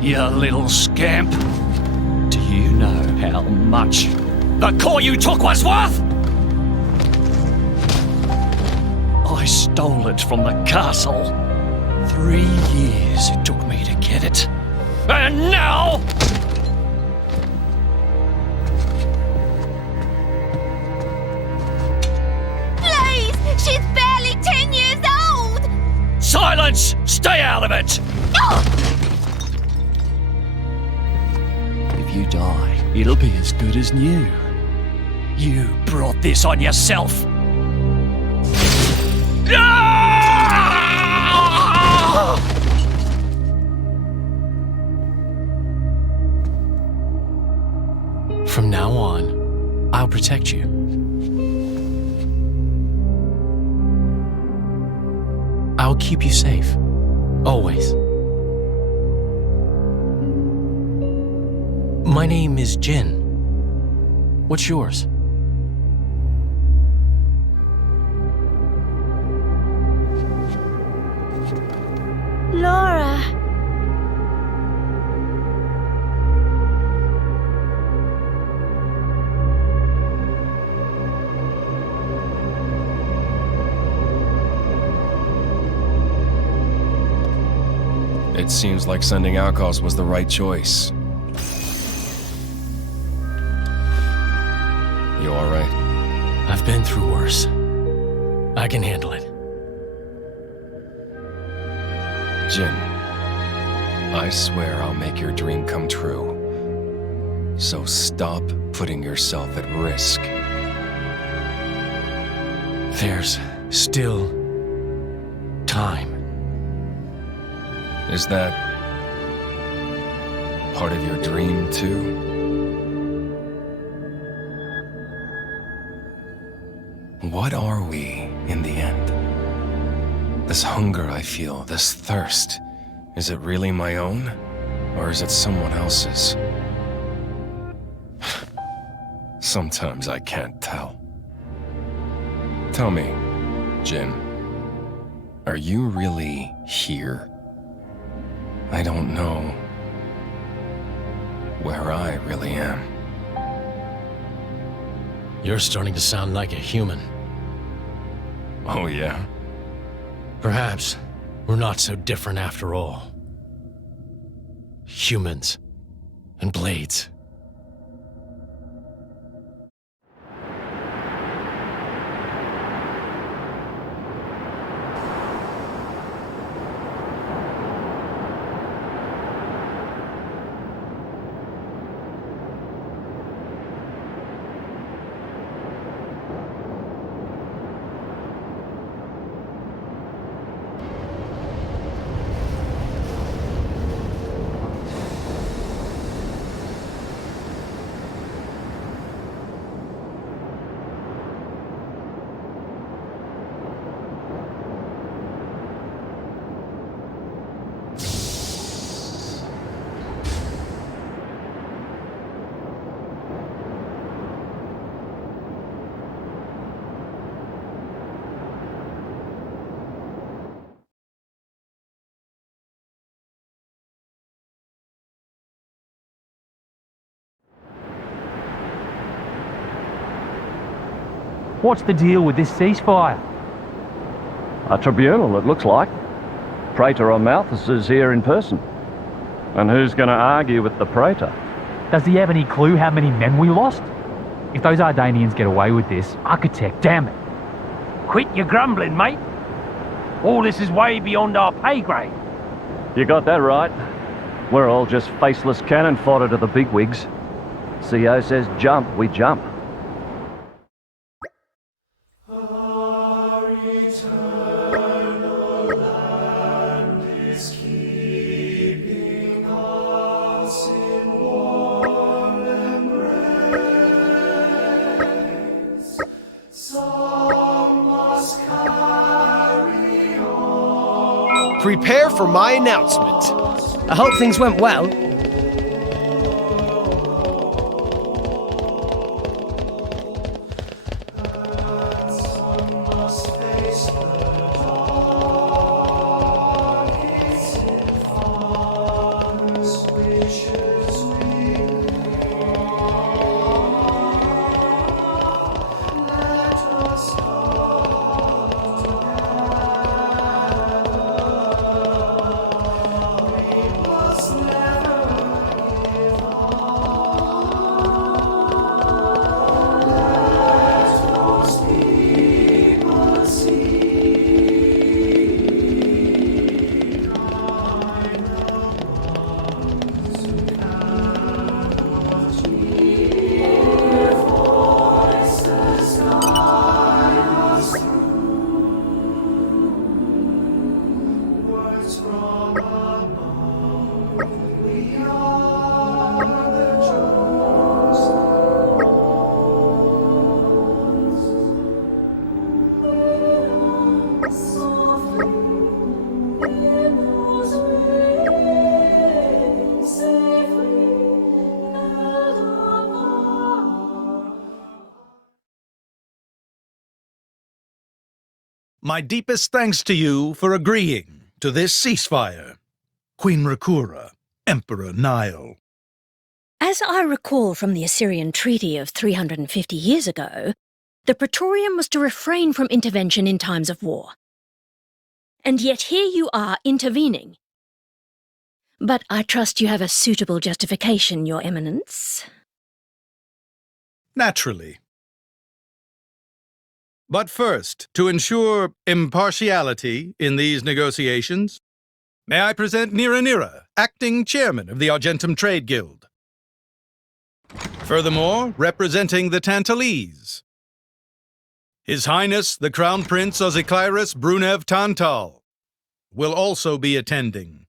You little scamp. Do you know how much the core you took was worth? I stole it from the castle. 3 years it took me to get it. And now... Please! She's barely 10 years old! Silence! Stay out of it! If you die, it'll be as good as new. You brought this on yourself. From now on, I'll protect you. I'll keep you safe. Always. My name is Jin. What's yours? Laura. It seems like sending outcasts was the right choice. You alright? I've been through worse. I can handle it. Jin, I swear I'll make your dream come true. So stop putting yourself at risk. There's still time. Is that part of your dream, too? What are we, in the end? This hunger I feel, this thirst, is it really my own? Or is it someone else's? Sometimes I can't tell. Tell me, Jin, are you really here? I don't know where I really am. You're starting to sound like a human. Oh, yeah? Perhaps we're not so different after all. Humans and blades. What's the deal with this ceasefire? A tribunal, it looks like. Praetor or Malthus is here in person. And who's going to argue with the Praetor? Does he have any clue how many men we lost? If those Ardanians get away with this, Architect, damn it. Quit your grumbling, mate. All this is way beyond our pay grade. You got that right. We're all just faceless cannon fodder to the bigwigs. CO says jump, we jump. Prepare for my announcement. I hope things went well. My deepest thanks to you for agreeing to this ceasefire, Queen Rakura, Emperor Nile. As I recall from the Assyrian treaty of 350 years ago, the Praetorium was to refrain from intervention in times of war. And yet here you are intervening. But I trust you have a suitable justification, Your Eminence. Naturally. But first, to ensure impartiality in these negotiations, may I present Nira, acting chairman of the Argentum Trade Guild. Furthermore, representing the Tantalese, His Highness the Crown Prince Ozikairis Brunev Tantal will also be attending.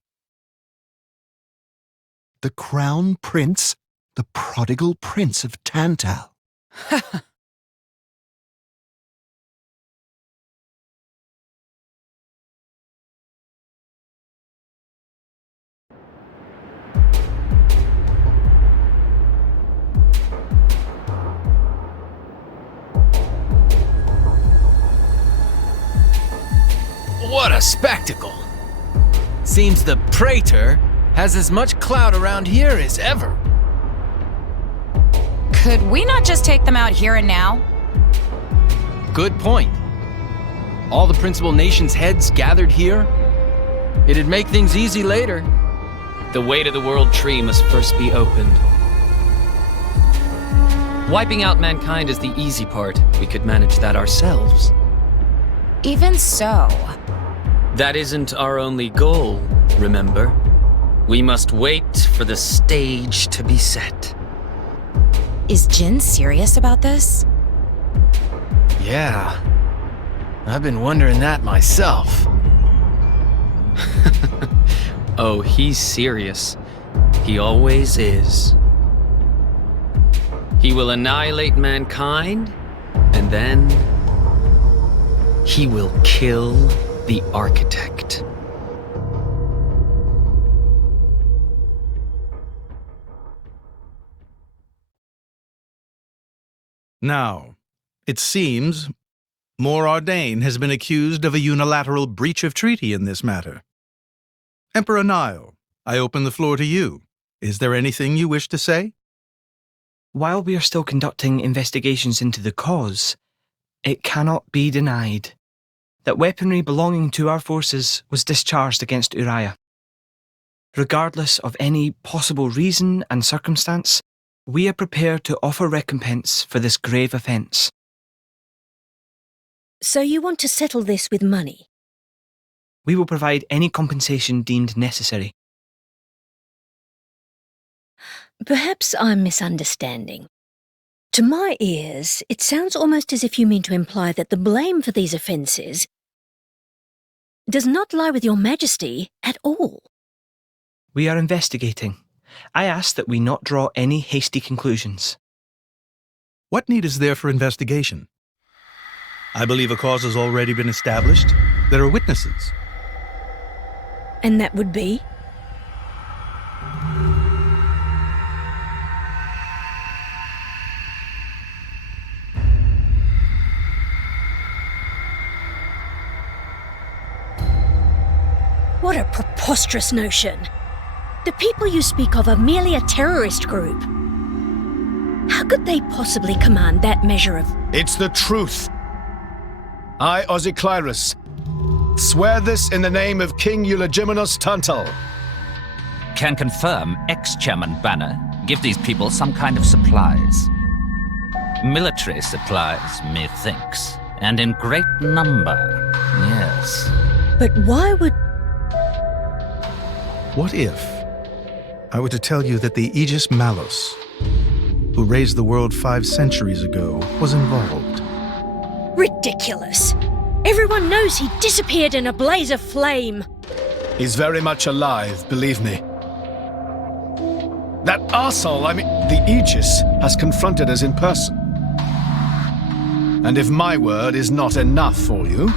The Crown Prince? The prodigal Prince of Tantal? What a spectacle! Seems the Praetor has as much clout around here as ever. Could we not just take them out here and now? Good point. All the principal nations' heads gathered here? It'd make things easy later. The way to the World Tree must first be opened. Wiping out mankind is the easy part. We could manage that ourselves. Even so... That isn't our only goal, remember? We must wait for the stage to be set. Is Jin serious about this? Yeah. I've been wondering that myself. Oh, he's serious. He always is. He will annihilate mankind, and then he will kill the architect. Now, it seems Mor Ardain has been accused of a unilateral breach of treaty in this matter. Emperor Nile, I open the floor to you. Is there anything you wish to say? While we are still conducting investigations into the cause, it cannot be denied that weaponry belonging to our forces was discharged against Uriah. Regardless of any possible reason and circumstance, we are prepared to offer recompense for this grave offence. So you want to settle this with money? We will provide any compensation deemed necessary. Perhaps I'm misunderstanding. To my ears, it sounds almost as if you mean to imply that the blame for these offences does not lie with your Majesty at all. We are investigating. I ask that we not draw any hasty conclusions. What need is there for investigation? I believe a cause has already been established. There are witnesses. And that would be? What a preposterous notion. The people you speak of are merely a terrorist group. How could they possibly command that measure of... It's the truth. I, Ozikairis, swear this in the name of King Eulogimenos Tantal. Can confirm ex-chairman Banner give these people some kind of supplies. Military supplies, methinks, and in great number, yes. But why would... What if I were to tell you that the Aegis Malus, who raised the world 5 centuries ago, was involved? Ridiculous. Everyone knows he disappeared in a blaze of flame. He's very much alive, believe me. That arsehole, the Aegis, has confronted us in person. And if my word is not enough for you...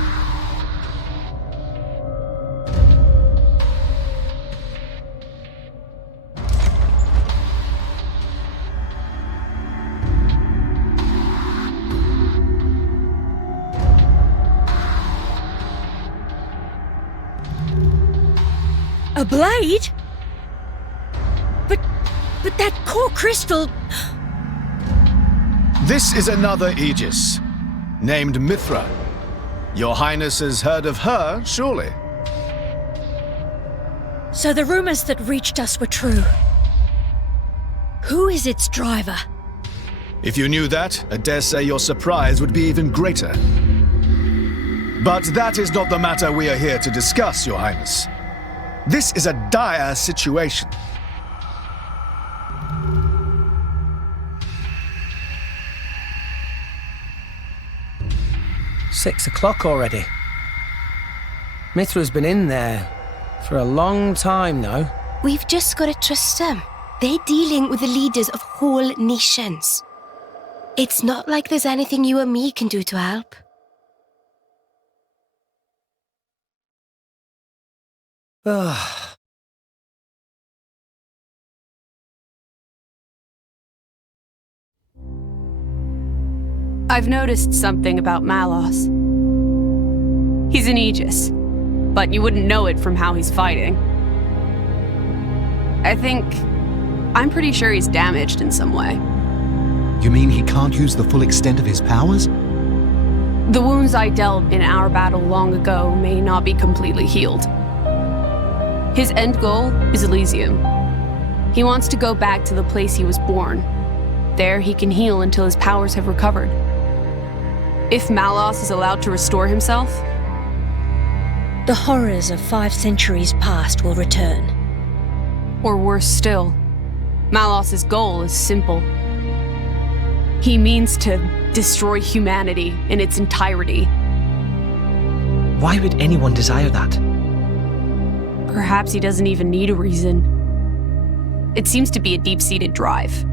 A blade? But that core crystal... This is another Aegis, named Mithra. Your Highness has heard of her, surely? So the rumors that reached us were true. Who is its driver? If you knew that, I dare say your surprise would be even greater. But that is not the matter we are here to discuss, Your Highness. This is a dire situation. "6 o'clock already. Mithra's been in there for a long time now. We've just got to trust them. They're dealing with the leaders of whole nations. It's not like there's anything you or me can do to help. Ugh. I've noticed something about Malos. He's an Aegis, but you wouldn't know it from how he's fighting. I'm pretty sure he's damaged in some way. You mean he can't use the full extent of his powers? The wounds I dealt in our battle long ago may not be completely healed. His end goal is Elysium. He wants to go back to the place he was born. There he can heal until his powers have recovered. If Malos is allowed to restore himself, the horrors of 5 centuries past will return. Or worse still, Malos' goal is simple. He means to destroy humanity in its entirety. Why would anyone desire that? Perhaps he doesn't even need a reason. It seems to be a deep-seated drive.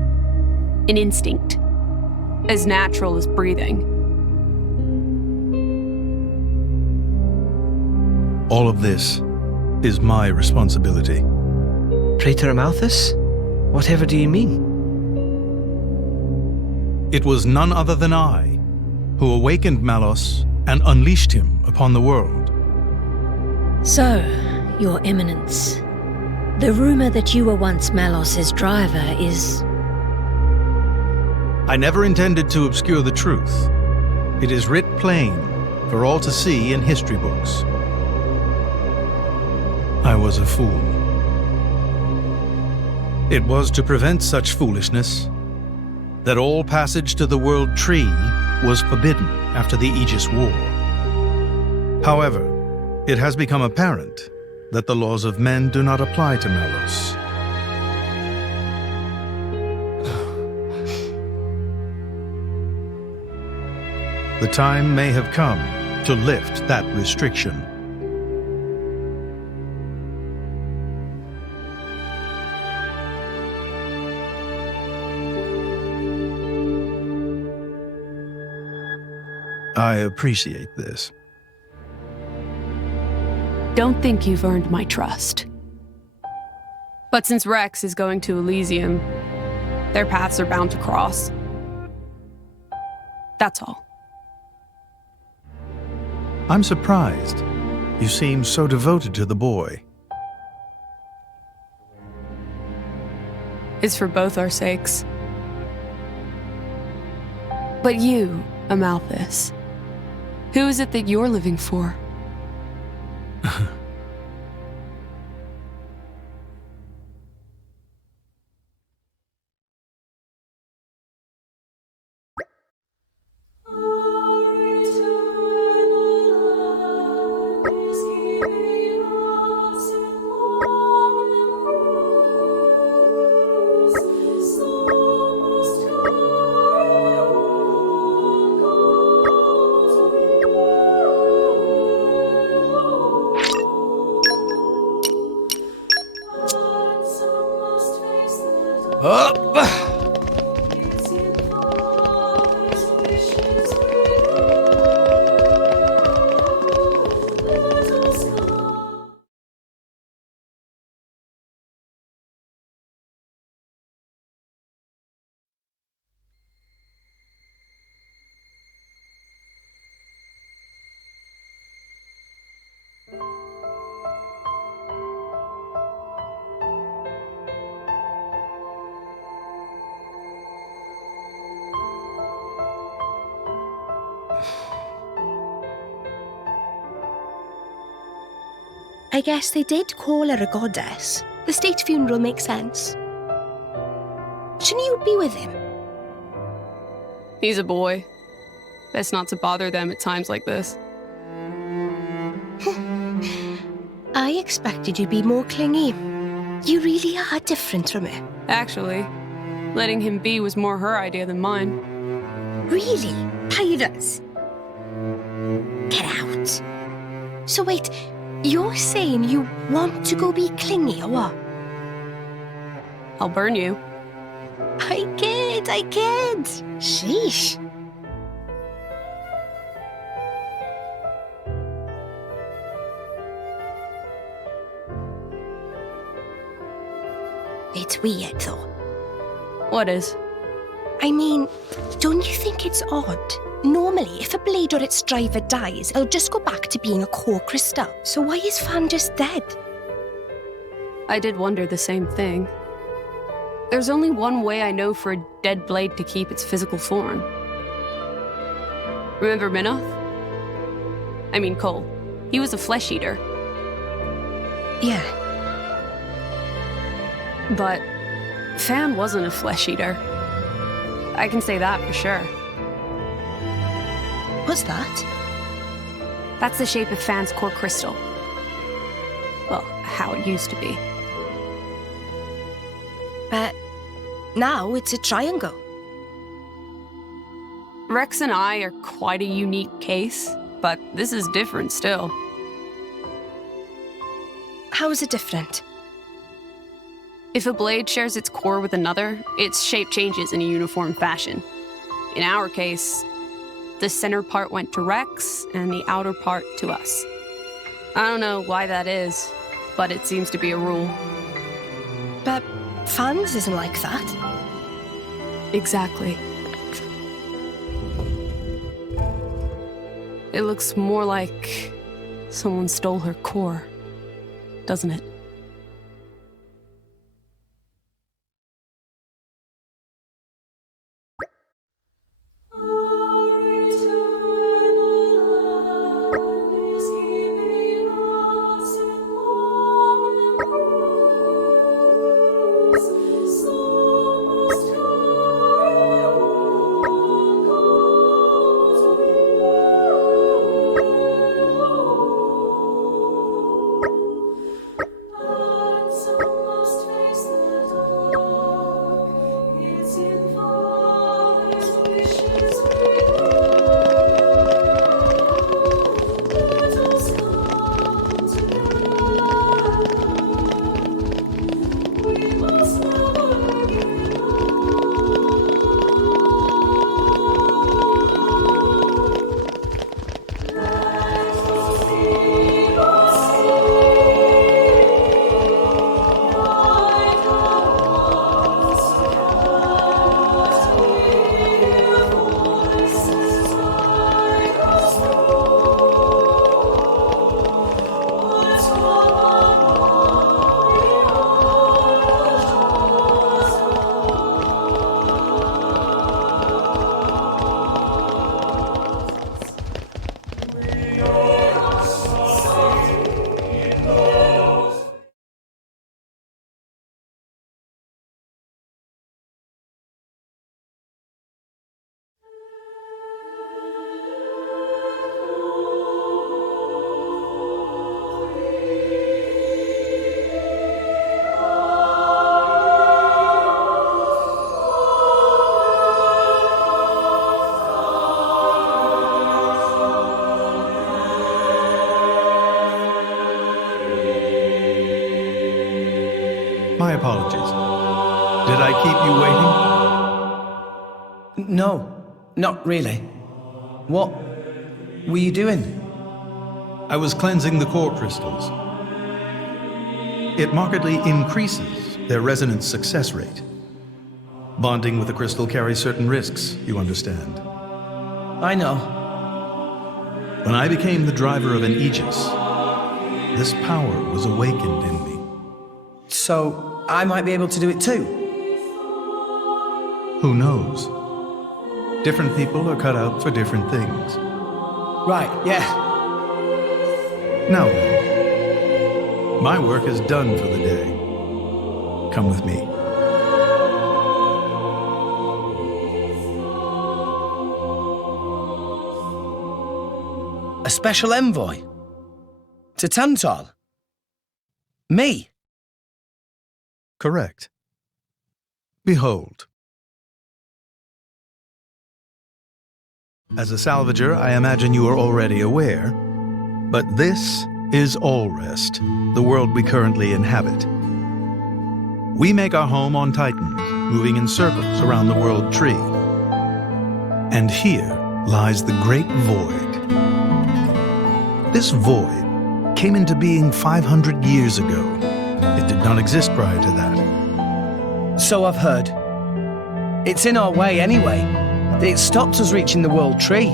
An instinct. As natural as breathing. All of this is my responsibility. Praetor Amalthus? Whatever do you mean? It was none other than I who awakened Malos and unleashed him upon the world. So, Your Eminence, the rumor that you were once Malos' driver is... I never intended to obscure the truth. It is writ plain for all to see in history books. I was a fool. It was to prevent such foolishness that all passage to the World Tree was forbidden after the Aegis War. However, it has become apparent that the laws of men do not apply to Malos. The time may have come to lift that restriction. I appreciate this. Don't think you've earned my trust. But since Rex is going to Elysium, their paths are bound to cross. That's all. I'm surprised. You seem so devoted to the boy. It's for both our sakes. But you, Amalthus, who is it that you're living for? I guess they did call her a goddess. The state funeral makes sense. Shouldn't you be with him? He's a boy. Best not to bother them at times like this. I expected you'd be more clingy. You really are different from her. Actually, letting him be was more her idea than mine. Really? Pirates? Get out. So wait, you're saying you want to go be clingy or what? I'll burn you. I kid. Sheesh. It's weird, though. What is? I mean, don't you think it's odd? Normally, if a blade or its driver dies, it'll just go back to being a core crystal. So why is Fan just dead? I did wonder the same thing. There's only one way I know for a dead blade to keep its physical form. Remember Minoth? I mean Cole. He was a flesh eater. Yeah. But Fan wasn't a flesh eater. I can say that for sure. What's that? That's the shape of Fan's core crystal. Well, how it used to be. But now it's a triangle. Rex and I are quite a unique case, but this is different still. How is it different? If a blade shares its core with another, its shape changes in a uniform fashion. In our case, the center part went to Rex and the outer part to us. I don't know why that is, but it seems to be a rule. But Fan's isn't like that. Exactly. It looks more like someone stole her core, doesn't it? My apologies. Did I keep you waiting? No, not really. What were you doing? I was cleansing the core crystals. It markedly increases their resonance success rate. Bonding with a crystal carries certain risks, you understand. I know. When I became the driver of an Aegis, this power was awakened in me. So, I might be able to do it too? Who knows? Different people are cut out for different things. Right, yeah. Now then, my work is done for the day. Come with me. A special envoy? To Tantal? Me? Correct. Behold. As a salvager, I imagine you are already aware, but this is Allrest, the world we currently inhabit. We make our home on Titan, moving in circles around the world tree. And here lies the Great Void. This void came into being 500 years ago. It did not exist prior to that. So I've heard. It's in our way anyway. It stopped us reaching the world tree.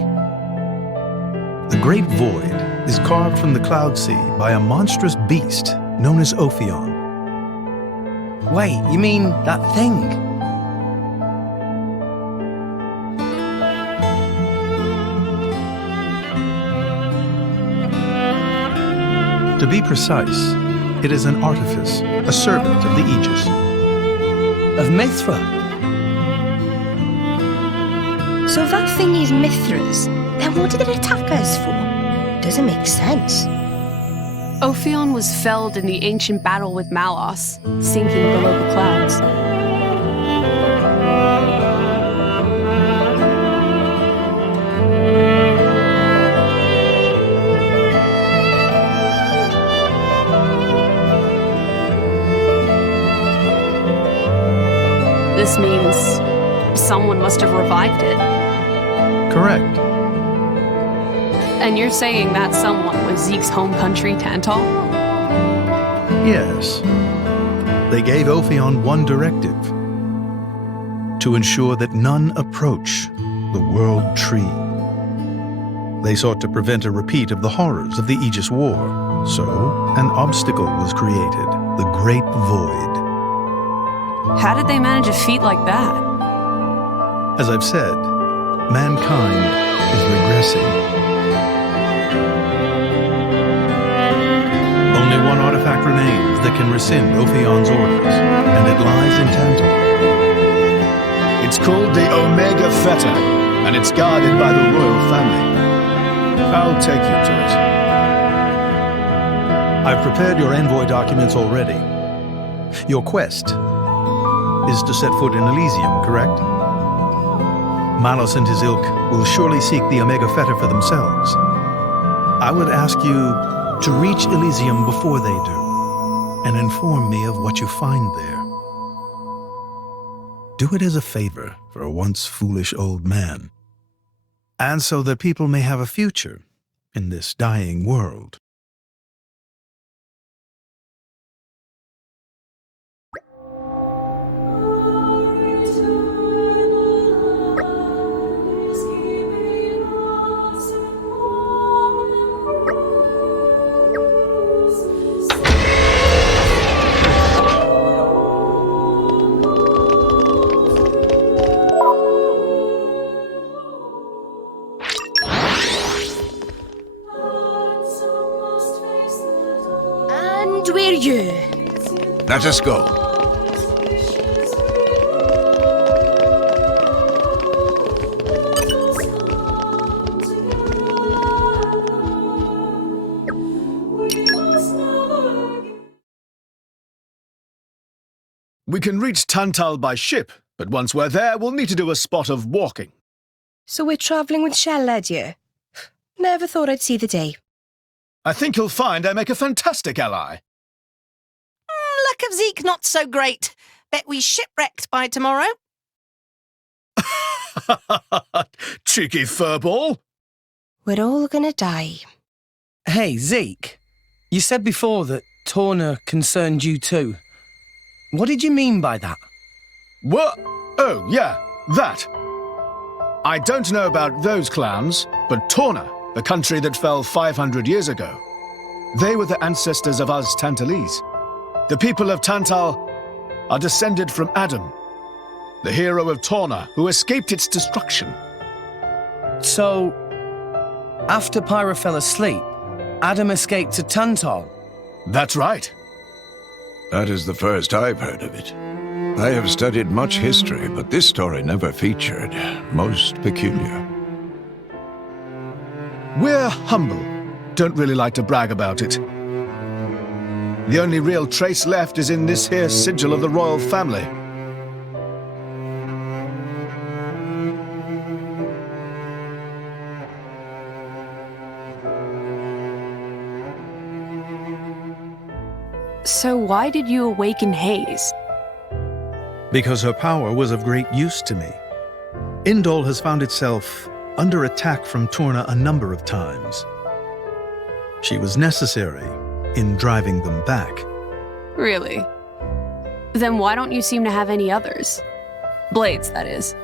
The Great Void is carved from the Cloud Sea by a monstrous beast known as Ophion. Wait, you mean that thing? To be precise, it is an artifice, a servant of the Aegis. Of Mithra? So that thing is Mithra's, then what did it attack us for? Doesn't make sense. Ophion was felled in the ancient battle with Malos, sinking below the clouds. This means someone must have revived it. Correct. And you're saying that someone was Zeke's home country, Tantal? Yes. They gave Ophion one directive: to ensure that none approach the World Tree. They sought to prevent a repeat of the horrors of the Aegis War, so an obstacle was created, the Great Void. How did they manage a feat like that? As I've said, mankind is regressing. Only one artifact remains that can rescind Ophion's orders, and it lies in Tantal. It's called the Omega Feta, and it's guarded by the royal family. I'll take you to it. I've prepared your envoy documents already. Your quest is to set foot in Elysium, correct? Malos and his ilk will surely seek the Omega Feta for themselves. I would ask you to reach Elysium before they do, and inform me of what you find there. Do it as a favor for a once foolish old man, and so that people may have a future in this dying world. Let us go. We can reach Tantal by ship, but once we're there, we'll need to do a spot of walking. So we're travelling with Shell, you? Never thought I'd see the day. I think you'll find I make a fantastic ally. Luck of Zeke not so great. bet we shipwrecked by tomorrow. Cheeky furball. We're all gonna die. Hey, Zeke. You said before that Torna concerned you too. What did you mean by that? What? Oh, yeah, that. I don't know about those clowns, but Torna, the country that fell 500 years ago, they were the ancestors of us Tantalese. The people of Tantal are descended from Adam, the hero of Torna who escaped its destruction. So, after Pyra fell asleep, Adam escaped to Tantal? That's right. That is the first I've heard of it. I have studied much history, but this story never featured. Most peculiar. We're humble. Don't really like to brag about it. The only real trace left is in this here sigil of the royal family. So why did you awaken Hayes? Because her power was of great use to me. Indol has found itself under attack from Torna a number of times. She was necessary in driving them back. Really? Then why don't you seem to have any others? Blades, that is.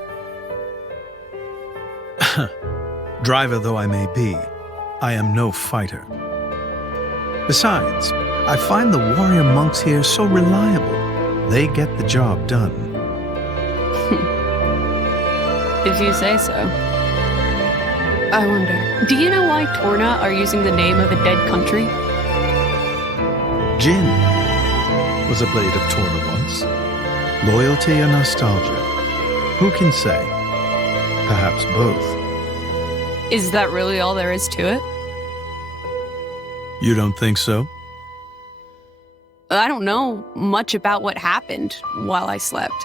Driver though I may be, I am no fighter. Besides, I find the warrior monks here so reliable. They get the job done. If you say so. I wonder, do you know why Torna are using the name of a dead country? Jin was a blade of Torna once. Loyalty or nostalgia? Who can say? Perhaps both. Is that really all there is to it? You don't think so? I don't know much about what happened while I slept.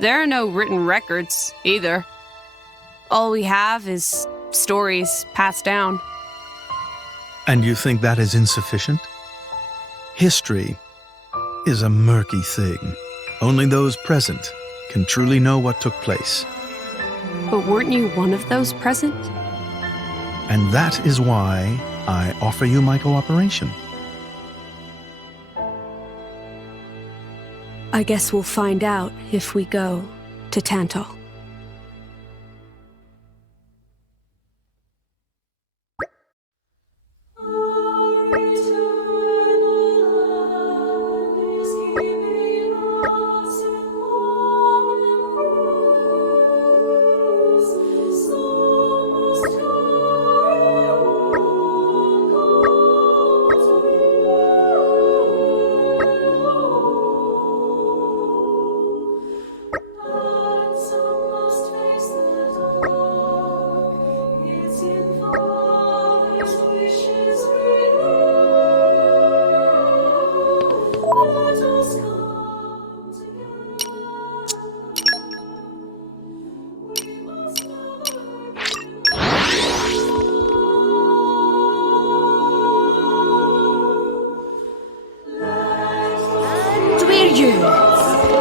There are no written records, either. All we have is stories passed down. And you think that is insufficient? History is a murky thing. Only those present can truly know what took place. But weren't you one of those present? And that is why I offer you my cooperation. I guess we'll find out if we go to Tantal.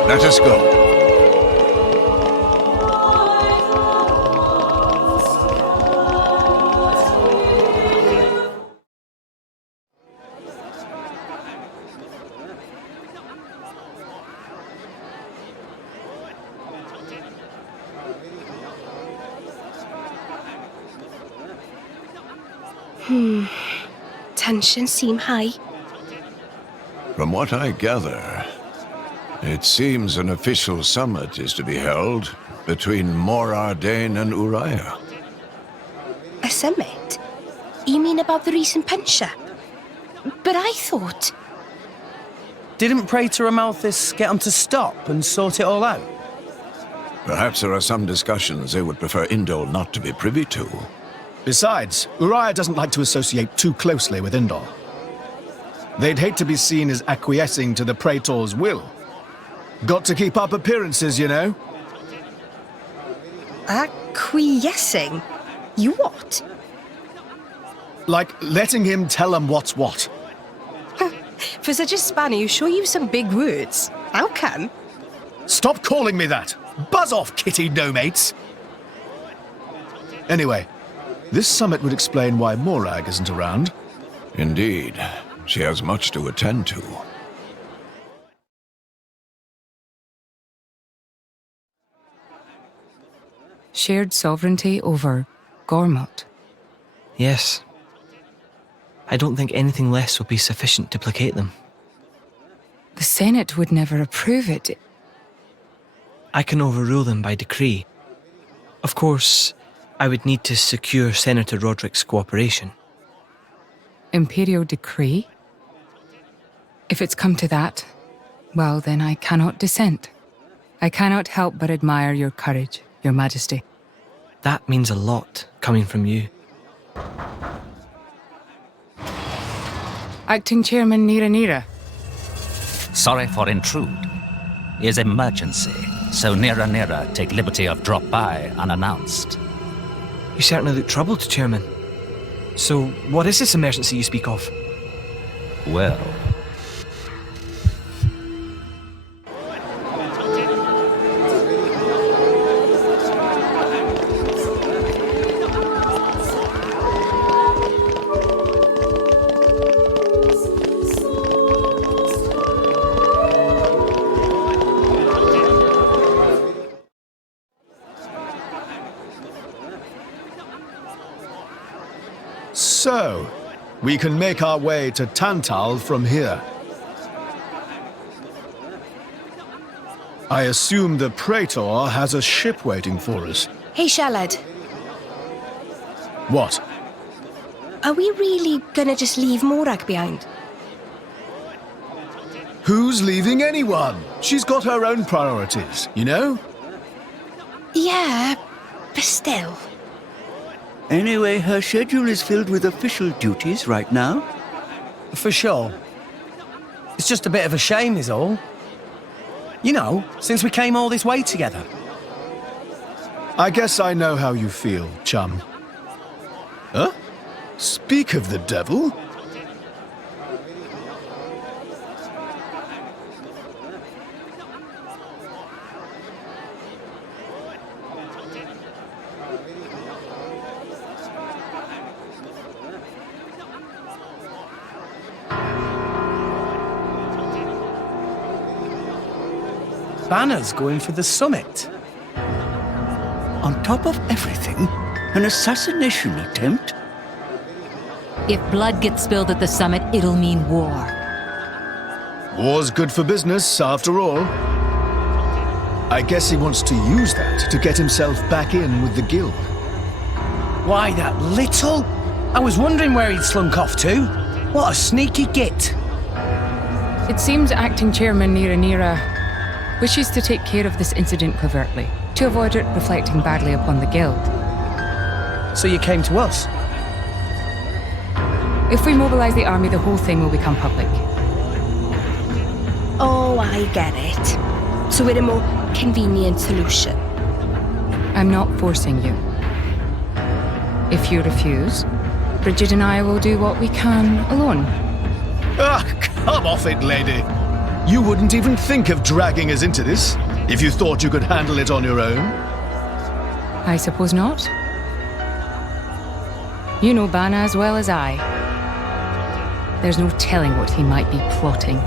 Let us go. Tensions seem high. From what I gather, it seems an official summit is to be held between Morardain and Uriah. A summit? You mean about the recent pension? But I thought... Didn't Praetor Amalthus get him to stop and sort it all out? Perhaps there are some discussions they would prefer Indol not to be privy to. Besides, Uriah doesn't like to associate too closely with Indol. They'd hate to be seen as acquiescing to the Praetor's will. Got to keep up appearances, you know. Acquiescing? You what? Like letting him tell them what's what. For such a spanner, you sure use some big words. How come? Stop calling me that! Buzz off, kitty no-mates! Anyway, this summit would explain why Morag isn't around. Indeed. She has much to attend to. Shared sovereignty over Gormott. Yes. I don't think anything less would be sufficient to placate them. The Senate would never approve it. I can overrule them by decree. Of course, I would need to secure Senator Roderick's cooperation. Imperial decree? If it's come to that, well, then I cannot dissent. I cannot help but admire your courage, Your Majesty. That means a lot, coming from you. Acting Chairman Nira. Sorry for intrude. Is emergency, so Nira take liberty of drop by unannounced. You certainly look troubled, Chairman. So, what is this emergency you speak of? Well... So, we can make our way to Tantal from here. I assume the Praetor has a ship waiting for us. Hey, Shalad. What? Are we really gonna just leave Morag behind? Who's leaving anyone? She's got her own priorities, you know? Yeah, but still. Anyway, her schedule is filled with official duties right now. For sure. It's just a bit of a shame is all. You know, since we came all this way together. I guess I know how you feel, chum. Huh? Speak of the devil? Banner's going for the summit. On top of everything, an assassination attempt? If blood gets spilled at the summit, it'll mean war. War's good for business, after all. I guess he wants to use that to get himself back in with the guild. Why, that little? I was wondering where he'd slunk off to. What a sneaky git. It seems Acting Chairman Nira wishes to take care of this incident covertly, to avoid it reflecting badly upon the guild. So you came to us? If we mobilize the army, the whole thing will become public. Oh, I get it. So we're a more convenient solution. I'm not forcing you. If you refuse, Bridget and I will do what we can alone. Ah, come off it, lady. You wouldn't even think of dragging us into this, if you thought you could handle it on your own. I suppose not. You know Bana as well as I. There's no telling what he might be plotting.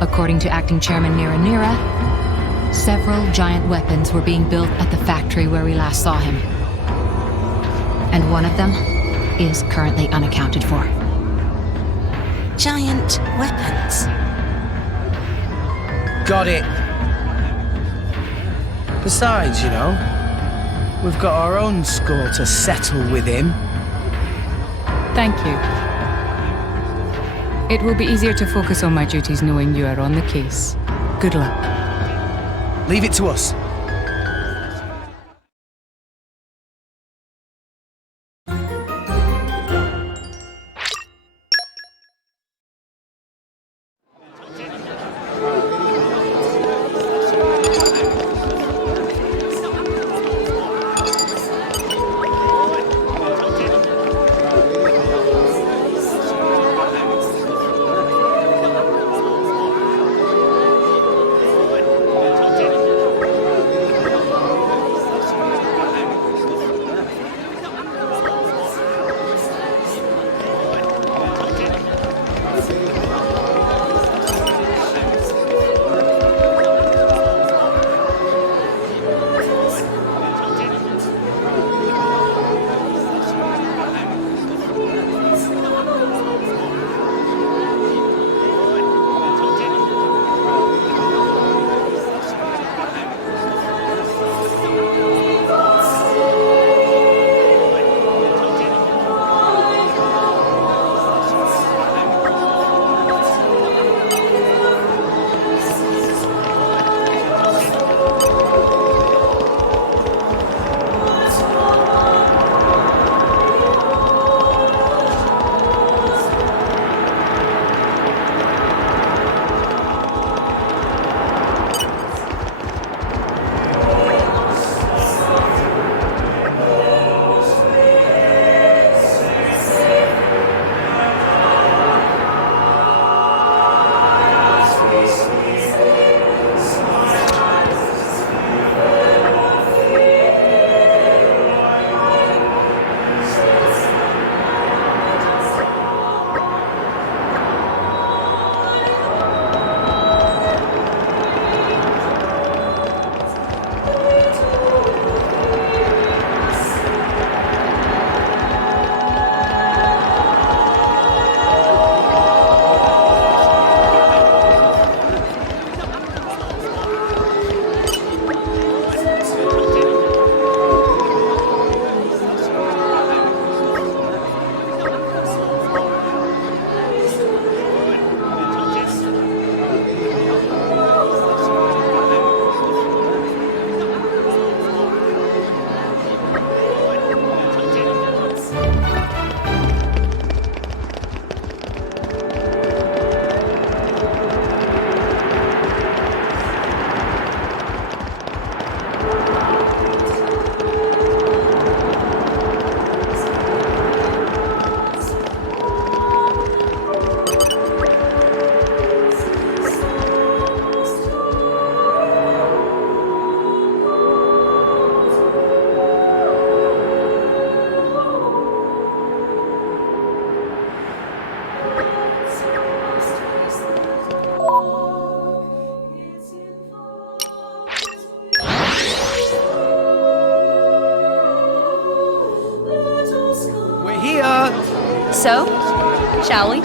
According to Acting Chairman Nira, several giant weapons were being built at the factory where we last saw him. And one of them is currently unaccounted for. Giant weapons? Got it. Besides, you know, we've got our own score to settle with him. Thank you. It will be easier to focus on my duties knowing you are on the case. Good luck. Leave it to us. So, shall we?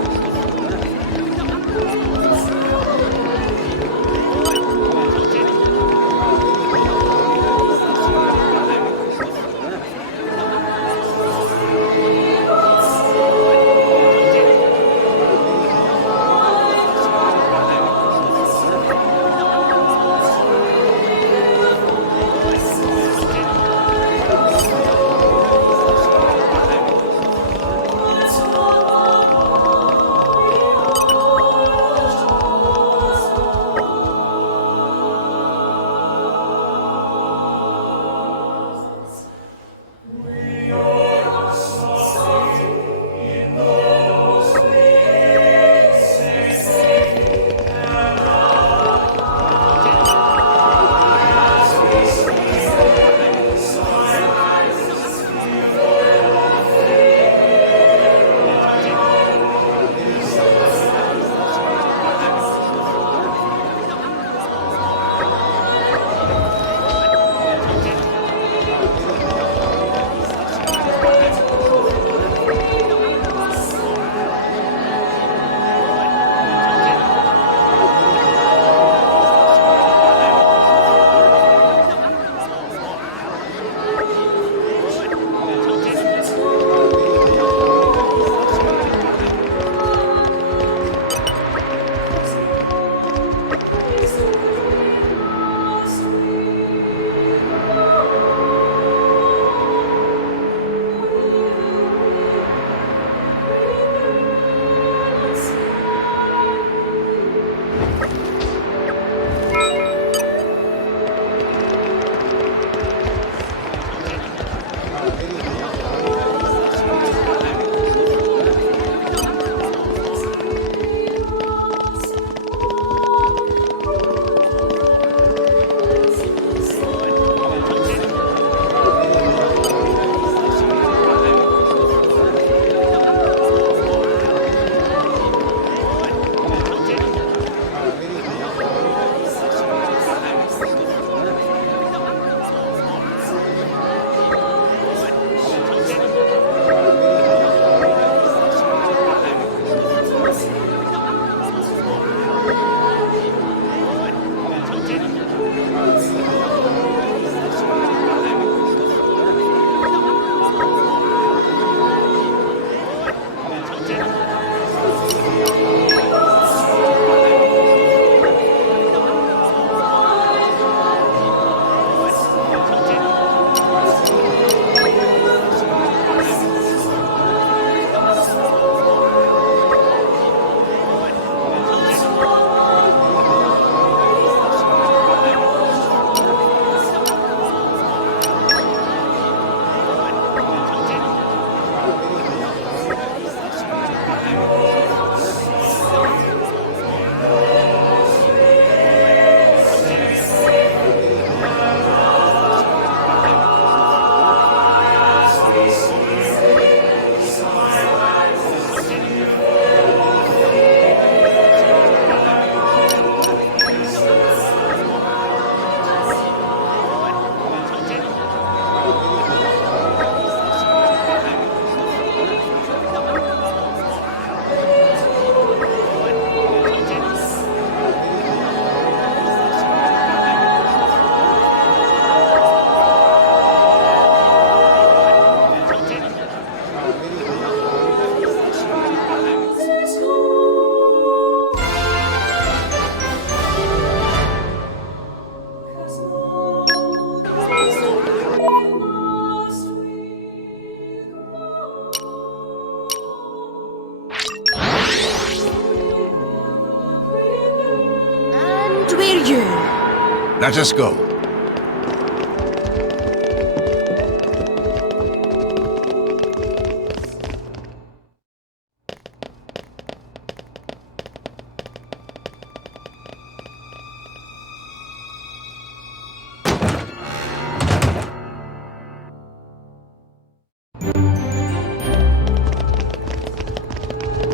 Let us go.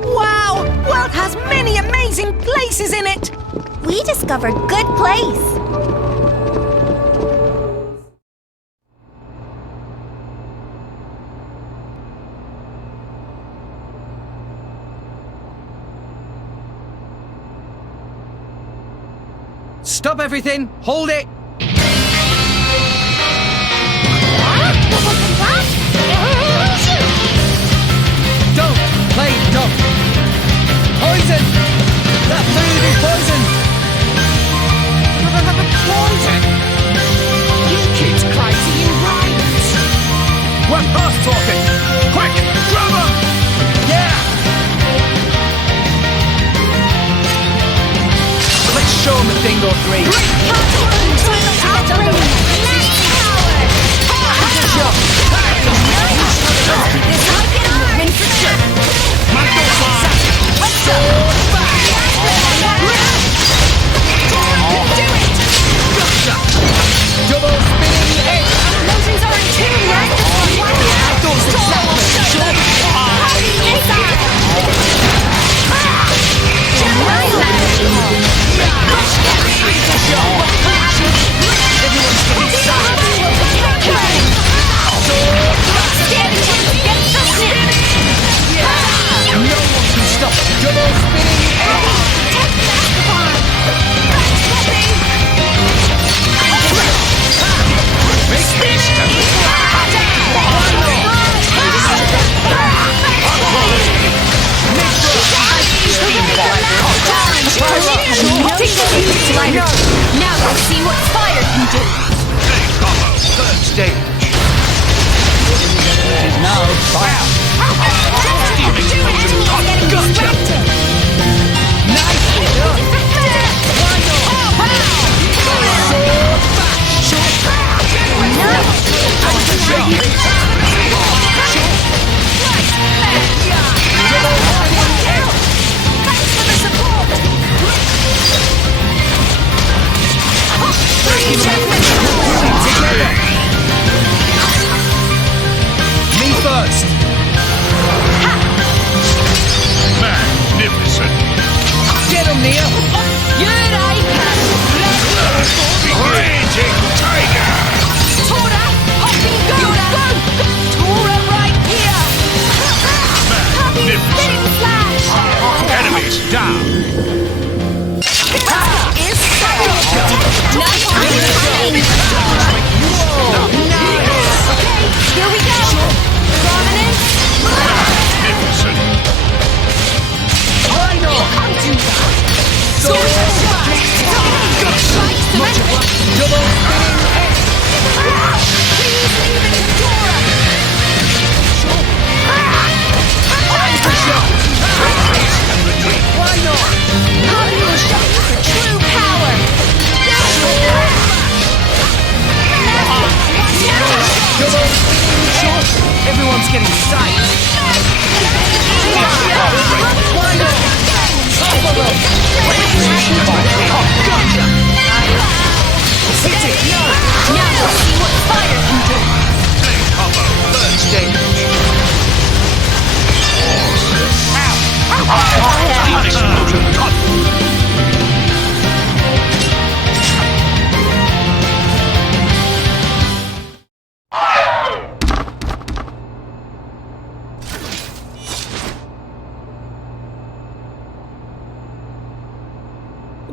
Wow! World has many amazing places in it! We discovered good place. Stop everything! Hold it! Don't play dumb! Poison! That food is poison! Poison? You kids crazy, you right! We're past talking! Quick, grab 'em! Yeah! Let's show him a thing or three. Double spinning edge! Motions are in tune, right? Now let's see what fire can do. Third stage. Now fire. Me first! Magnificent. Get him, Nia! Raging tiger. Tora, hopping go! Tora right here! Happy spinning slash! Enemies down. Is nice. Here we go! Prominence! Magnificent. Can't do that! Double spinning edge! Please leave it to Tora! Why not? Now we will show you the true power! Double spinning edge! Everyone's getting psyched! Why not? Buffalo! Gotcha! Hit it! Now we'll see what fire can do! Combo. Third stage. Explosion cut.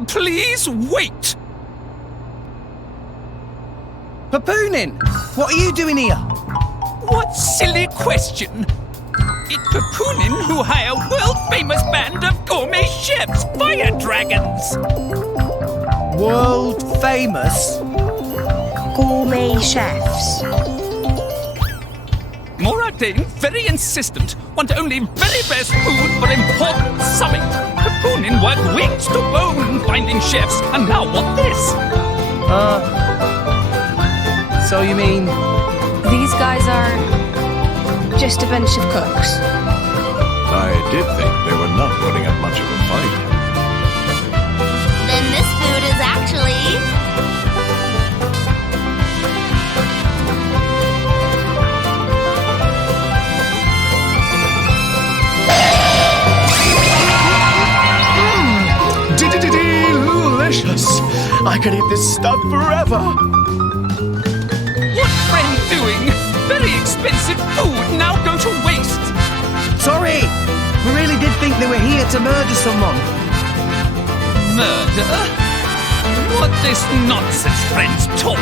Please wait! Papoonin! What are you doing here? What silly question! It's Papoonin who hire world-famous band of gourmet chefs, fire dragons! World famous? Gourmet chefs. Moradin, very insistent, want only very best food for important summit. Papoonin worked wings to bone finding chefs, and now want this. So you mean... These guys are just a bunch of cooks. I did think they were not putting up much of a fight. Then this food is actually... Delicious! I could eat this stuff forever! What friend doing? Very expensive food now go to waste. Sorry! We really did think they were here to murder someone. Murder? what this nonsense, friends, talk.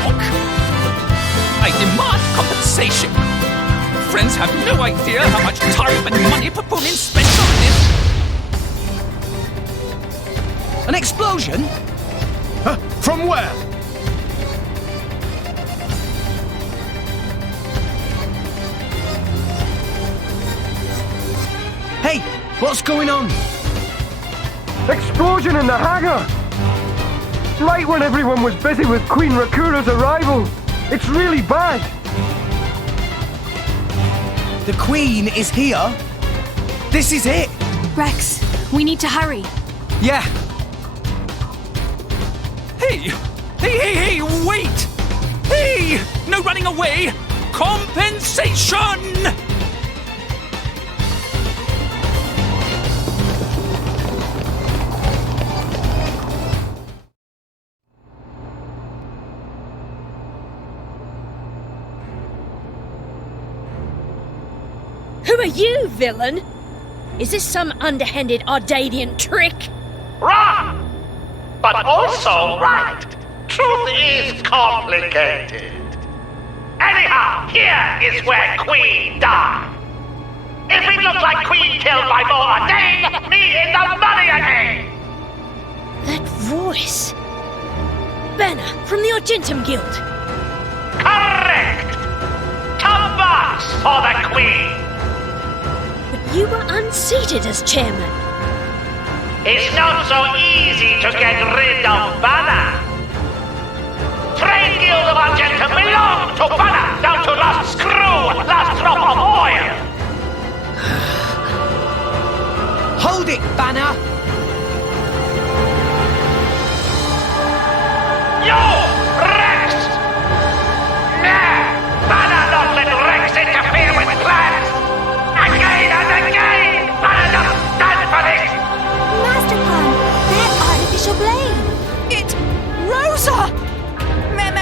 I demand compensation. Friends have no idea how much time and money Papunin spent on this. An explosion? Huh? From where? Hey, what's going on? Explosion in the hangar! Right when everyone was busy with Queen Rakura's arrival. It's really bad. The Queen is here? This is it? Rex, we need to hurry. Yeah. Hey! Hey, wait! Hey! No running away! Compensation! Who are you, villain? Is this some underhanded Ardanian trick? Wrong! But also right. Truth is complicated. Anyhow, here is where Queen died. If it looks like Queen killed by Ardane, me in the money again! That voice. Banner from the Argentum Guild. Correct! Top box for the Queen! But you were unseated as chairman. It's not so easy to get rid of Banner. Trade Guild of Argentum belong to Banner, down to last screw, last drop of oil. Hold it, Banner! You, Rex! Nah, Banner not let Rex interfere with plans. Again and again, Banner doesn't stand for this. Master Plan, that artificial blade. It's Rosa! Meh.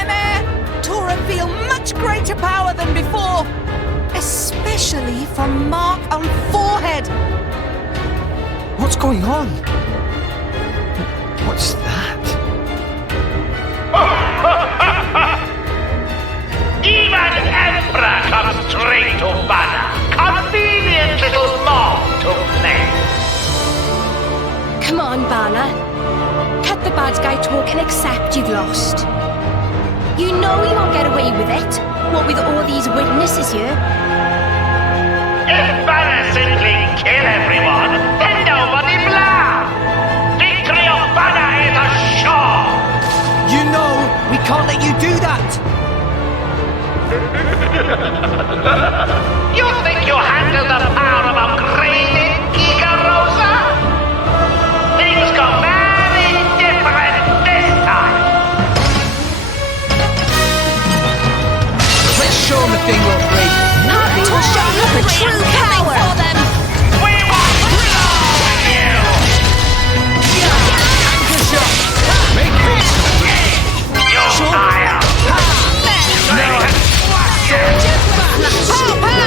Tora feel much greater power than before. Especially from mark on forehead. What's going on? What's that? Even Emperor comes straight to Banner. Convenient little mob to play. Come on, Banner. Cut the bad guy talk and accept you've lost. You know you won't get away with it. What with all these witnesses here? If Banner simply kill everyone, then nobody blah. Victory of Banner is assured. You know we can't let you do that. You think you handle the power of upgrading, Giga Rosa? Things go very different this time. Let's show them a thing or three. Happy to show you the true power for them. We want you! Anchor shot. Make peace. You liar! Pow, pow!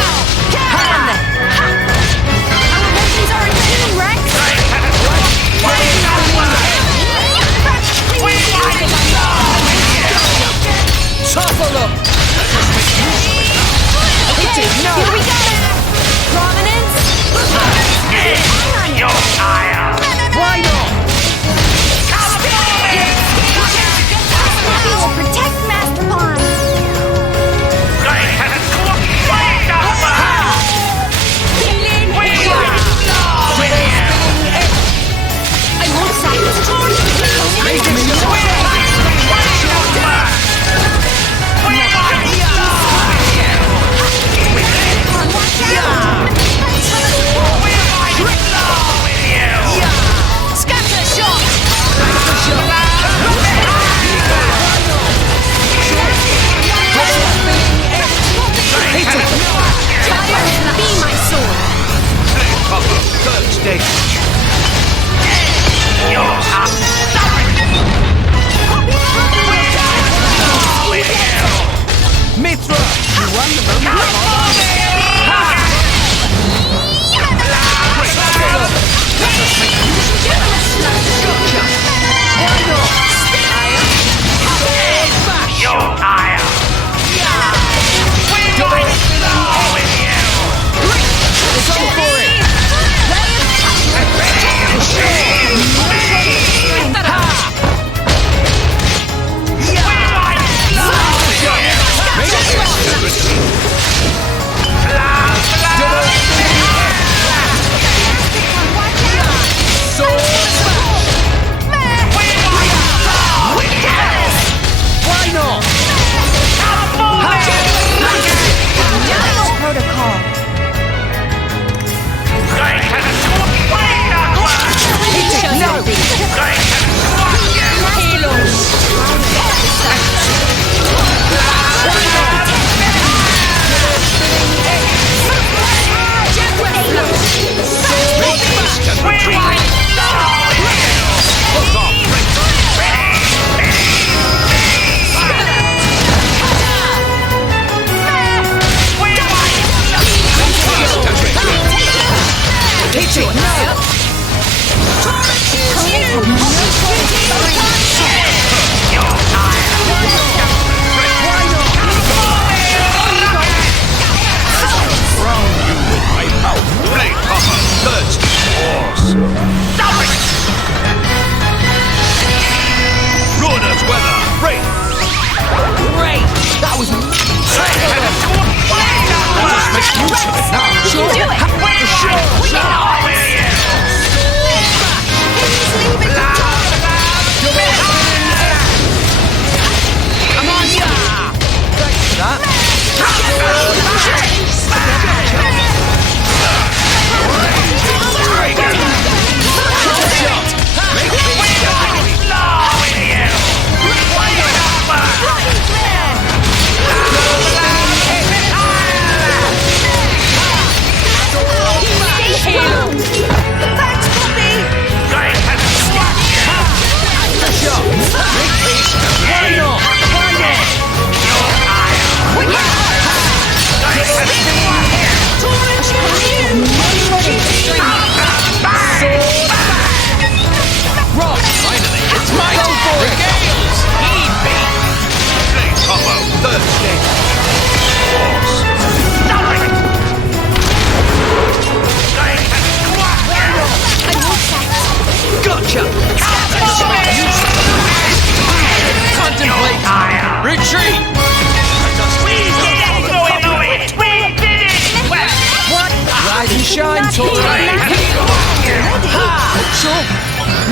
Sure.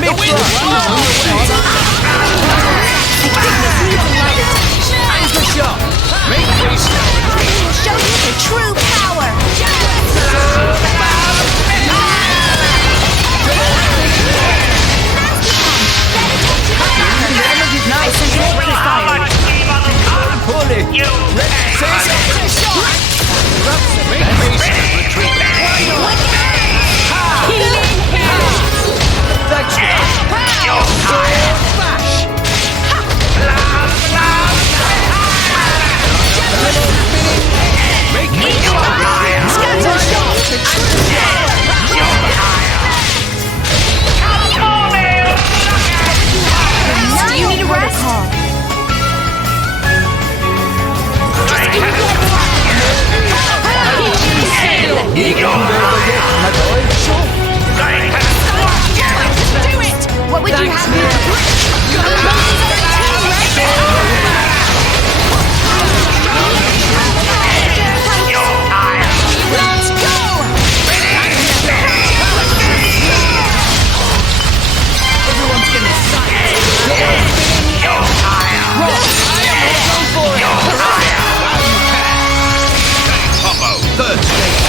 Mid-thrust. Anchor shot. Make haste. We'll show you the true power. Nice and electrifying. Pull it. You make haste. Retreat. Healing hail. That's it. Flash. Make me Scatter shot. Do you need a rest? Do it! What would you have me do? Let's go! Everyone's getting sight. You're higher. Go for it. You're higher. Combo, third stage.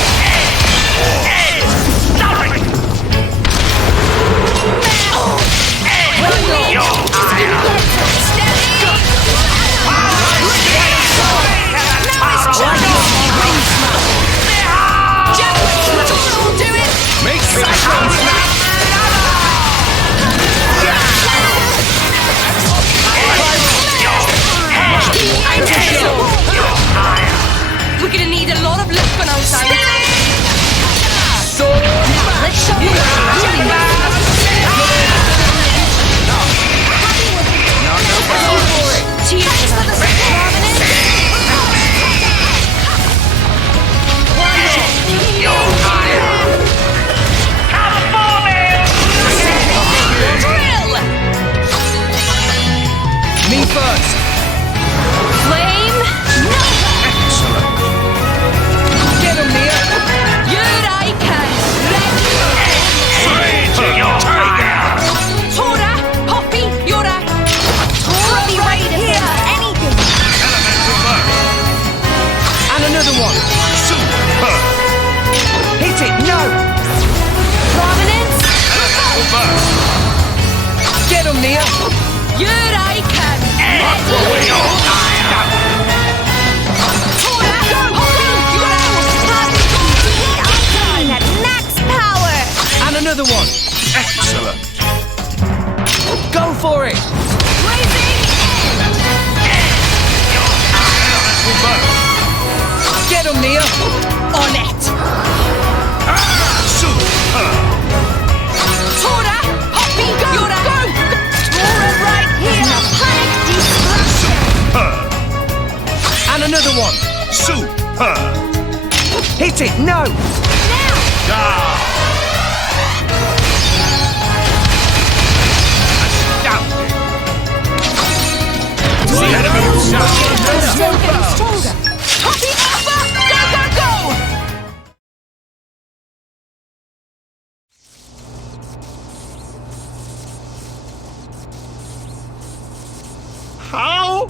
We're gonna need a lot of weapon outside. Now, let's show you Cheers for the prominence. Drill! Me first. Flame! Excellent. Get him, Mia. Eureka! Ready! Tora! Poppy! Yura! Tora be right here! Anything! And another one. Super. Hit it. No. Prominence! Get him, Mia. Eureka! Ready! Tora! Poppy! Yura! I'm at max power! And another one. Excellent. Go for it. Blazing Get him, Mia. on it! Tora! Poppy! Yura! Go! Tora right here! Panic destruction! And another one. Hit it. No. Still getting stronger! Poppy Alpha! Go, go, go! How?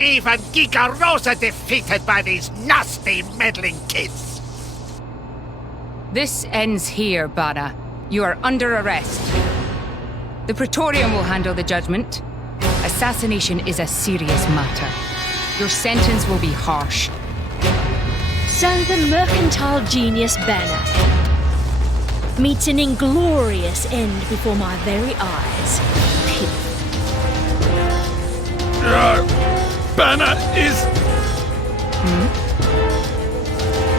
Even Giga Rosa defeated by these nasty, meddling kids. This ends here, Bana. You are under arrest. The Praetorium will handle the judgment. Assassination is a serious matter. Your sentence will be harsh. So the mercantile genius Banner meets an inglorious end before my very eyes. Banner is...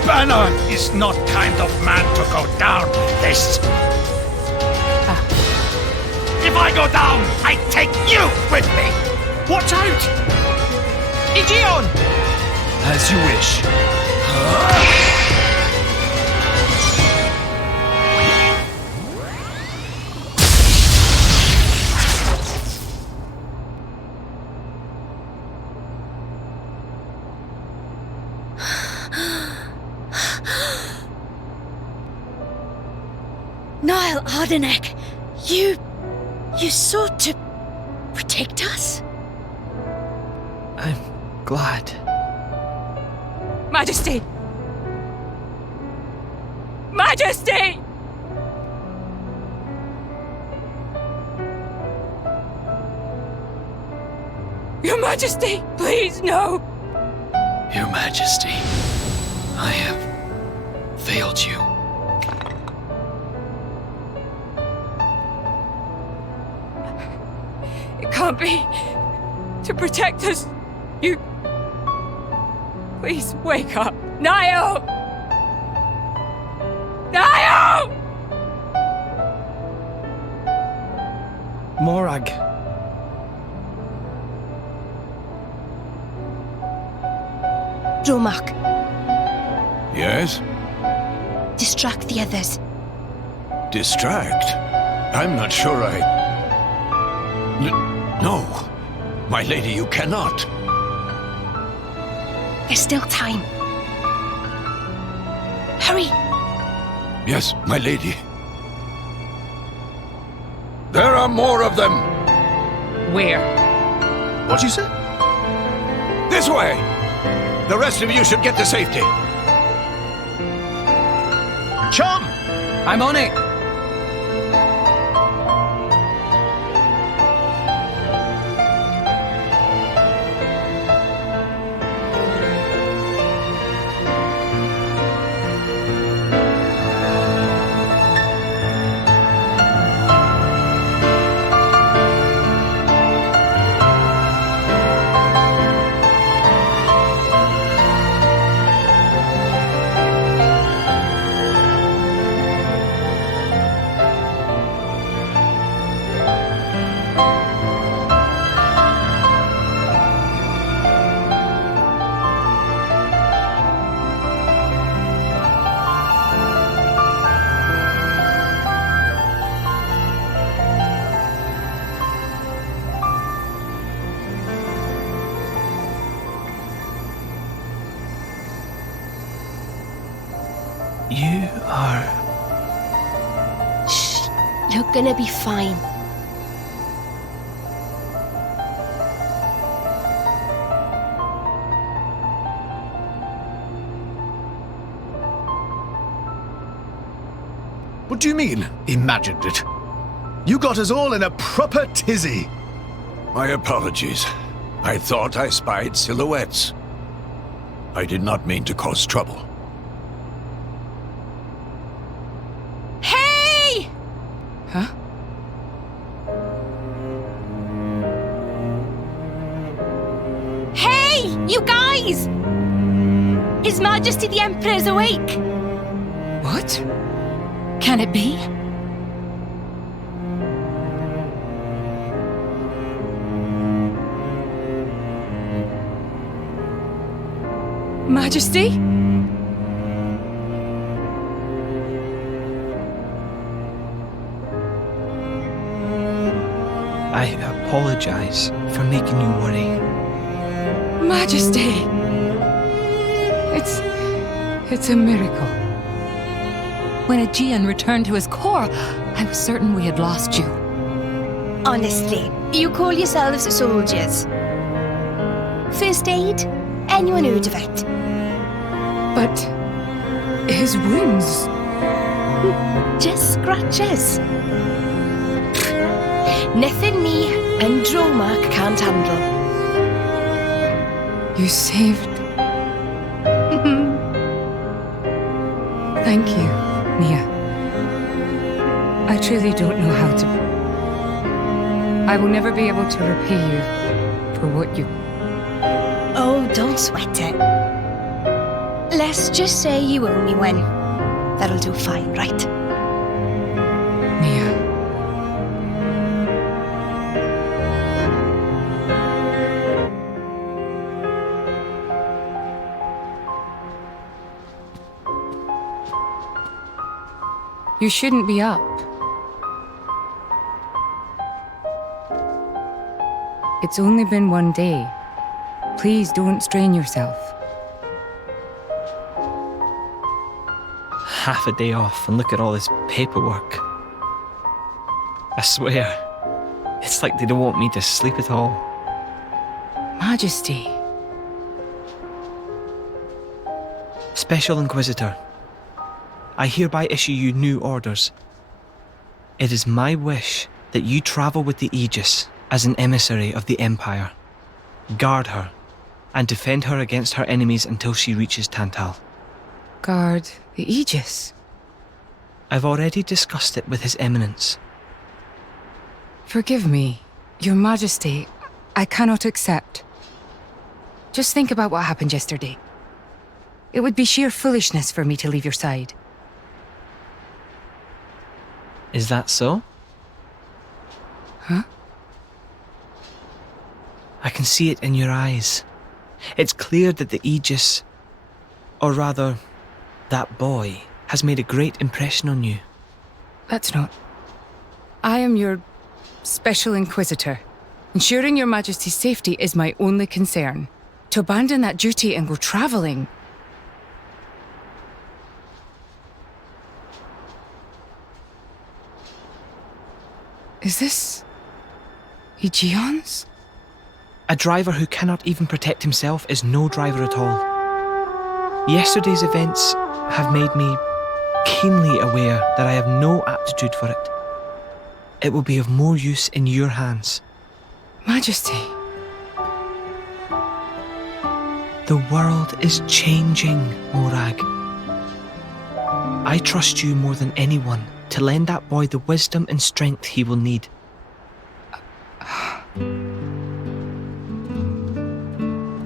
Banner is not kind of man to go down this. If I go down, I take you with me. Watch out! Igion! As you wish. While Ardenek, you sought to protect us? I'm glad. Majesty! Majesty! Your Majesty, please, no! Your Majesty, I have failed you. It can't be. To protect us, you... Please, wake up. Nio! Nio! Morag. Dromark, Yes? distract the others. Distract? I'm not sure No. My lady, you cannot. There's still time. Hurry! Yes, my lady. There are more of them! Where? What you say? This way! The rest of you should get to safety. Chum! I'm on it! You are... Shh. You're gonna be fine. What do you mean, imagined it? You got us all in a proper tizzy. My apologies. I thought I spied silhouettes. I did not mean to cause trouble. Hey! Huh? Hey! You guys! His Majesty the Emperor's awake! What? Can it be? Majesty? I apologize for making you worry. Majesty! It's a miracle. When Aegean returned to his core, I was certain we had lost you. Honestly, you call yourselves soldiers. First aid? Anyone heard of it? But his wounds... Just scratches. Nothing me and Dromark can't handle. You saved... Thank you, Nia. I truly don't know how to... I will never be able to repay you for what you... Oh, don't sweat it. Let's just say you owe me one. That'll do fine, right? Nia. You shouldn't be up. It's only been one day. Please don't strain yourself. Half a day off and look at all this paperwork. I swear, it's like they don't want me to sleep at all. Majesty. Special Inquisitor, I hereby issue you new orders. It is my wish that you travel with the Aegis as an emissary of the Empire. Guard her, and defend her against her enemies until she reaches Tantal. Guard the Aegis? I've already discussed it with His Eminence. Forgive me, Your Majesty. I cannot accept. Just think about what happened yesterday. It would be sheer foolishness for me to leave your side. Is that so? Huh? I can see it in your eyes. It's clear that the Aegis, or rather, that boy, has made a great impression on you. That's not. I am your Special Inquisitor. Ensuring Your Majesty's safety is my only concern. To abandon that duty and go travelling... Is this... Aegeon's? A driver who cannot even protect himself is no driver at all. Yesterday's events have made me keenly aware that I have no aptitude for it. It will be of more use in your hands. Majesty. The world is changing, Morag. I trust you more than anyone to lend that boy the wisdom and strength he will need.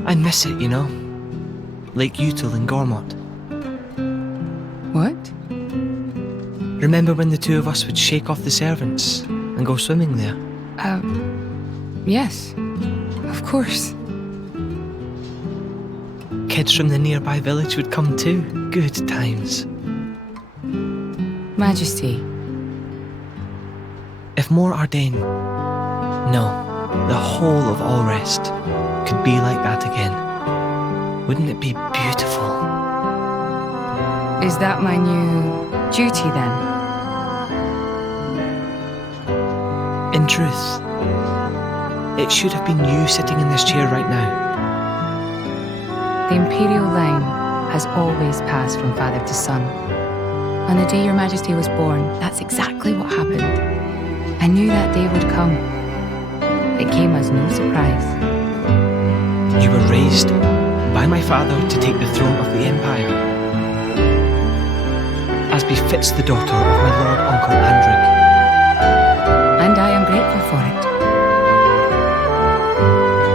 I miss it, you know? Lake Util and Gormott. What? Remember when the two of us would shake off the servants and go swimming there? Yes. Of course. Kids from the nearby village would come too. Good times. Majesty. If more Ardain, no, the whole of Allrest, could be like that again, wouldn't it be beautiful? Is that my new duty then? In truth, it should have been you sitting in this chair right now. The Imperial line has always passed from father to son. On the day Your Majesty was born, that's exactly what happened. I knew that day would come. It came as no surprise. You were raised by my father to take the throne of the Empire, as befits the daughter of my Lord Uncle Andric. And I am grateful for it.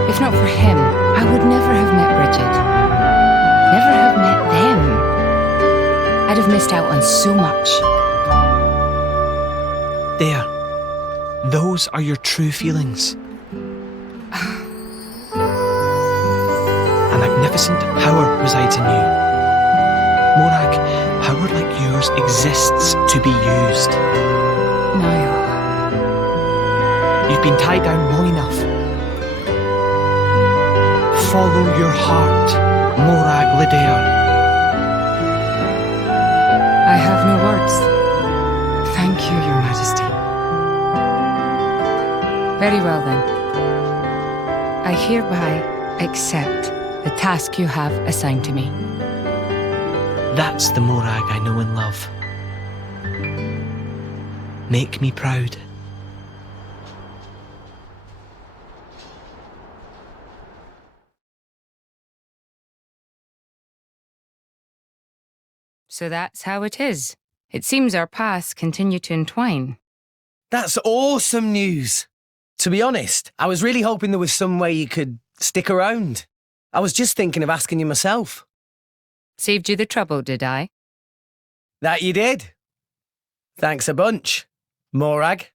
If not for him, I would never have met Bridget. Never have met them. I'd have missed out on so much. There. Those are your true feelings. A magnificent power resides in you. Morag, power like yours exists to be used. Niall. You've been tied down long enough. Follow your heart, Morag Lidair. I have no words. Thank you, Your Majesty. Very well then. I hereby accept the task you have assigned to me. That's the Morag I know and love. Make me proud. So that's how it is. It seems our paths continue to entwine. That's awesome news. To be honest, I was really hoping there was some way you could stick around. I was just thinking of asking you myself. Saved you the trouble, did I? That you did. Thanks a bunch, Morag.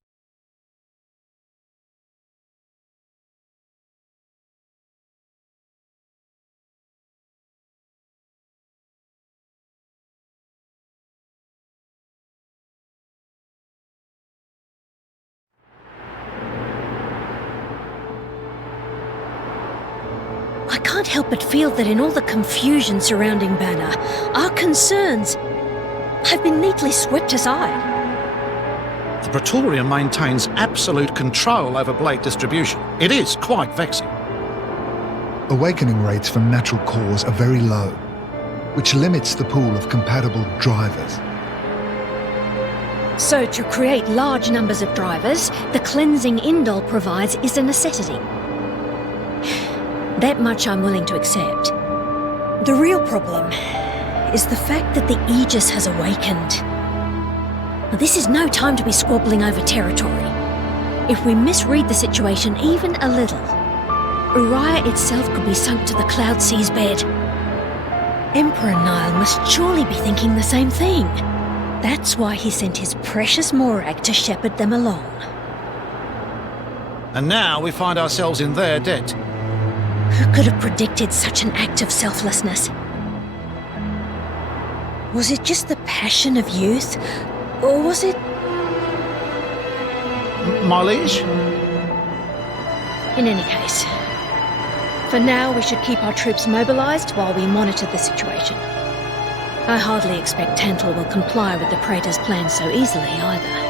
I can't help but feel that in all the confusion surrounding Banner, our concerns have been neatly swept aside. The Praetorium maintains absolute control over blade distribution. It is quite vexing. Awakening rates from natural cores are very low, which limits the pool of compatible drivers. So to create large numbers of drivers, the cleansing Indol provides is a necessity. That much I'm willing to accept. The real problem is the fact that the Aegis has awakened. Now, this is no time to be squabbling over territory. If we misread the situation even a little, Uriah itself could be sunk to the Cloud Sea's bed. Emperor Nile must surely be thinking the same thing. That's why he sent his precious Morag to shepherd them along. And now we find ourselves in their debt. Who could have predicted such an act of selflessness? Was it just the passion of youth? Or was it... My liege? In any case, for now we should keep our troops mobilized while we monitor the situation. I hardly expect Tantal will comply with the Praetor's plan so easily either.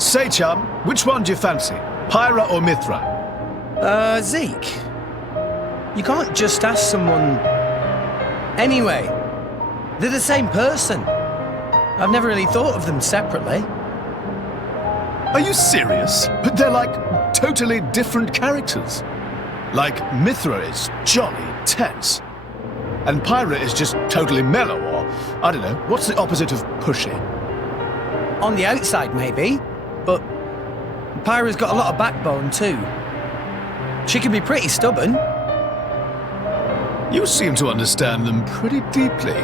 Say, chum, which one do you fancy? Pyra or Mithra? Zeke. You can't just ask someone... Anyway, they're the same person. I've never really thought of them separately. Are you serious? But they're like totally different characters. Like, Mithra is jolly tense. And Pyra is just totally mellow, or, I don't know, what's the opposite of pushy? On the outside, maybe. But Pyra's got a lot of backbone, too. She can be pretty stubborn. You seem to understand them pretty deeply.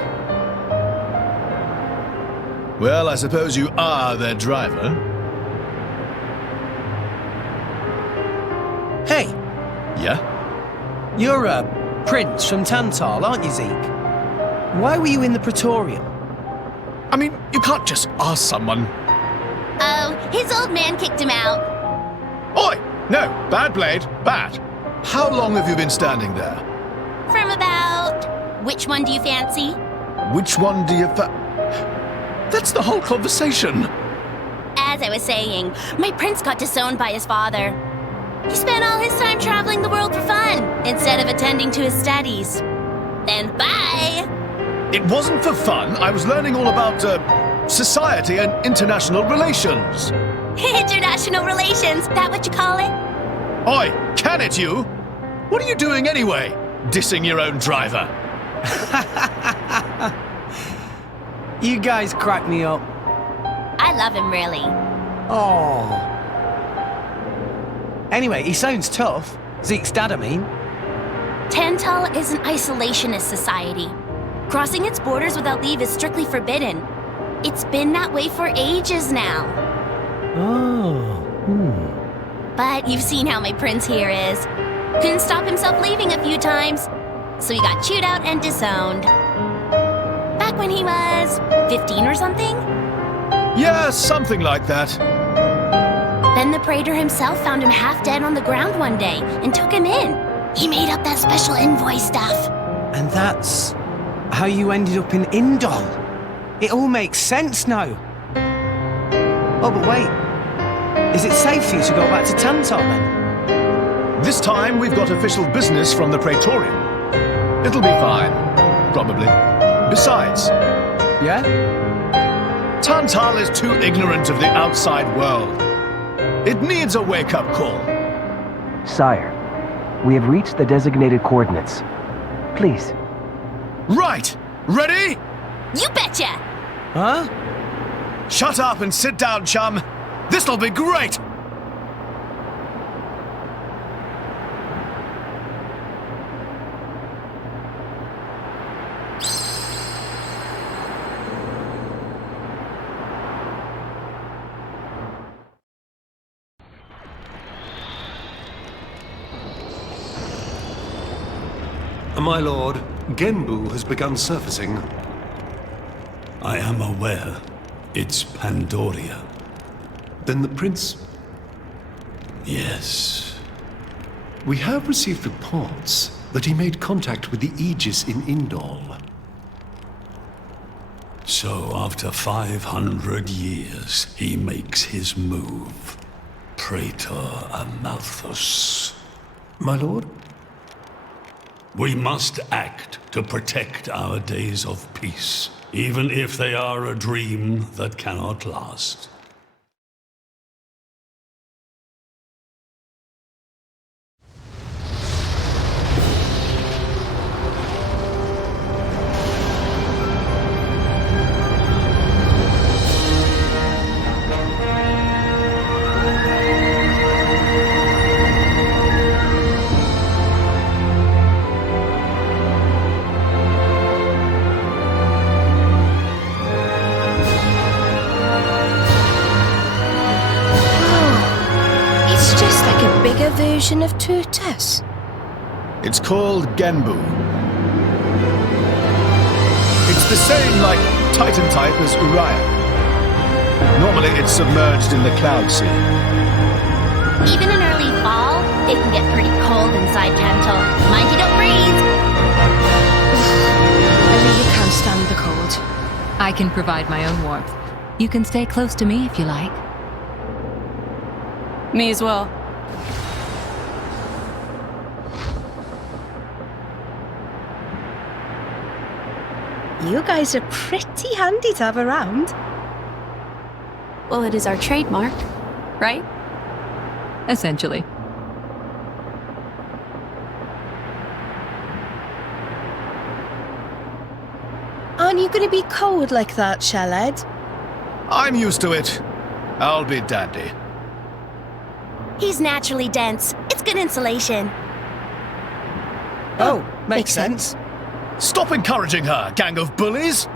Well, I suppose you are their driver. Hey! Yeah? You're a prince from Tantal, aren't you, Zeke? Why were you in the Praetorium? I mean, you can't just ask someone. Oh, his old man kicked him out. Oi! No, bad blade, bad. How long have you been standing there? From about... Which one do you fancy? Which one do you That's the whole conversation. As I was saying, my prince got disowned by his father. He spent all his time traveling the world for fun, instead of attending to his studies. Then bye! It wasn't for fun. I was learning all about, society and international relations. International relations, that what you call it? Oi, can it you? What are you doing anyway? Dissing your own driver. You guys crack me up. I love him, really. Oh. Anyway, he sounds tough. Zeke's dad, I mean. Tantal is an isolationist society. Crossing its borders without leave is strictly forbidden. It's been that way for ages now. Oh. But you've seen how my prince here is. Couldn't stop himself leaving a few times, so he got chewed out and disowned. Back when he was 15 or something? Yeah, something like that. Then the Praetor himself found him half dead on the ground one day and took him in. He made up that special envoy stuff. And that's how you ended up in Indol. It all makes sense now. Oh, but wait. Is it safe for you to go back to Tantal then? This time we've got official business from the Praetorium. It'll be fine. Probably. Besides... Yeah? Tantal is too ignorant of the outside world. It needs a wake-up call. Sire, we have reached the designated coordinates. Please. Right! Ready? You betcha! Huh? Shut up and sit down, chum. This'll be great! My lord, Genbu has begun surfacing. I am aware. It's Pandoria. Then the prince... Yes. We have received reports that he made contact with the Aegis in Indol. So after 500 years, he makes his move. Praetor Amalthus. My lord? We must act to protect our days of peace, even if they are a dream that cannot last. Version of Turtus. It's called Genbu. It's the same, like, Titan type as Uriah. Normally it's submerged in the cloud sea. Even in early fall, it can get pretty cold inside Tantal. Mind you don't freeze! I really can't stand the cold. I can provide my own warmth. You can stay close to me if you like. Me as well. You guys are pretty handy to have around. Well, it is our trademark, right? Essentially. Aren't you going to be cold like that, Shellhead? I'm used to it. I'll be dandy. He's naturally dense. It's good insulation. Oh, makes sense. Stop encouraging her, gang of bullies!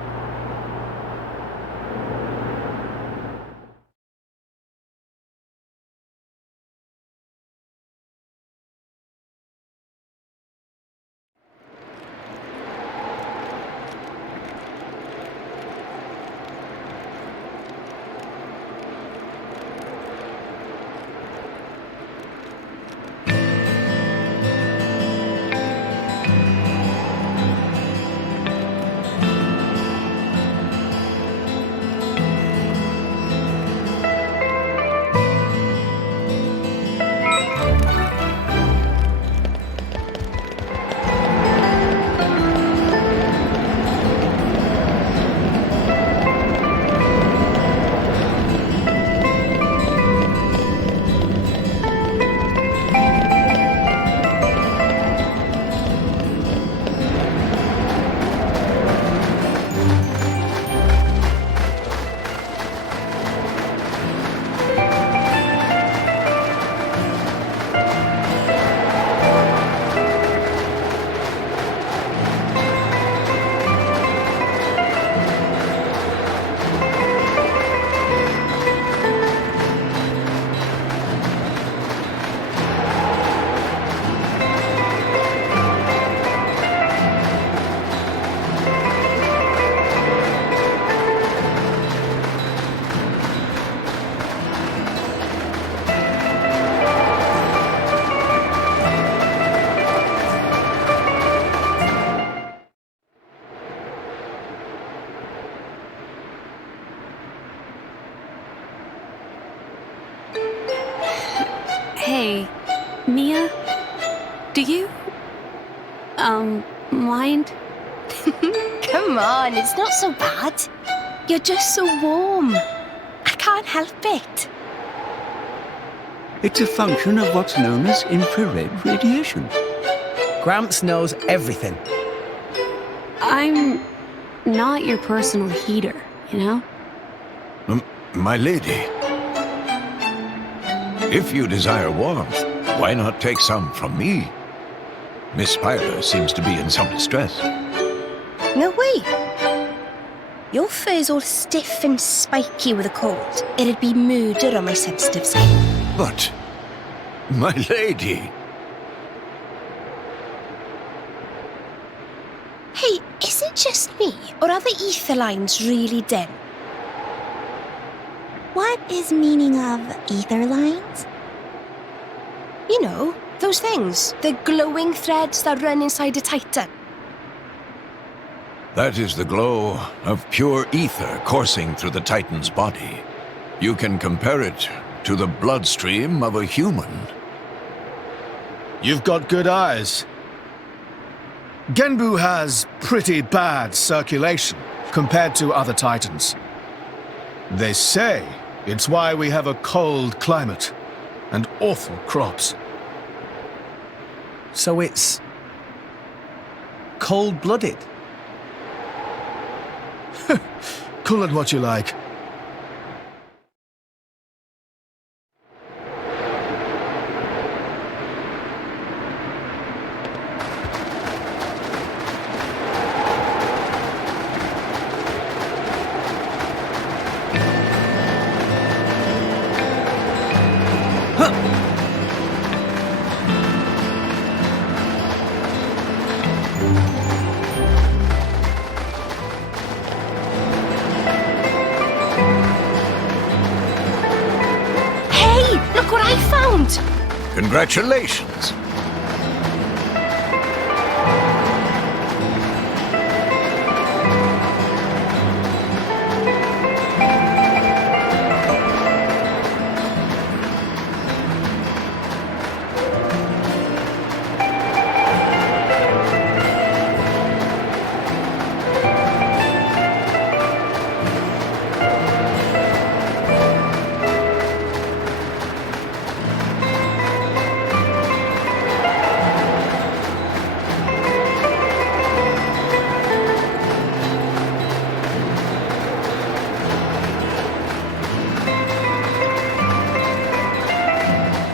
Hey, Mia? Do you... mind? Come on, it's not so bad. You're just so warm. I can't help it. It's a function of what's known as infrared radiation. Gramps knows everything. I'm not your personal heater, you know? My lady, if you desire warmth, why not take some from me? Miss Spyler seems to be in some distress. No way. Your fur's all stiff and spiky with a cold. It'd be murder on my sensitive skin. But, my lady... Hey, is it just me, or are the ether lines really dim? What is meaning of ether lines? You know, those things. The glowing threads that run inside a titan. That is the glow of pure ether coursing through the Titan's body. You can compare it to the bloodstream of a human. You've got good eyes. Genbu has pretty bad circulation compared to other Titans. They say it's why we have a cold climate and awful crops. So it's... cold-blooded? Call it what you like. Congratulations.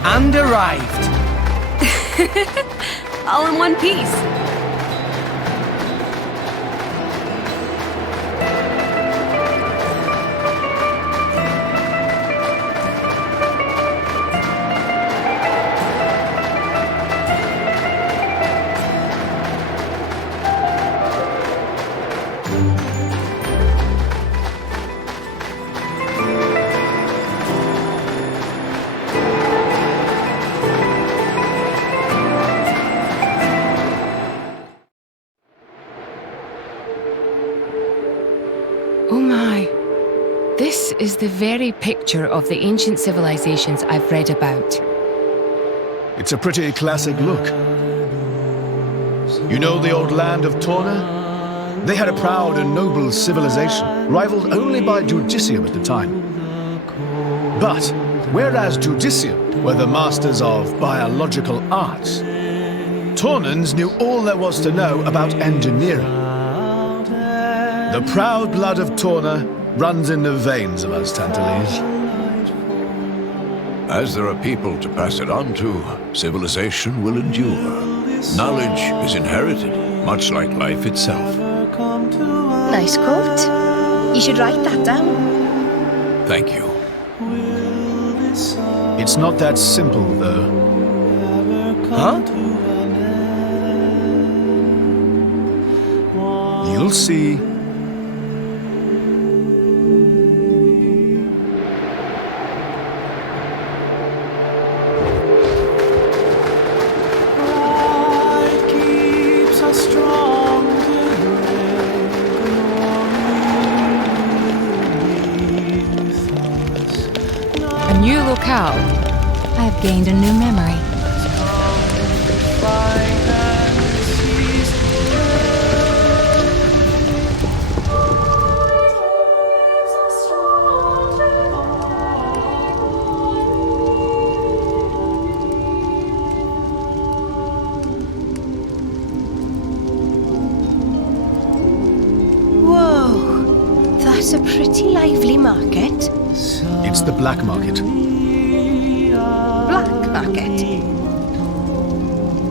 And arrived. All in one piece. Oh my. This is the very picture of the ancient civilizations I've read about. It's a pretty classic look. You know the old land of Torna? They had a proud and noble civilization, rivaled only by Judicium at the time. But, whereas Judicium were the masters of biological arts, Tornans knew all there was to know about engineering. The proud blood of Torna runs in the veins of us Tantalese. As there are people to pass it on to, civilization will endure. Knowledge is inherited, much like life itself. Nice quote. You should write that down. Thank you. It's not that simple, though. Huh? You'll see. A new locale. I have gained a new memory. pretty lively market. It's the black market. Black market?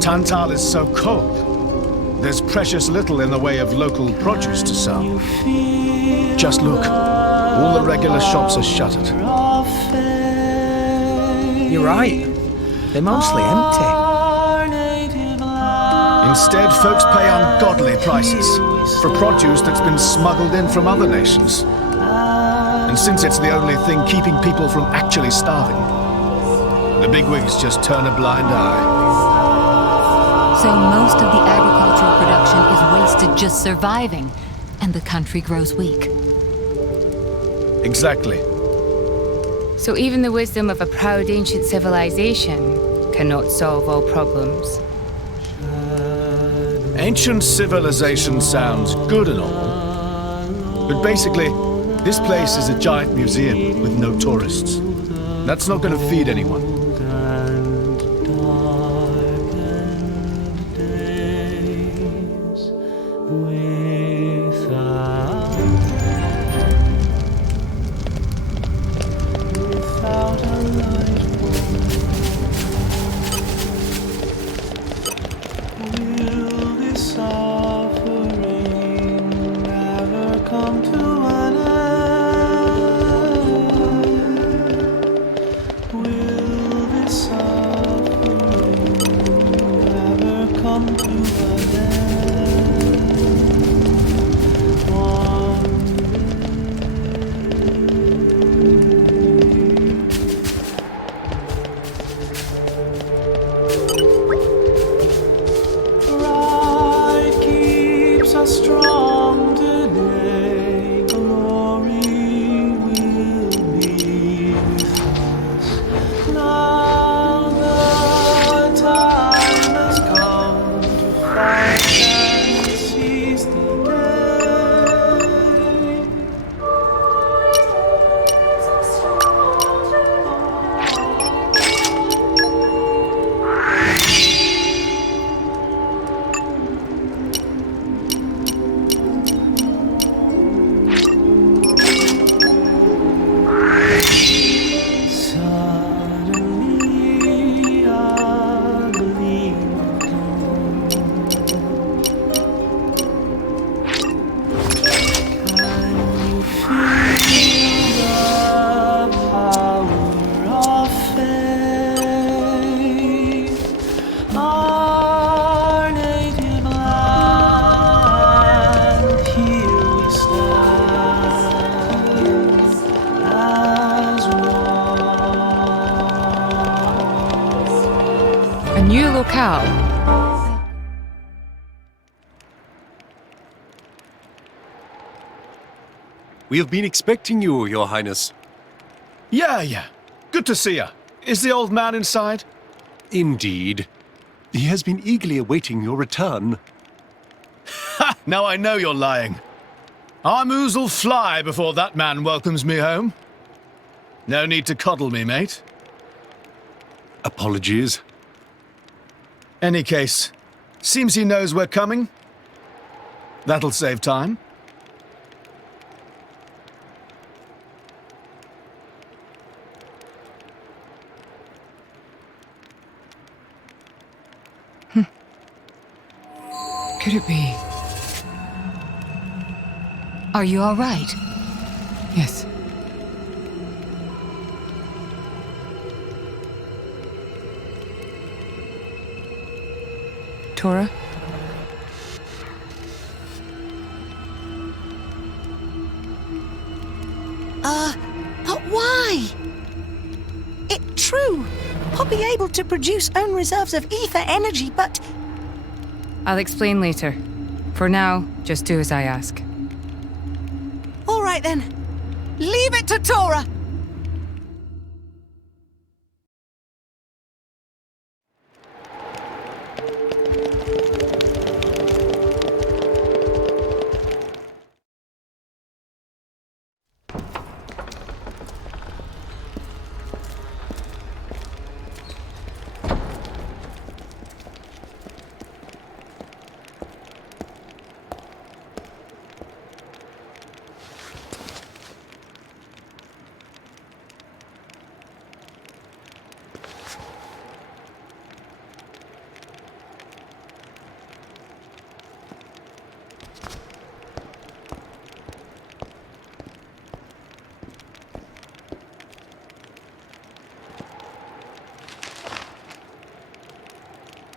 Tantal is so cold. There's precious little in the way of local produce to sell. Just look. All the regular shops are shuttered. You're right. They're mostly empty. Instead, folks pay ungodly prices for produce that's been smuggled in from other nations. And since it's the only thing keeping people from actually starving, the bigwigs just turn a blind eye. So most of the agricultural production is wasted just surviving, and the country grows weak. Exactly. So even the wisdom of a proud ancient civilization cannot solve all problems. Ancient civilization sounds good and all, but basically, this place is a giant museum with no tourists. That's not going to feed anyone. We have been expecting you, Your Highness. Yeah. Good to see you. Is the old man inside? Indeed. He has been eagerly awaiting your return. Ha! Now I know you're lying. Our moos'll fly before that man welcomes me home. No need to coddle me, mate. Apologies. Any case, seems he knows we're coming. That'll save time. Could it be? Are you all right? Yes. Tora? But why? It's true. I'll be able to produce own reserves of ether energy, but... I'll explain later. For now, just do as I ask. All right then. Leave it to Tora.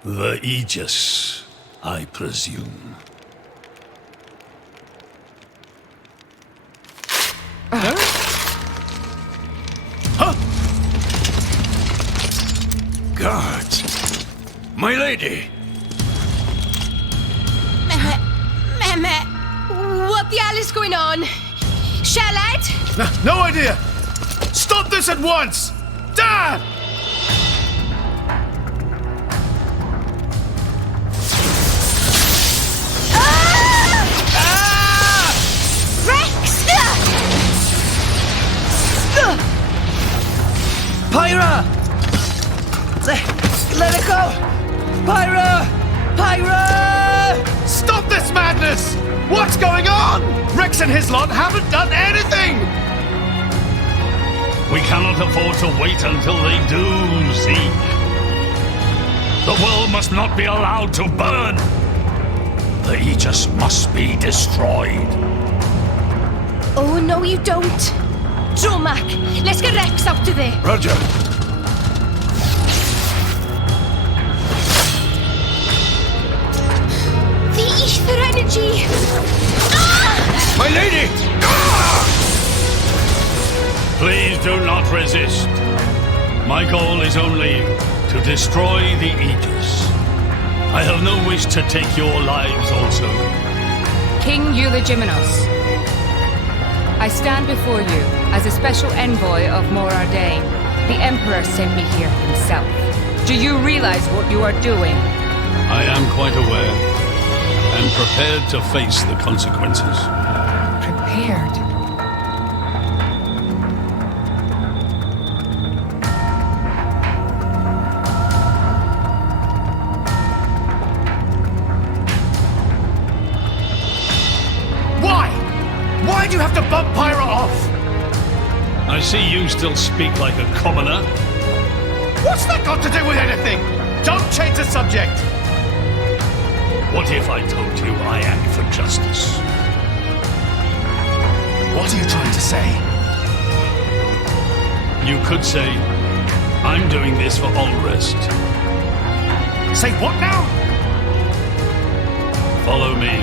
The Aegis, I presume. Guards! My lady! Mehmet, what the hell is going on? Shellhead? No idea! Stop this at once! Dad! Rex! Pyra! Let it go! Pyra! Pyra! Stop this madness! What's going on? Rex and his lot haven't done anything! We cannot afford to wait until they do, Zeke. The world must not be allowed to burn. The Aegis must be destroyed. Oh, no, you don't. Dromac, let's get Rex out of there. Roger. The ether energy. Ah! My lady! Please do not resist. My goal is only to destroy the Aegis. I have no wish to take your lives also. King Eulogimenos, I stand before you as a special envoy of Morardain. The Emperor sent me here himself. Do you realize what you are doing? I am quite aware and prepared to face the consequences. Prepared? Why do you have to bump Pyra off? I see you still speak like a commoner. What's that got to do with anything? Don't change the subject. What if I told you I act for justice? What are you trying to say? You could say, I'm doing this for Ulrest. Say what now? Follow me.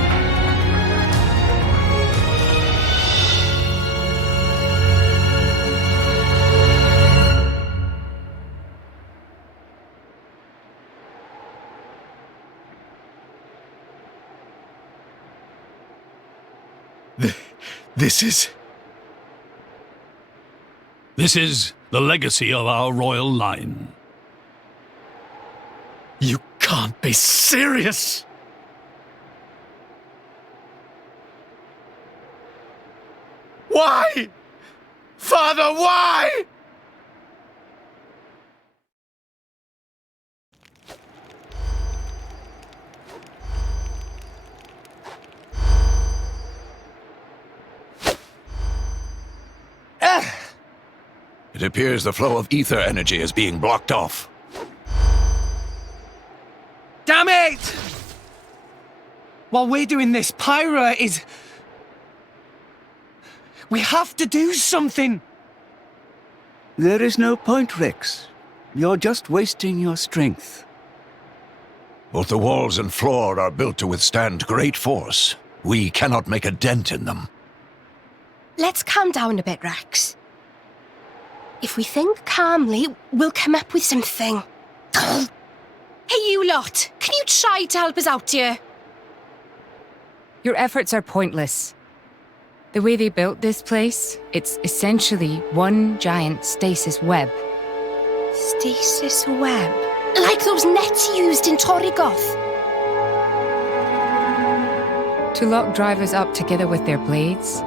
This is the legacy of our royal line. You can't be serious! Why? Father, why? It appears the flow of ether energy is being blocked off. Damn it! While we're doing this, Pyra is... We have to do something! There is no point, Rex. You're just wasting your strength. Both the walls and floor are built to withstand great force. We cannot make a dent in them. Let's calm down a bit, Rex. If we think calmly, we'll come up with something. Hey, you lot! Can you try to help us out here? Your efforts are pointless. The way they built this place, it's essentially one giant stasis web. Stasis web? Like those nets used in Torrigoth? To lock drivers up together with their blades,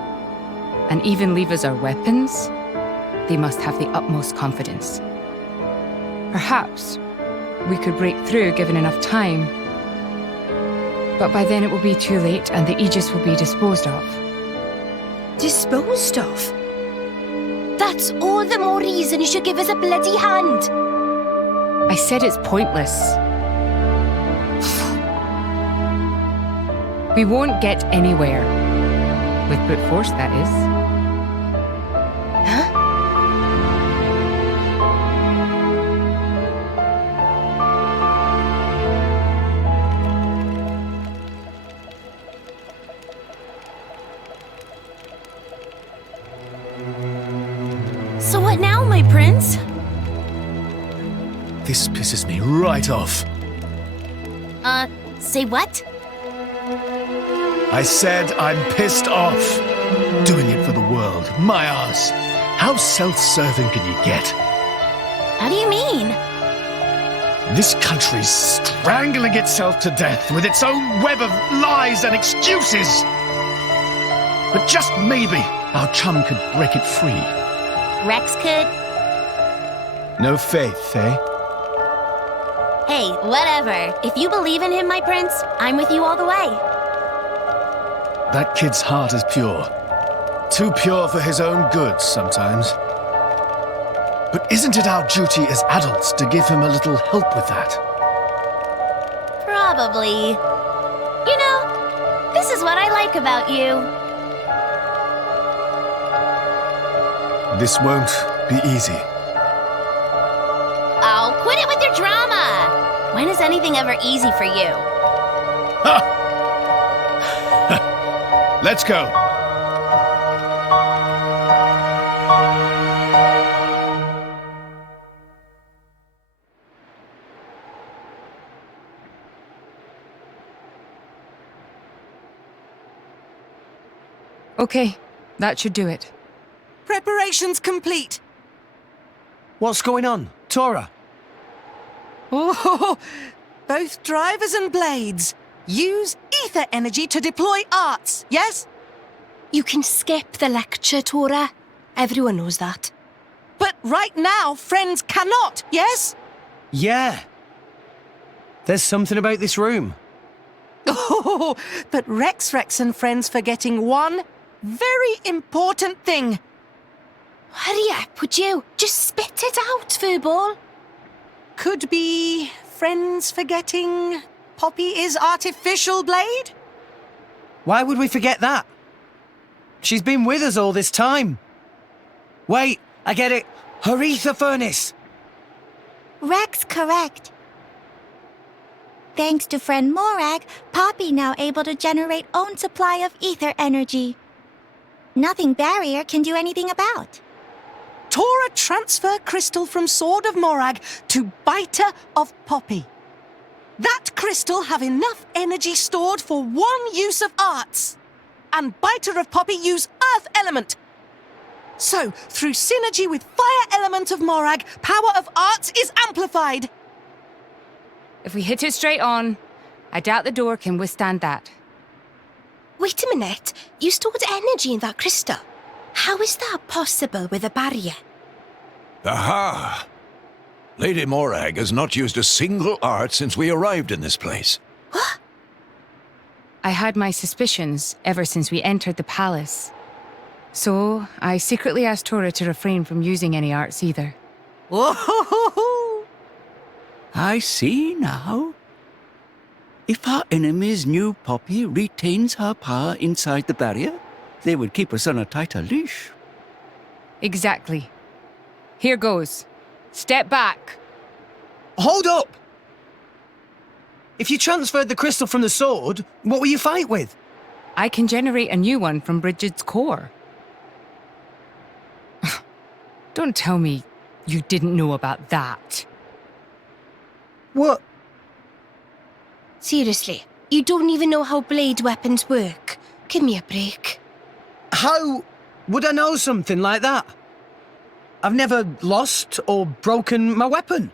and even leave us our weapons, they must have the utmost confidence. Perhaps we could break through given enough time, but by then it will be too late and the Aegis will be disposed of. Disposed of? That's all the more reason you should give us a bloody hand. I said it's pointless. We won't get anywhere. With brute force, that is. my prince. This pisses me right off. Say what? I said I'm pissed off. Doing it for the world, my arse. How self-serving can you get? How do you mean? This country's strangling itself to death with its own web of lies and excuses. But just maybe our chum could break it free. Rex could? No faith, eh? Hey, whatever. If you believe in him, my prince, I'm with you all the way. That kid's heart is pure. Too pure for his own good sometimes. But isn't it our duty as adults to give him a little help with that? Probably. You know, this is what I like about you. This won't be easy. Oh, quit it with your drama! When is anything ever easy for you? Let's go. Okay, that should do it. Preparations complete. What's going on? Tora? Oh, both drivers and blades. Use ether energy to deploy arts, yes? You can skip the lecture, Tora. Everyone knows that. But right now, friends cannot, yes? Yeah. There's something about this room. Oh, but Rex and friends forgetting one very important thing. Hurry up, would you? Just spit it out, Furball. Could be friends forgetting Poppy is artificial blade? Why would we forget that? She's been with us all this time. Wait, I get it. Her ether furnace. Rex correct. Thanks to friend Morag, Poppy now able to generate own supply of ether energy. Nothing barrier can do anything about. Tora transfer crystal from Sword of Morag to Biter of Poppy. That crystal have enough energy stored for one use of arts. And Biter of Poppy use Earth element. So, through synergy with Fire element of Morag, power of arts is amplified. If we hit it straight on, I doubt the door can withstand that. Wait a minute. You stored energy in that crystal. How is that possible with a barrier? Aha! Lady Morag has not used a single art since we arrived in this place. What? I had my suspicions ever since we entered the palace. So, I secretly asked Tora to refrain from using any arts either. Whoa! I see now. If our enemy's new Poppy retains her power inside the barrier, they would keep us on a tighter leash. Exactly. Here goes. Step back. Hold up! If you transferred the crystal from the sword, what will you fight with? I can generate a new one from Bridget's core. Don't tell me you didn't know about that. What? Seriously, you don't even know how blade weapons work. Give me a break. How would I know something like that? I've never lost or broken my weapon.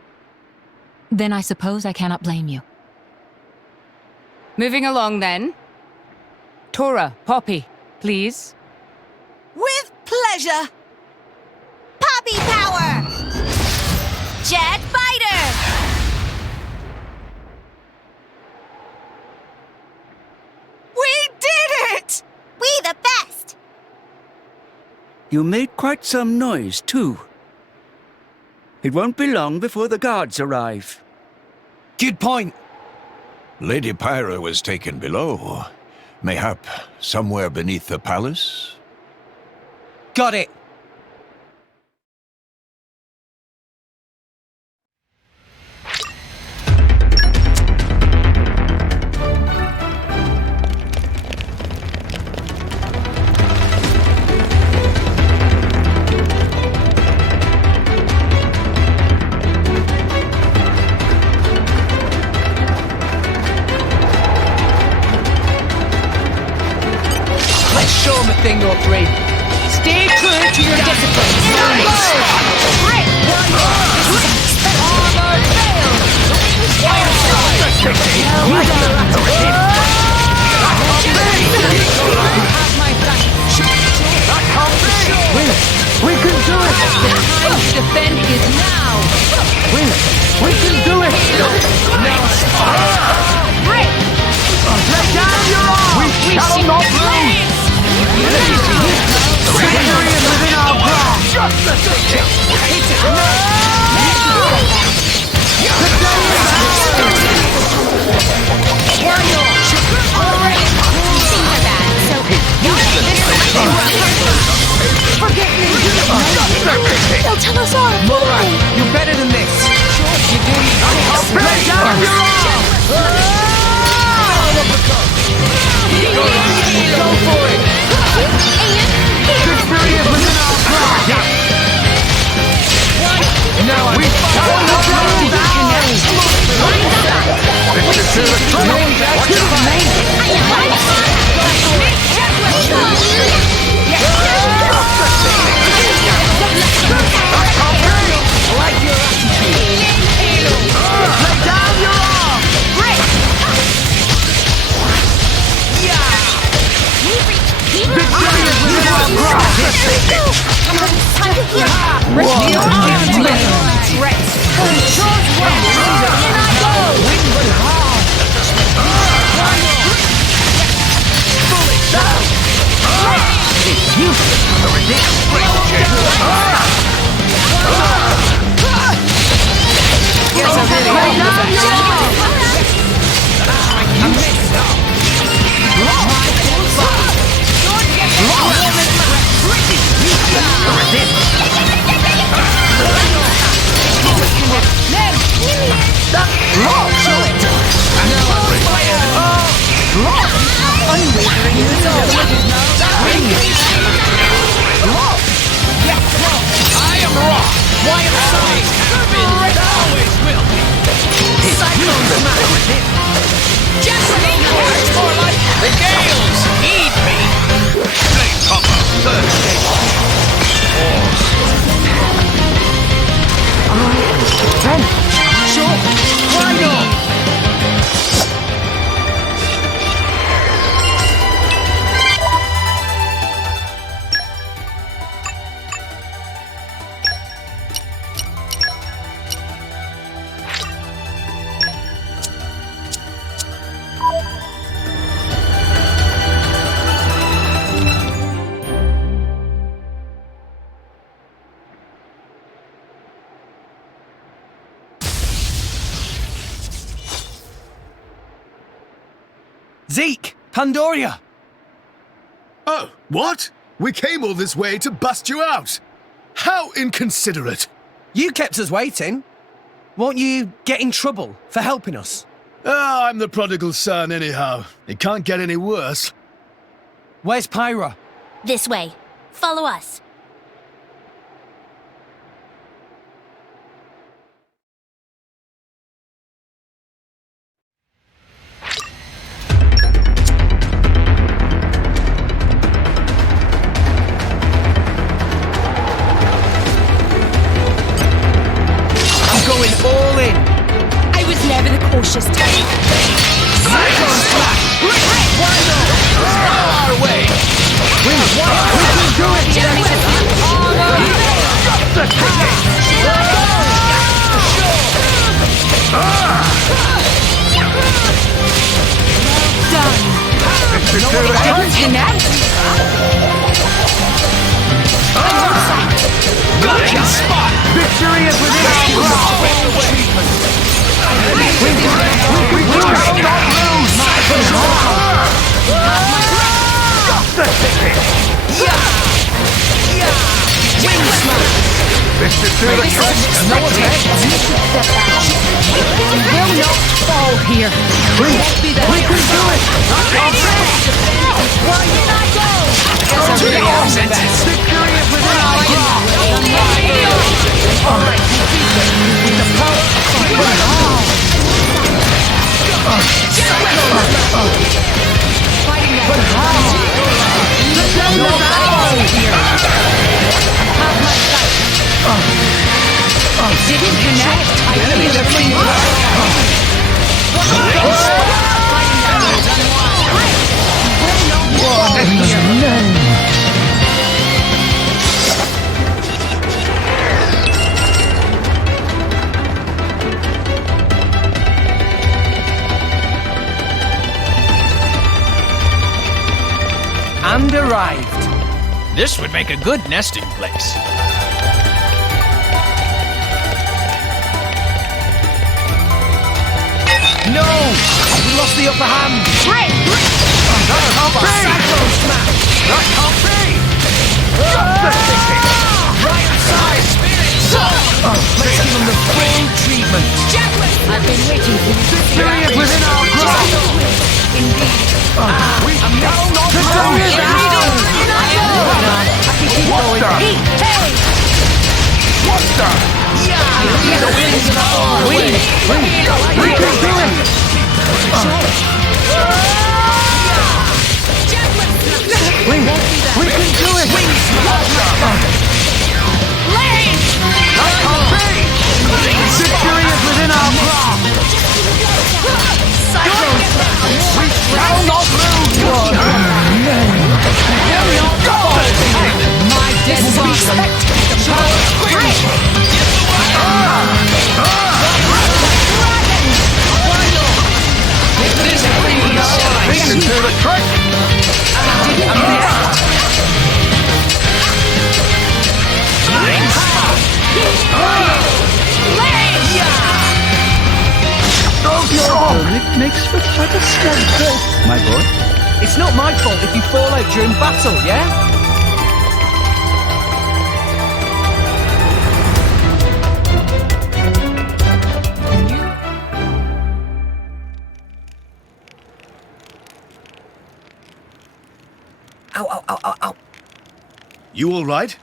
Then I suppose I cannot blame you. Moving along then. Tora, Poppy, please. With pleasure. Poppy power! Jet Fighter! We did it! We the best! You made quite some noise, too. It won't be long before the guards arrive. Good point. Lady Pyra was taken below. Mayhap somewhere beneath the palace? Got it. thing or three. Stay true to your discipline. We can do it! The time to defend is now! We can do it! Let down your arms! We shall not lose! Victory is within our grasp! Forget me! They'll tell us all! Mora, you're better than this! You do need to Let down your arms! Go for it! Victory is within our grasp! Now we shall not lose! Zeke! Pandoria! Oh, what? We came all this way to bust you out! How inconsiderate! You kept us waiting. Won't you get in trouble for helping us? Ah, I'm the prodigal son anyhow. It can't get any worse. Where's Pyra? This way. Follow us. Going all in. I was never the cautious type. Cyclone Slash! Our way! We can do it! Gotcha! Spot! Victory is within our grasp! We shall not lose! The ticket! Wing smash! Victor to the trust! No effect! We will not fall here. We can do it! Why did I go? Victory is within our grasp! But how? didn't connect. I feel a free And arrived. This would make a good nesting place. No! We lost the upper hand. Great! Cyclone smash! That can't be! Right side spirits! Let's give them the full treatment. I've been waiting for you. Period within our grasp. Indeed. We shall not lose. What the? What the? We can do it! We can do it! That can't be! Victory is within our grasp! We shall not lose! My destiny. We can do the trick! It makes for quite a strength, my boy. It's not my fault if you fall out during battle, yeah? Ow, ow, ow, ow, ow. You all right?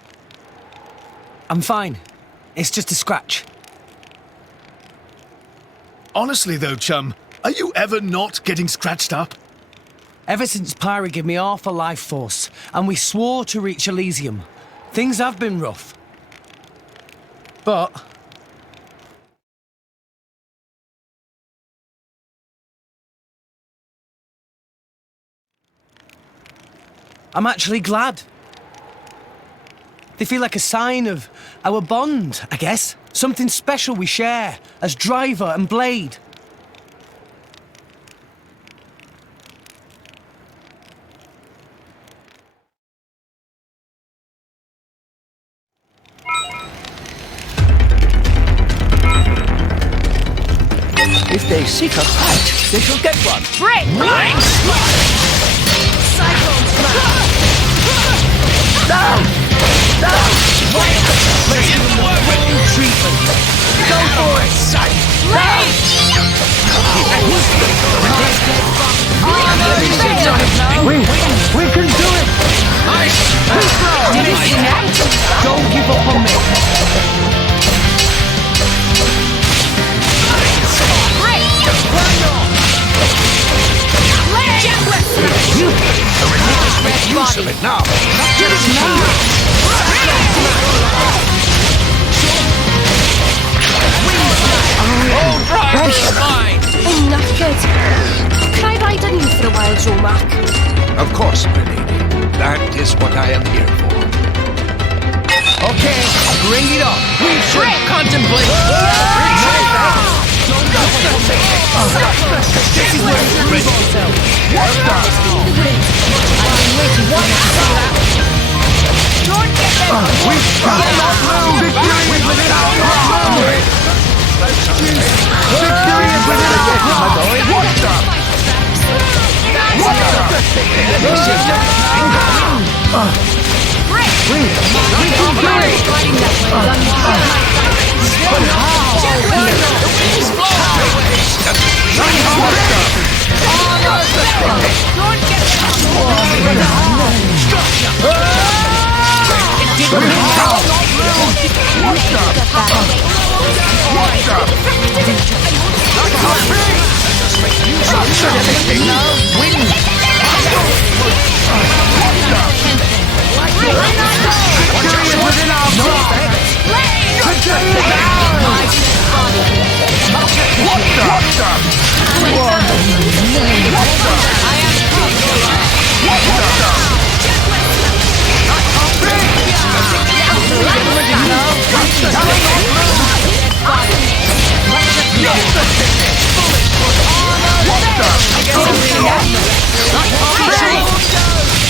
I'm fine. It's just a scratch. Honestly though, chum, are you ever not getting scratched up? Ever since Pyra gave me half a life force, and we swore to reach Elysium, things have been rough. But I'm actually glad. They feel like a sign of our bond, I guess. Something special we share as driver and blade. If they seek a fight, they shall get one. Break! Cyclone smash! Down! Down! Let's give them the full treatment. Go for it, son! We can do it! Don't give up on me. Use of it now. Get us now! I'm knackered. Can I ride on you for a while, Joe Mac? Of course, my lady. That is what I am here for. Okay, bring it on. We should contemplate. This is where we prove ourselves. What the? I've been waiting for you. Don't get them. We shall not lose. Victory is within our grasp. Victory is within our grasp. What the? What the? We can do it. But My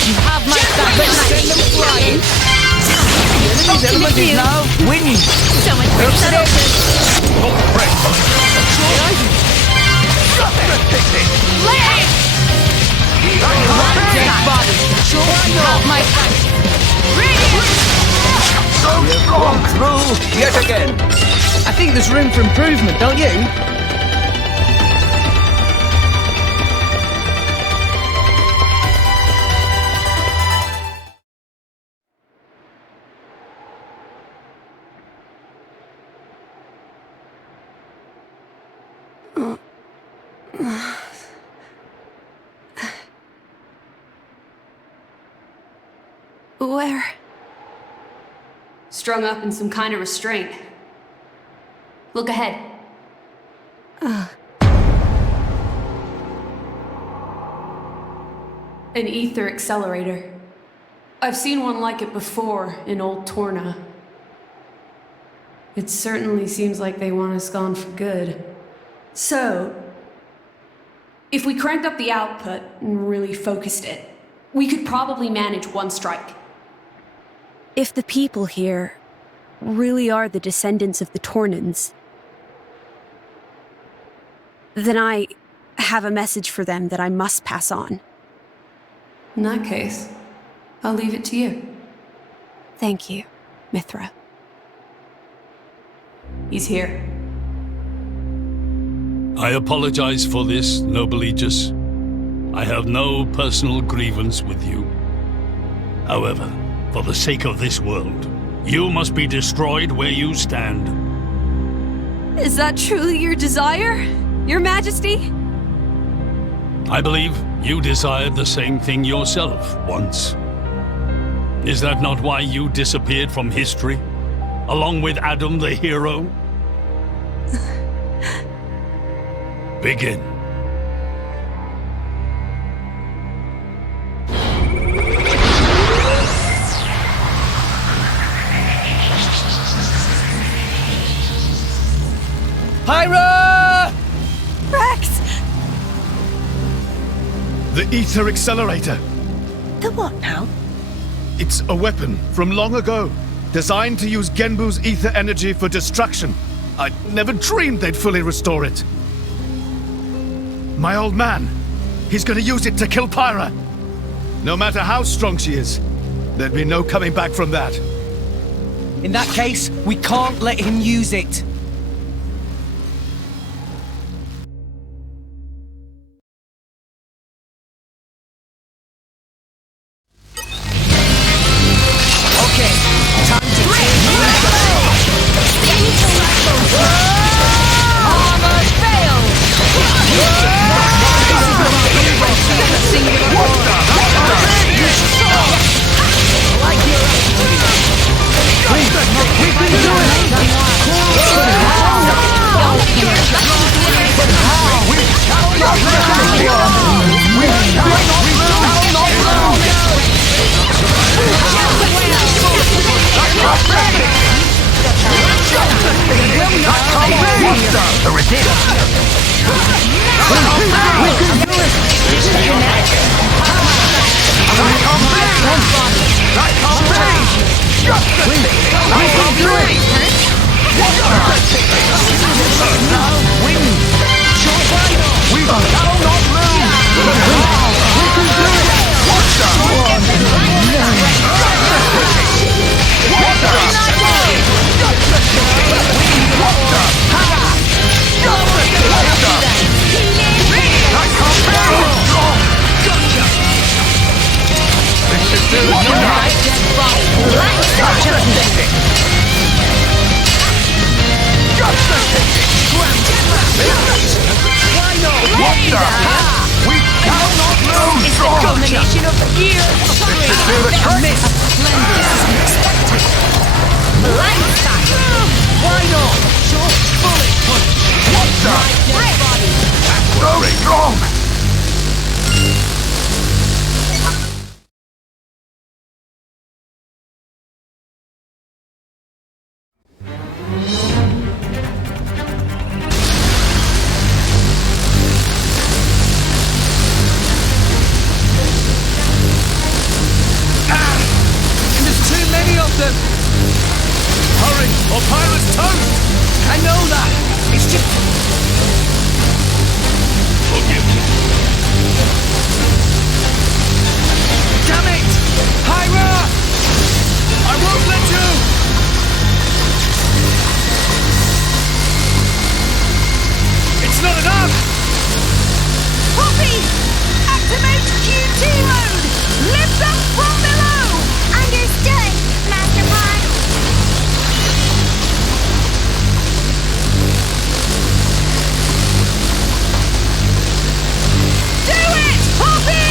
You have my back. Send them flying. These element is now winning. So much for My We've gone through yet again. I think there's room for improvement, don't you? Where? Strung up in some kind of restraint. Look ahead. An ether accelerator. I've seen one like it before in Old Torna. It certainly seems like they want us gone for good. So, if we cranked up the output and really focused it, we could probably manage one strike. If the people here really are the descendants of the Tornans, then I have a message for them that I must pass on. In that case, I'll leave it to you. Thank you, Mithra. He's here. I apologize for this, noble Aegis. I have no personal grievance with you. However, for the sake of this world, you must be destroyed where you stand. Is that truly your desire, Your Majesty? I believe you desired the same thing yourself once. Is that not why you disappeared from history, along with Adam the hero? Begin. Pyra! Rex! The ether accelerator. The what now? It's a weapon from long ago, designed to use Genbu's ether energy for destruction. I never dreamed they'd fully restore it. My old man, he's gonna use it to kill Pyra. No matter how strong she is, there'd be no coming back from that. In that case, we can't let him use it. or Pyra's toast! I know that! It's just... Forgive me. Damn it! Pyra! I won't let you! It's not enough! Poppy! Activate QT mode! Lift up from below! Understood, Master Pod. Do it, Poppy!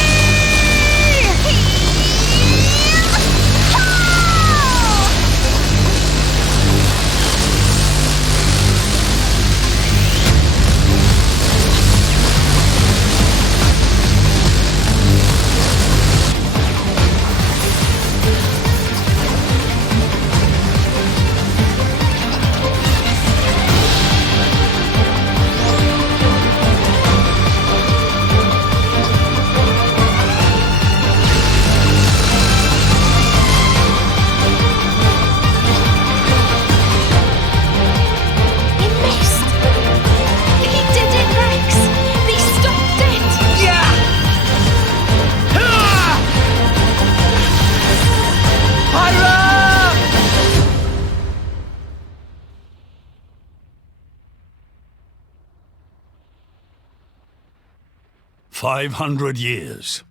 500 years.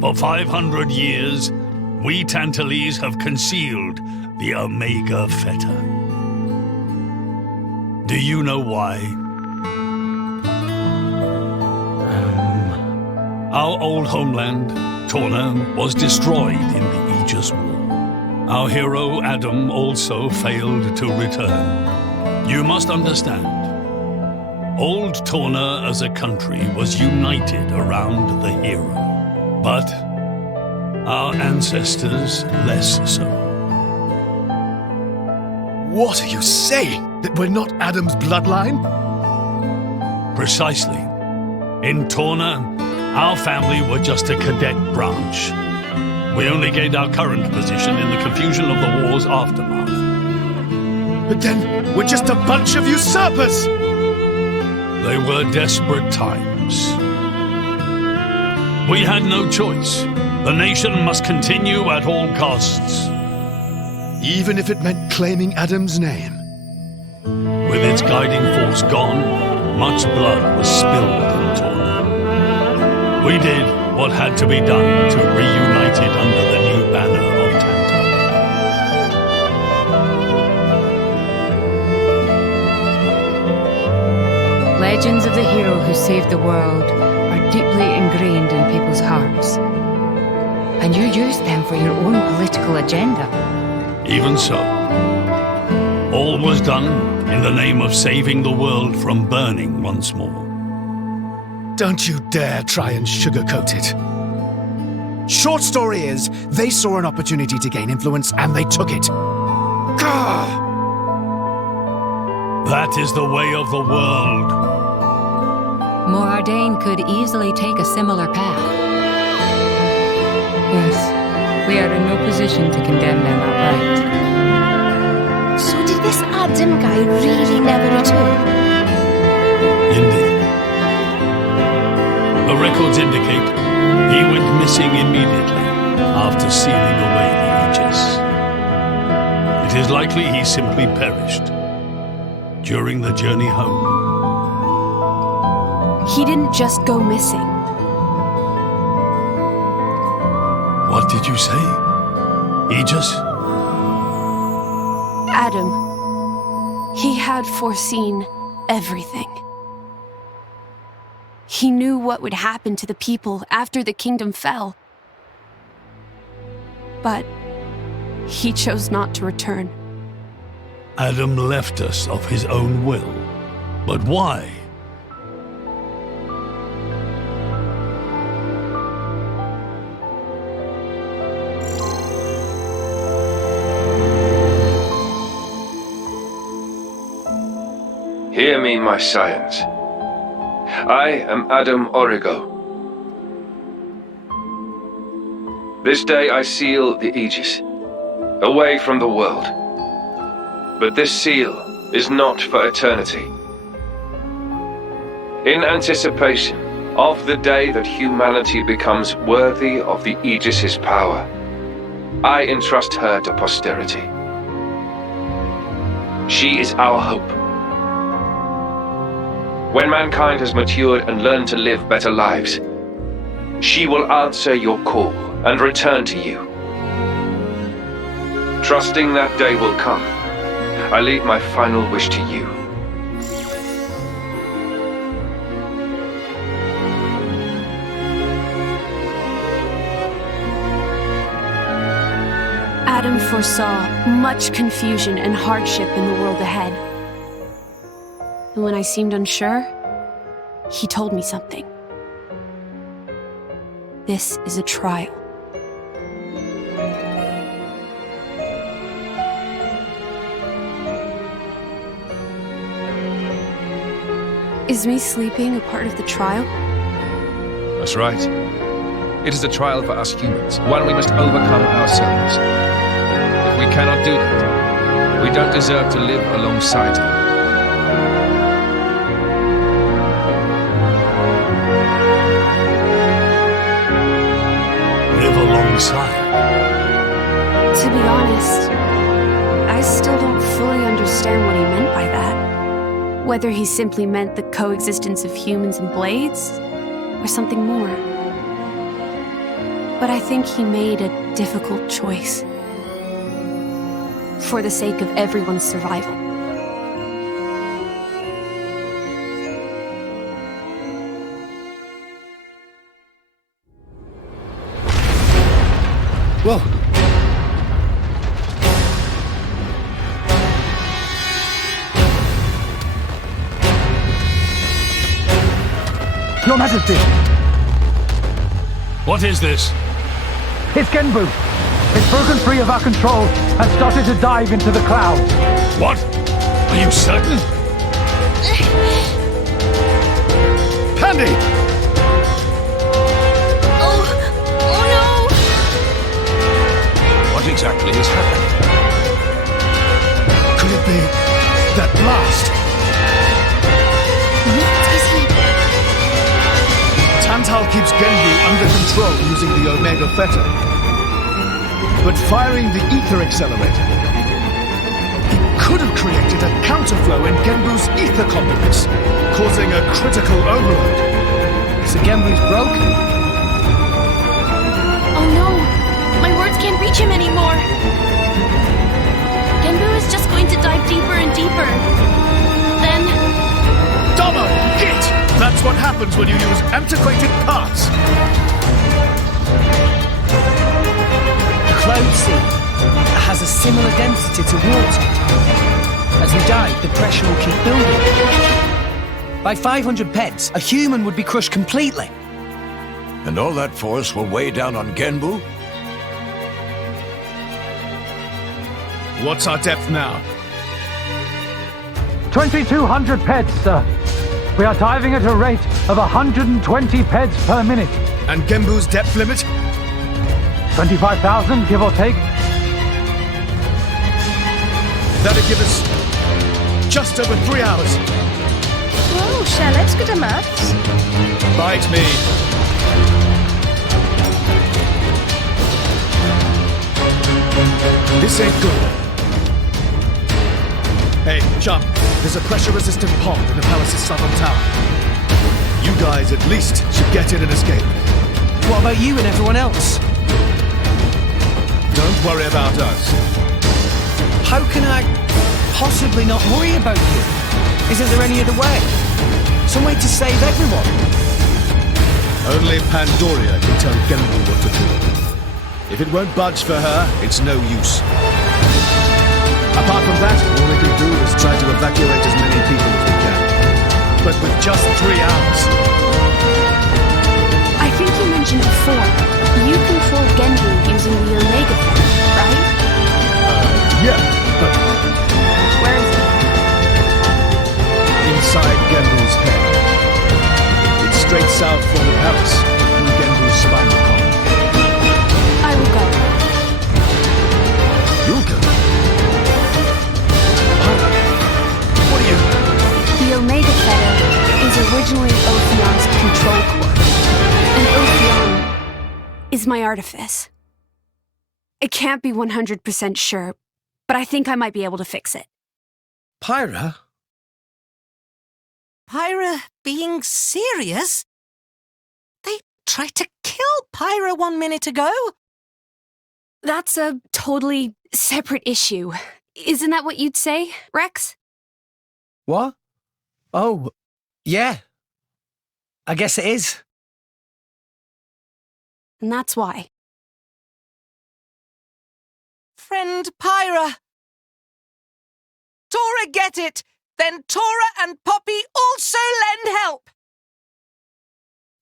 For 500 years, we Tantalese have concealed the Omega Feta. Do you know why? Our old homeland, Torna, was destroyed in the Aegis War. Our hero, Adam, also failed to return. You must understand. Old Torna as a country was united around the hero, but our ancestors less so. What are you saying? That we're not Adam's bloodline? Precisely. In Torna, our family were just a cadet branch. We only gained our current position in the confusion of the war's aftermath. But then, we're just a bunch of usurpers! They were desperate times. We had no choice. The nation must continue at all costs. Even if it meant claiming Adam's name? With its guiding force gone, much blood was spilled in Torna. We did what had to be done to reunite it under the new banner of Tanta. Legends of the hero who saved the world are deeply ingrained in people's hearts. And you used them for your own political agenda. Even so, all was done in the name of saving the world from burning once more. Don't you dare try and sugarcoat it. Short story is, they saw an opportunity to gain influence and they took it. Gah! That is the way of the world. Morardain could easily take a similar path. Yes, we are in no position to condemn them outright. So did this Adam guy really never return? Indeed. The records indicate he went missing immediately after sealing away the Aegis. It is likely he simply perished during the journey home. He didn't just go missing. What did you say? Aegis? Adam. He had foreseen everything. He knew what would happen to the people after the kingdom fell. But he chose not to return. Adam left us of his own will. But why? Hear me, my scions. I am Adam Origo. This day I seal the Aegis, away from the world. But this seal is not for eternity. In anticipation of the day that humanity becomes worthy of the Aegis's power, I entrust her to posterity. She is our hope. When mankind has matured and learned to live better lives, she will answer your call and return to you. Trusting that day will come, I leave my final wish to you. Adam foresaw much confusion and hardship in the world ahead. And when I seemed unsure, he told me something. This is a trial. Is me sleeping a part of the trial? That's right. It is a trial for us humans, one we must overcome ourselves. If we cannot do that, we don't deserve to live alongside her. Live alongside? To be honest, I still don't fully understand what he meant by that. Whether he simply meant the coexistence of humans and blades, or something more. But I think he made a difficult choice. For the sake of everyone's survival. Whoa. Your Majesty! What is this? It's Genbu! It's broken free of our control and started to dive into the clouds. What? Are you certain? Pandy! Oh no! What exactly is happening? Could it be that blast? Tantal keeps Genbu under control using the Omega Theta. But firing the ether accelerator, he could have created a counterflow in Genbu's ether complex, causing a critical overload. So Genbu's broken? Oh no! My words can't reach him anymore! Genbu is just going to dive deeper and deeper. Then... Domo! Git! That's what happens when you use antiquated parts! Cloud sea has a similar density to water. As we dive, the pressure will keep building. By 500 peds, a human would be crushed completely. And all that force will weigh down on Genbu? What's our depth now? 2,200 peds, sir. We are diving at a rate of 120 peds per minute. And Genbu's depth limit? 25,000, give or take. That'll give us just over 3 hours. Whoa, Charlotte's good at maths. Bite me. This ain't good. Hey, chum, there's a pressure-resistant pond in the palace's southern tower. You guys at least should get in and escape. What about you and everyone else? Don't worry about us. How can I possibly not worry about you? Isn't there any other way? Some way to save everyone? Only Pandoria can tell Genbu what to do. If it won't budge for her, it's no use. Apart from that, all we can do is try to evacuate as many people as we can. But with just 3 hours. I think you mentioned before, you control Genbu using the Omega Theta, right? Yeah, but... Where is it? Inside Genbu's head. It's straight south from the palace, through Genbu's spinal column. I will go. You'll was originally Ophion's control core. And Ophion is my artifice. I can't be 100% sure, but I think I might be able to fix it. Pyra? Pyra being serious? They tried to kill Pyra 1 minute ago. That's a totally separate issue. Isn't that what you'd say, Rex? What? Oh, yeah. I guess it is. And that's why. Friend Pyra. Tora get it! Then Tora and Poppy also lend help!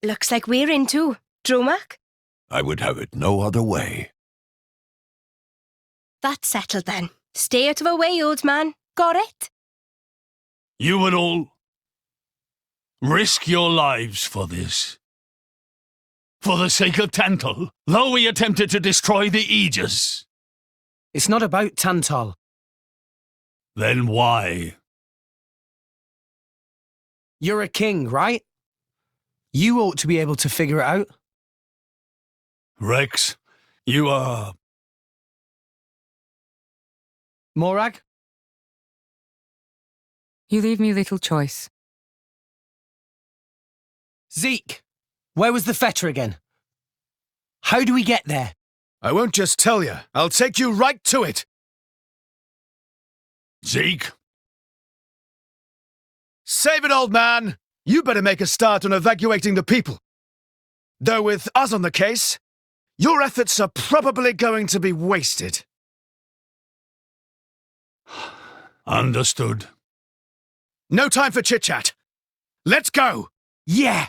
Looks like we're in too. Dromak? I would have it no other way. That's settled then. Stay out of our way, old man. Got it? You would all risk your lives for this. For the sake of Tantal, though we attempted to destroy the Aegis. It's not about Tantal. Then why? You're a king, right? You ought to be able to figure it out. Rex, you are... Morag? You leave me little choice. Zeke, where was the fetter again? How do we get there? I won't just tell you. I'll take you right to it. Zeke? Save it, old man. You better make a start on evacuating the people. Though with us on the case, your efforts are probably going to be wasted. Understood. No time for chit-chat. Let's go! Yeah!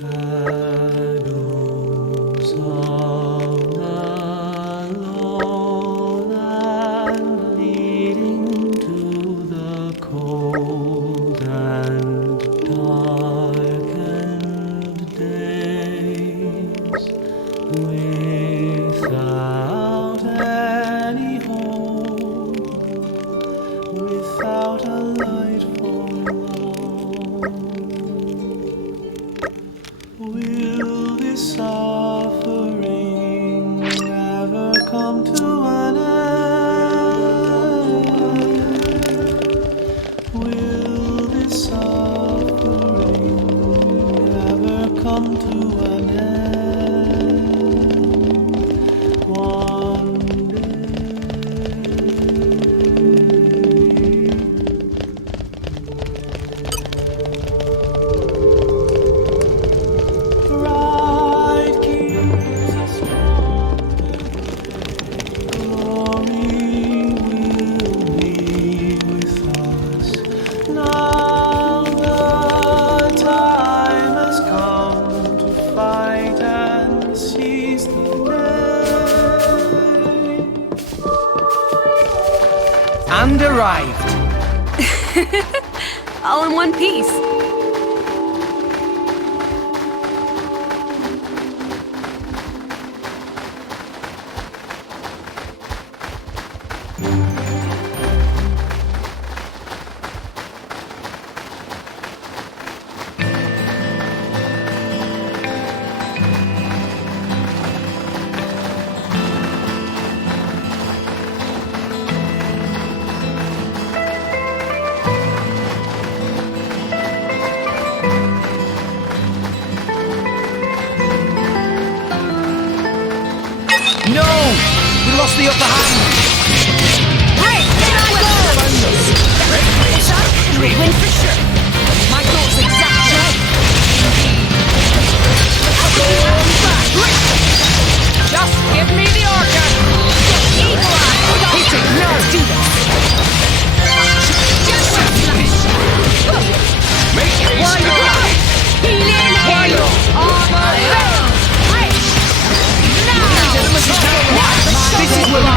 Shadows of the lowland leading to the cold and darkened days, without any hope, without a light for will this suffering ever come to an end? Will this suffering ever come to an end? One Pride keeps us strong. Glory will be with us. Now the time has come to fight and seize the day. And arrived. All in one piece. No! We lost the upper hand! Right, there I go! We win for sure. My goal's exactly. Just give me the order. Hit it, now do this. Make haste! Why not? Healing hail on my own. Now! This is where I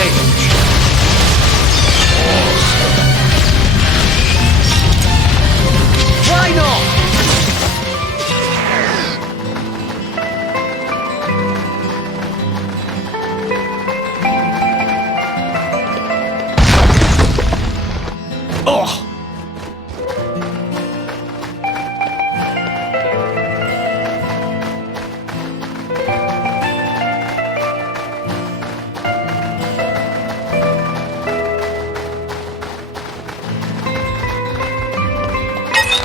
stage. Why not? Oh!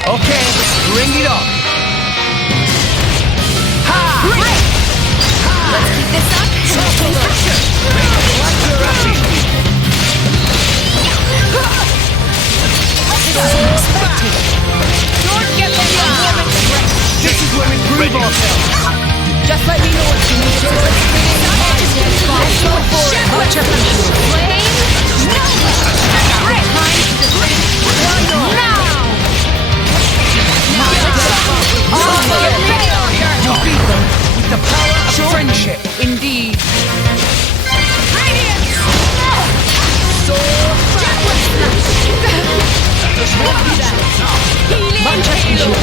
Okay, bring it on. Ha! Let's keep this up and we'll take pressure. This is unexpected. Don't get them a moment's rest. This is where we prove ourselves. Just let me know if you need to. Let's go for it. Much appreciated. Flame? No! Time to now! You beat them with the power of friendship. Indeed. Much appreciated.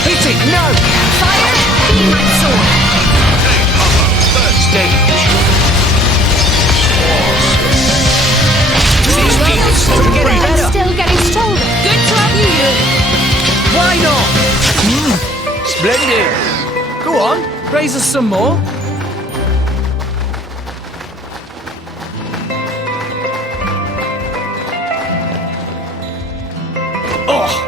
Hit it! No! Fire! Be my sword! Third stage. I'm still getting stronger. Good job, you! Why not? Splendid. Go on, raise us some more. Oh!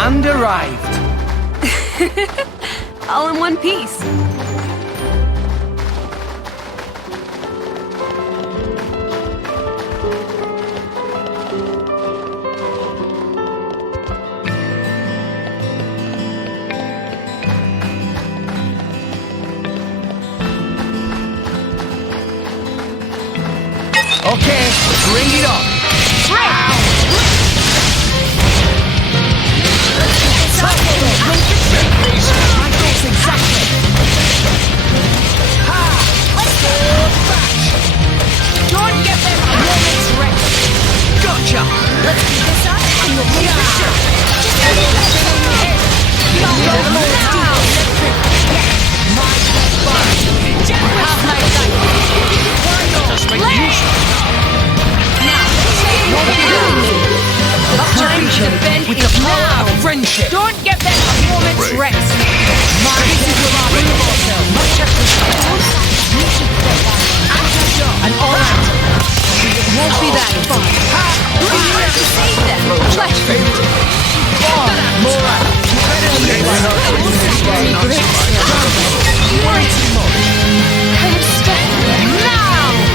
And arrived. All in one piece. Okay, bring it on. Don't get them a moment's rest. Gotcha. Let's keep this up and we'll take pressure. Just a little bit. Have my sight. The time to defend with the power of friendship. Don't get them a moment's rest. This is where I prove ourselves. Much appreciated. And all that. It won't be that fun. Who do you have to save them?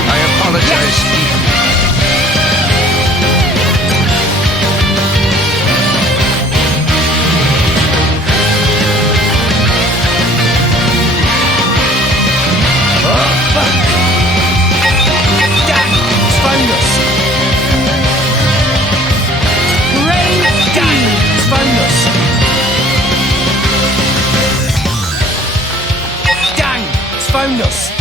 I apologize. around us.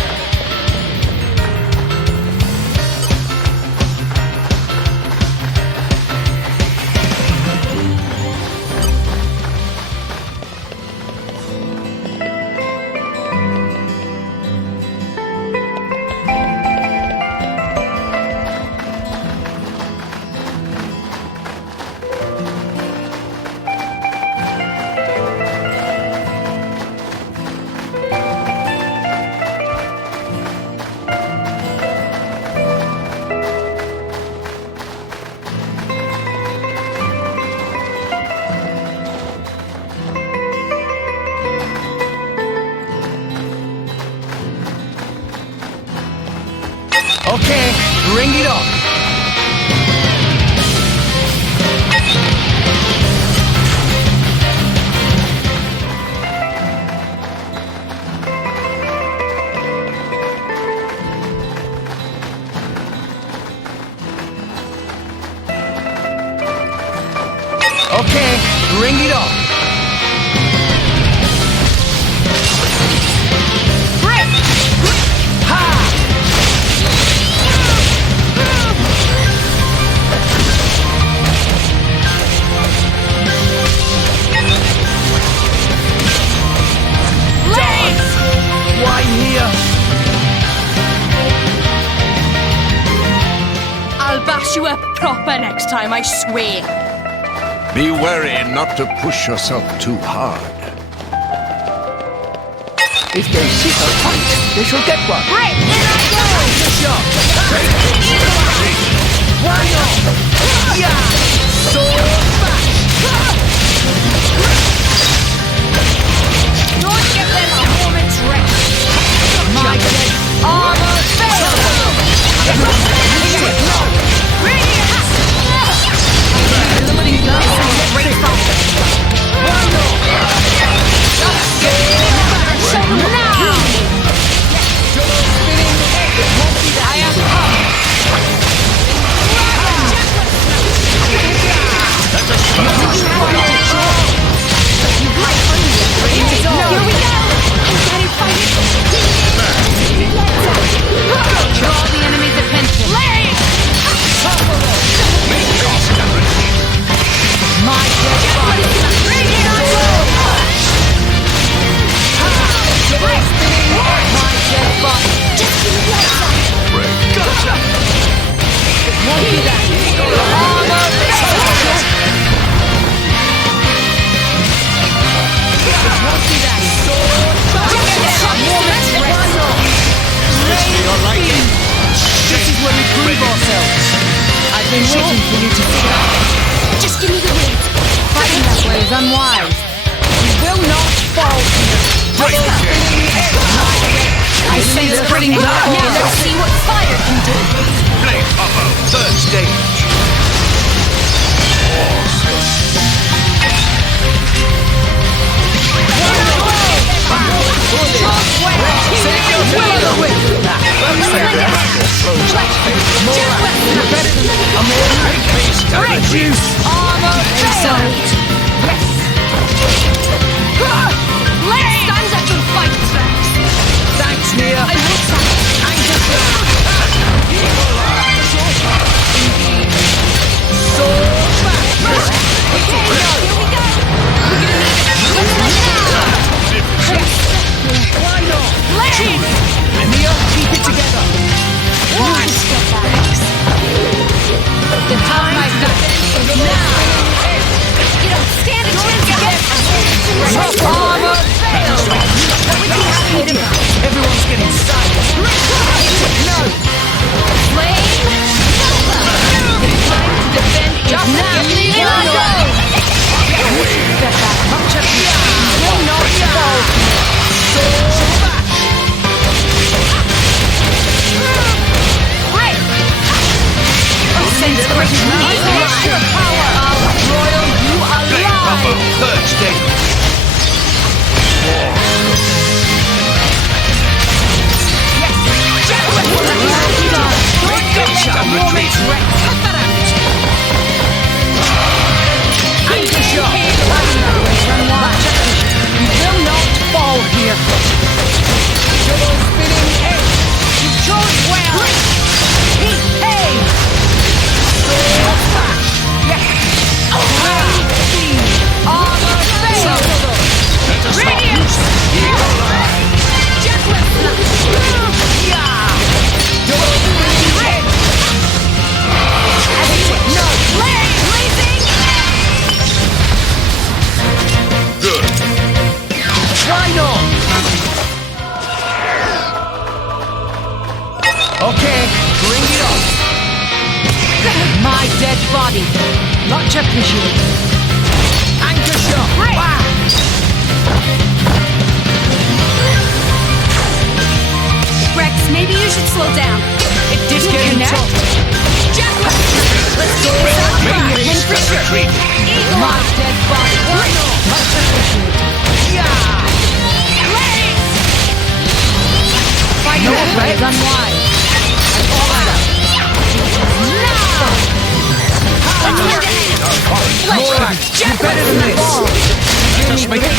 Okay, bring it on. Okay, bring it on. Why here? I'll bash you up proper next time, I swear. Be wary not to push yourself too hard. If they seek a fight, they shall get one. Break! In I go! Why not? Yeah! Sword bash! Don't give them a moment's rest. My dead armor fails! Bring it! The limiting gun is great fun. Why not? Just get it now! Double spinning head. It won't be that. I am come. Let us focus. Here we go! I'm getting fighting. Draw the enemy's attention. Lay! My dead body. Bring it on! My dead body. Just give me lights. Gotcha! It won't be that. Armor fails. It won't be that. Sword This be your liking. This is where we prove ourselves. I've been waiting for you to figure out. Just give me the weight. Fighting that way is unwise. We will not fall here. I sense spreading blood. Now let's see what fire can do. Blade combo, third stage. Armor failed. Yes. Stand up and fight, Rex. Thanks, Nia. I will Why not? Nia, keep it together. One step back. The time I've got is now. You don't stand a chance against us. Armor failed. Everyone's getting silent. No. Flame. The time to defend is now. In I go. Step back. Will not fall. Break. Sense great your power. Royal, you are alive. Third stage. Gotcha. Moment's rest. Cut that out. Anchor shot. body. Much appreciated. Anchor shot. Right. Rex, maybe you should slow down. It did connect. Jaguar! Let's do this up front. And for sure. Eagle My Eye. dead body. Much appreciated. Yeah. Fight No that way. way. Run wide. And all out. More. You're better than this. Just make it.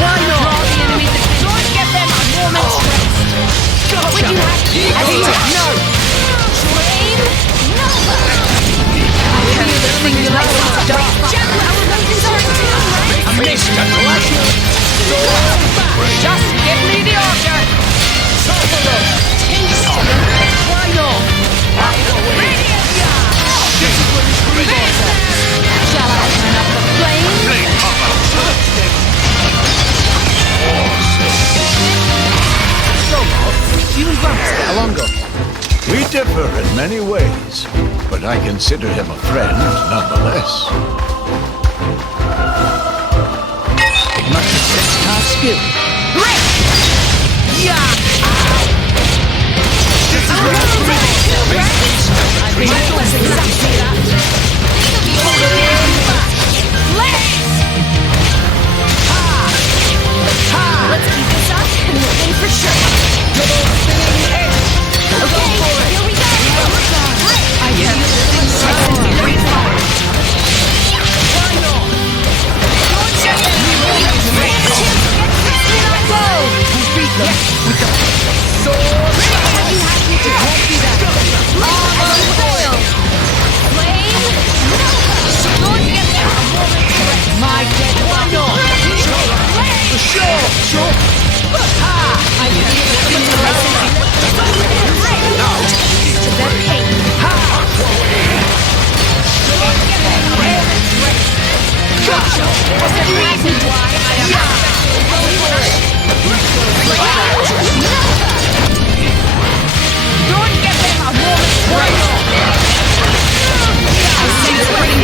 Why not? Draw the enemy. Don't give them a moment's rest. What would you have to do? No. Flame Nova. I feel the simulation start. Jaguar, our weapons are too. A mission. Just give me the order. Why not? Shall I turn up the flame? You and Gramps get along good. We differ in many ways, but I consider him a friend nonetheless. It must have sensed our skill. Great! Yeah. This is what I'm doing. I've been exactly that. Blaze! Let's keep this up and we'll win for sure. Okay, here we go. I feel the great fire. Beat them with the sword. You have me to won't be that. On foil. Flame Nova. Don't get there a moment's rest. My dead. Why not? Sure. I feel the To their pain. Don't get there a moment's rest. Gotcha. There's a reason why I am Don't get them a moment's rest. I see the bring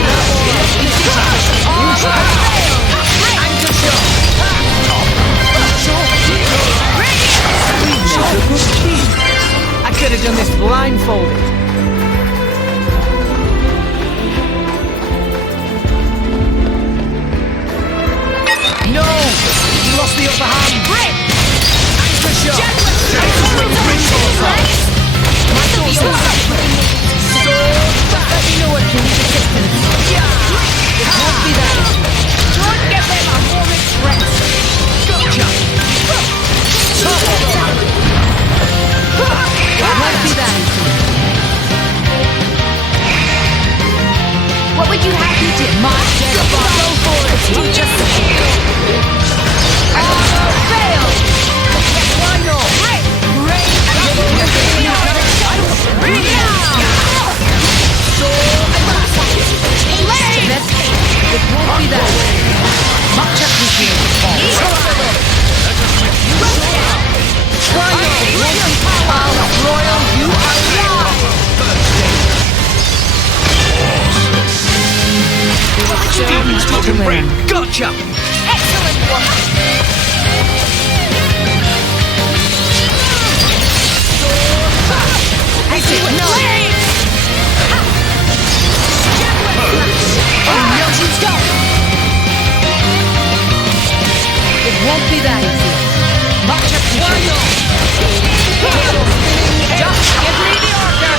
I could have done this blindfolded. No! You lost the upper hand. Break! Anchor shot. Let me know what you need assistance. It won't be that. Don't give them a moment's rest. Gotcha. It won't be that. What would you have me do? My dead body. Go for it. Teach us the shield. Fail. Why not? Break! It won't be that. Much appreciated. Why not? Royal, you are alive. Gotcha. Excellent work. I see what no. It won't be that easy. Much appreciated. Just give me the order.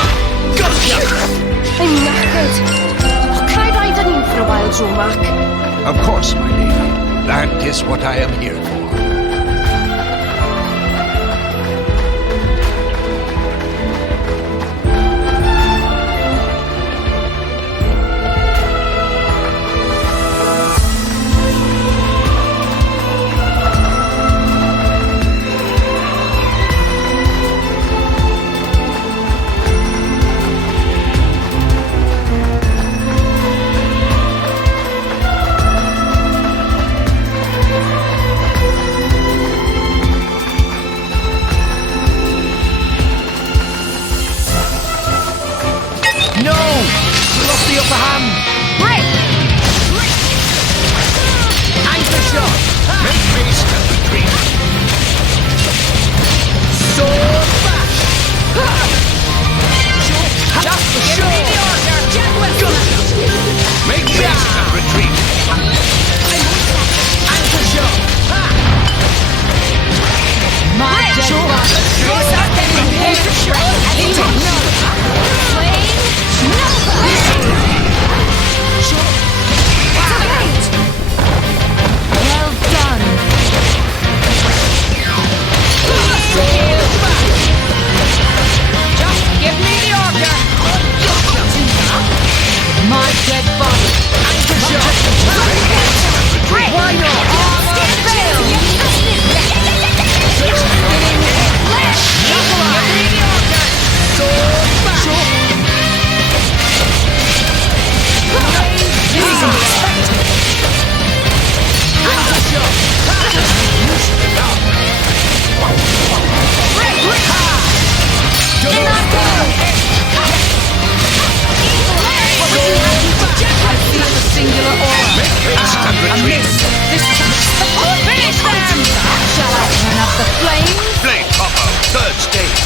Gotcha. I'm knackered. Oh, can I ride on you for a while, Joe Mac? Of course, my lady. That is what I am here for. retreat. This finish them! Shall I turn up the flame? Blade combo, third stage.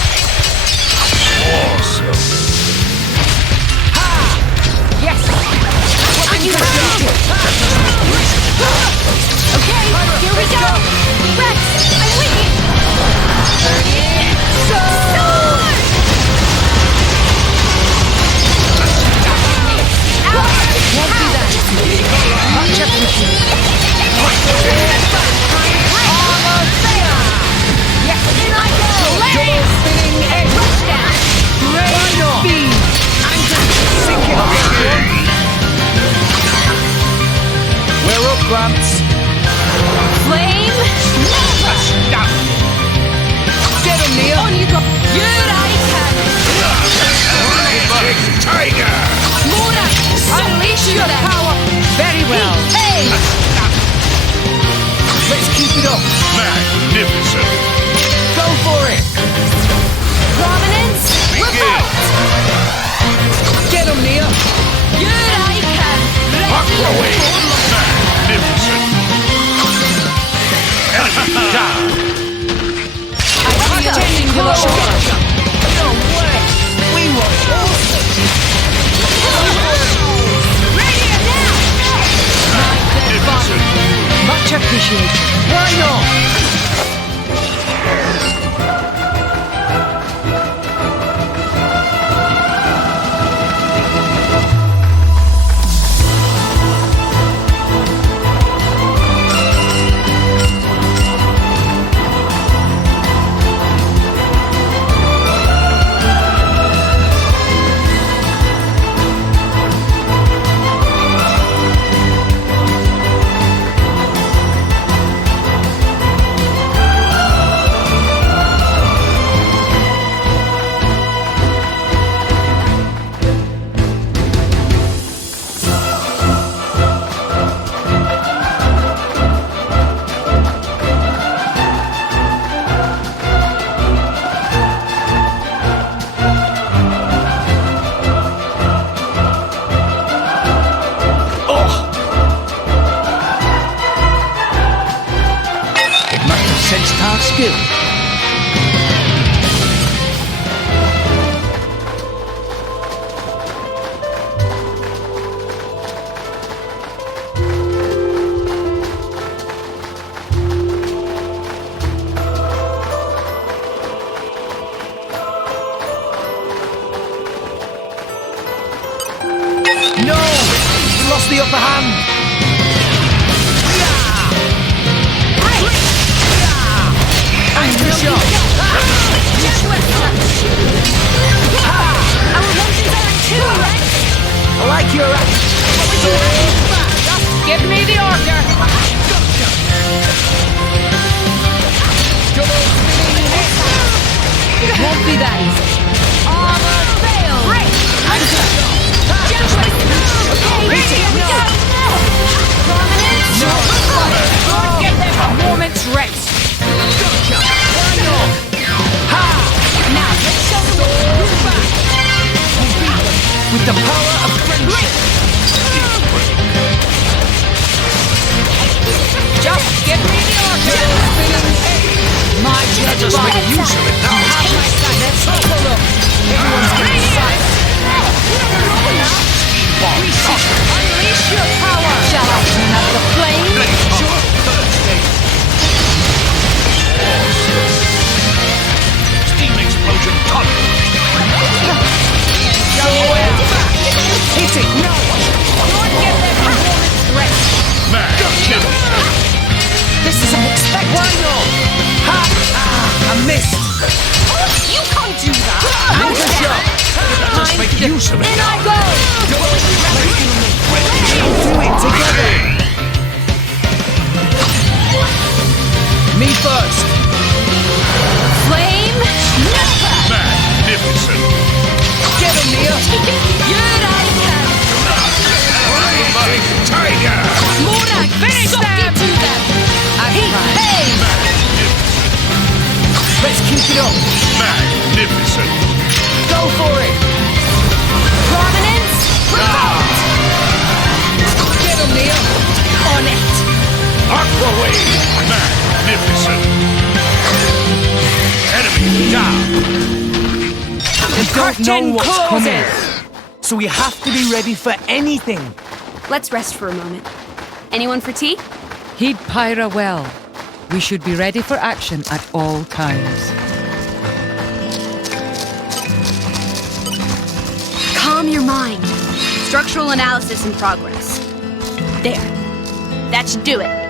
Awesome. Yes! Okay, here we go! Rex, I'm waiting! Sword! Won't do that. Much appreciated. Armor fail! Yes, in I go! Double spinning edge! Rushdown! Great speed! I'm going to sink it up! We're up, Gramps. Flame! Down. Get him, Neil! On you go! Here I can! Tiger! Mora! Unleash your power! Very well. Hey! Let's keep it up. Magnificent. Go for it! Prominence! Revolt! Get him, Neil! Here I can! Away. Magnificent. I'm attending to the charge! No way! We were awesome! Ready now! Much appreciated. Why not? skill. No! You lost the upper hand! Anchor shot! Our emotions are in tune, right? I like your act. Just give me the order. It won't be that easy. Armor fail. Great. Here we go. Prominence. No. Don't get them a moment's rest. Now let's show them who's back. With the power of friendship. Just give me the order. My dead Just body. make use of it now. Let's take a look. Everyone's getting silent. Unleash your power. Shall I turn up the flame? Steam explosion tunnel. Hit it. No. Don't get them a moment's rest. This is unexpected. Why not? I missed. You can't do that. Anchor shot. Just make use of it In now. I go. Do it together. Me first. Flame. Magnificent. Get him, Neil. Here I can. Tiger. Morag, finish them. To them. Hey. Let's keep it up. Magnificent. Go for it. Prominence. Revolt. Get him, Neil. On it. away! Magnificent! Enemy down! We don't know what's coming, so we have to be ready for anything. Let's rest for a moment. Anyone for tea? Heed Pyra well. We should be ready for action at all times. Calm your mind. Structural analysis in progress. There. That should do it.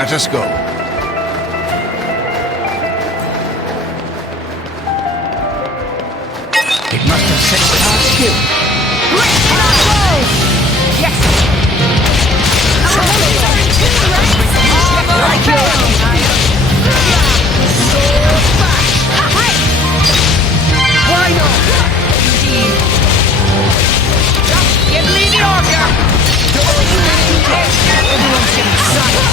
Let us go. It must have set past you. Yes! Our emotions are in tune, right? Like why not? Indeed. Just give me the order! Everyone's getting excited.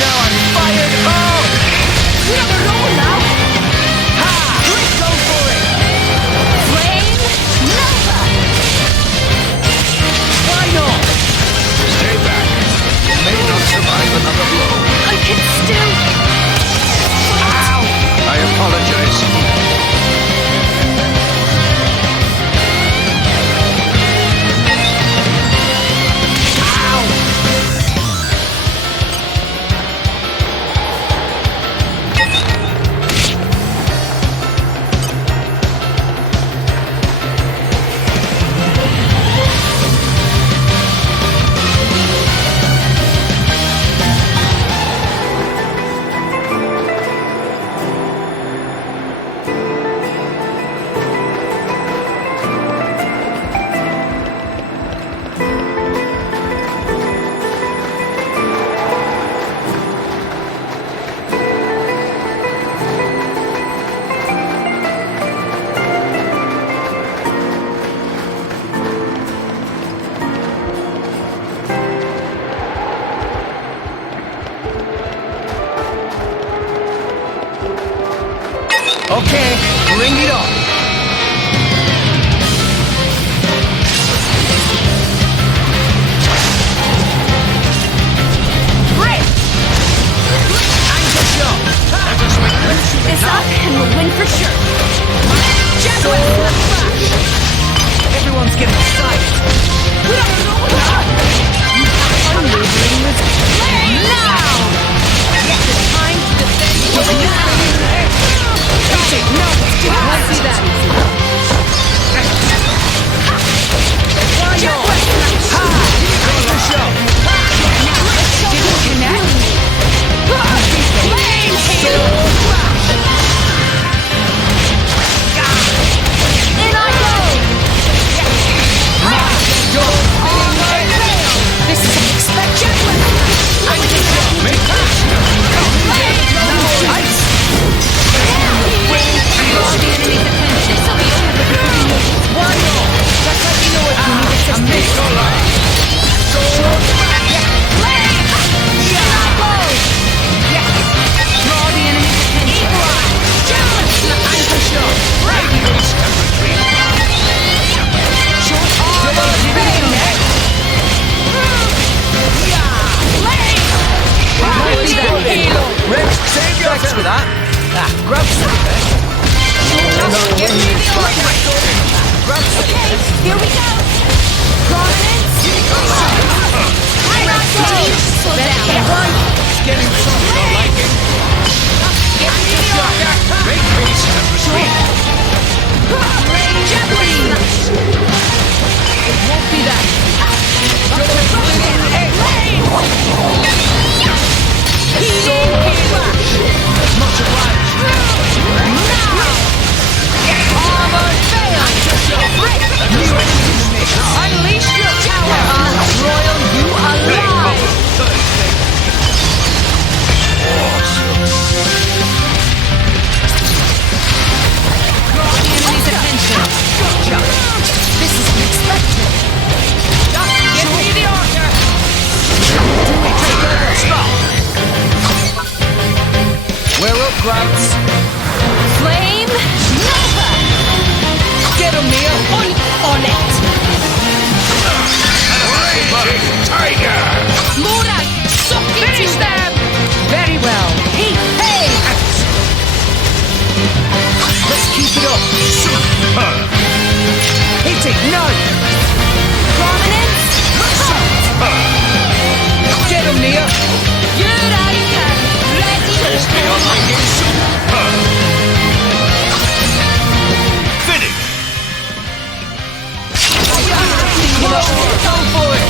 Now I'm Okay, bring it on. This up and we'll win for sure. Everyone's getting excited. We don't know what you have unwavering with now. Get the time to defend now. Okay, no, let's see that. Why not? Ha! Here's the show. Didn't connect. In I go! This is unexpected! I just make One more! Just let me know if you need assistance. Draw the enemy's Thanks for that. Grab some of it. Give me the order. Grab some of it. Here we go. Prominence. Slow down. It's getting tough. Don't like it. Give me the order. Make peace and retreat. It won't be that. Much obliged. Armor failed. Unleash your power on Royal, you alive. Draw the enemy's attention. This is unexpected. Just give me the order. We're up, Grabs. Flame Nova. Get him, Neil. On it. Raging Tiger. Mora, suck it. Finish them. Very well. Hey. Let's keep it up. Hit it, no. Prominence. Get him, Neil. Here I come. Ready. Stay on my heels. Finish. Go for it.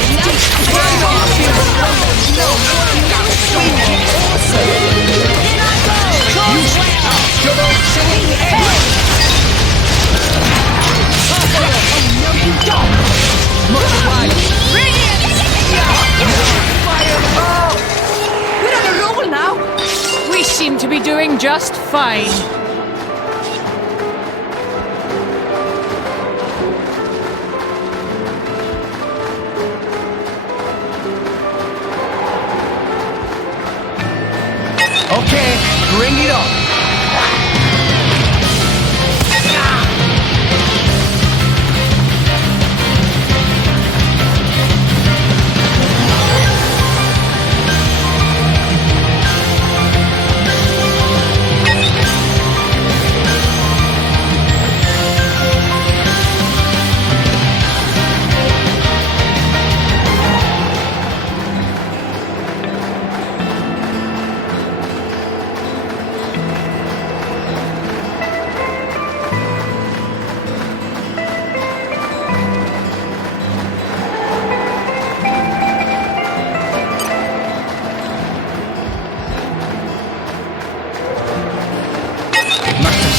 We're on a roll now. We seem to be doing just fine. Okay, bring it on.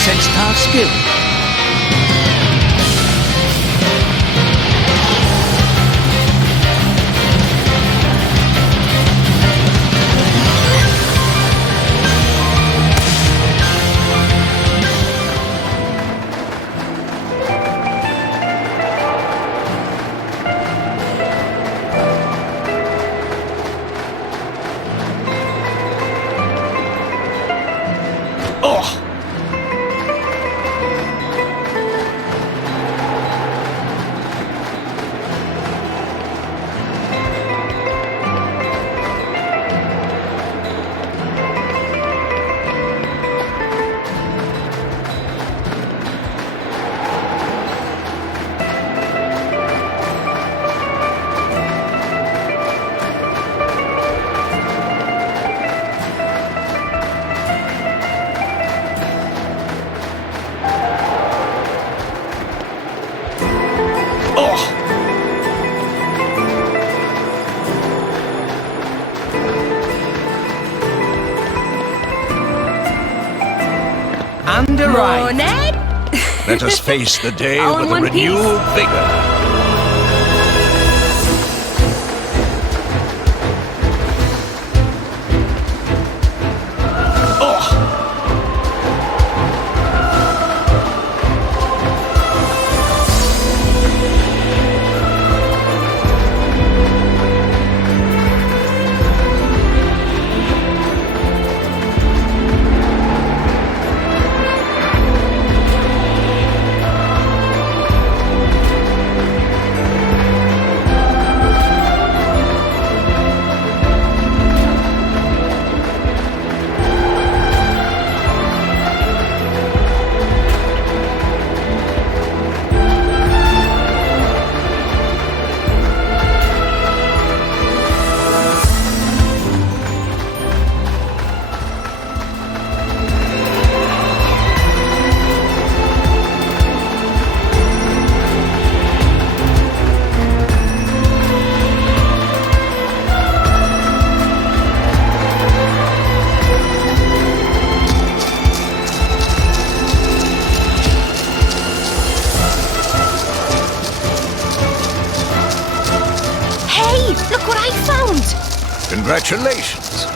Sensed our skill. Come right. on, Ed. Let us face the day All in with a one renewed piece. vigor. Look what I found! Congratulations.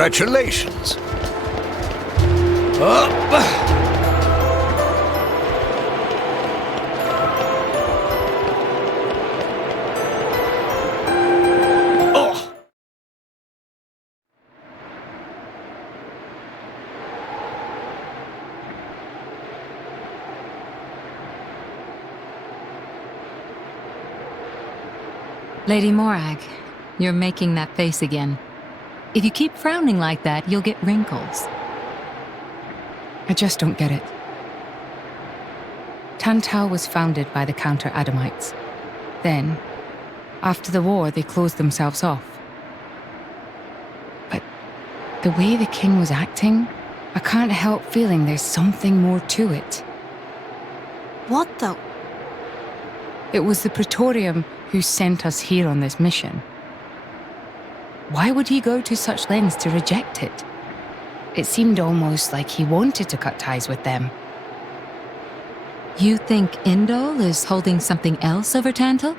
Congratulations. Lady Morag, you're making that face again. If you keep frowning like that, you'll get wrinkles. I just don't get it. Tantau was founded by the Counter-Adamites. Then, after the war, they closed themselves off. But the way the king was acting, I can't help feeling there's something more to it. What though? It was the Praetorium who sent us here on this mission. Why would he go to such lengths to reject it? It seemed almost like he wanted to cut ties with them. You think Indol is holding something else over Tantal?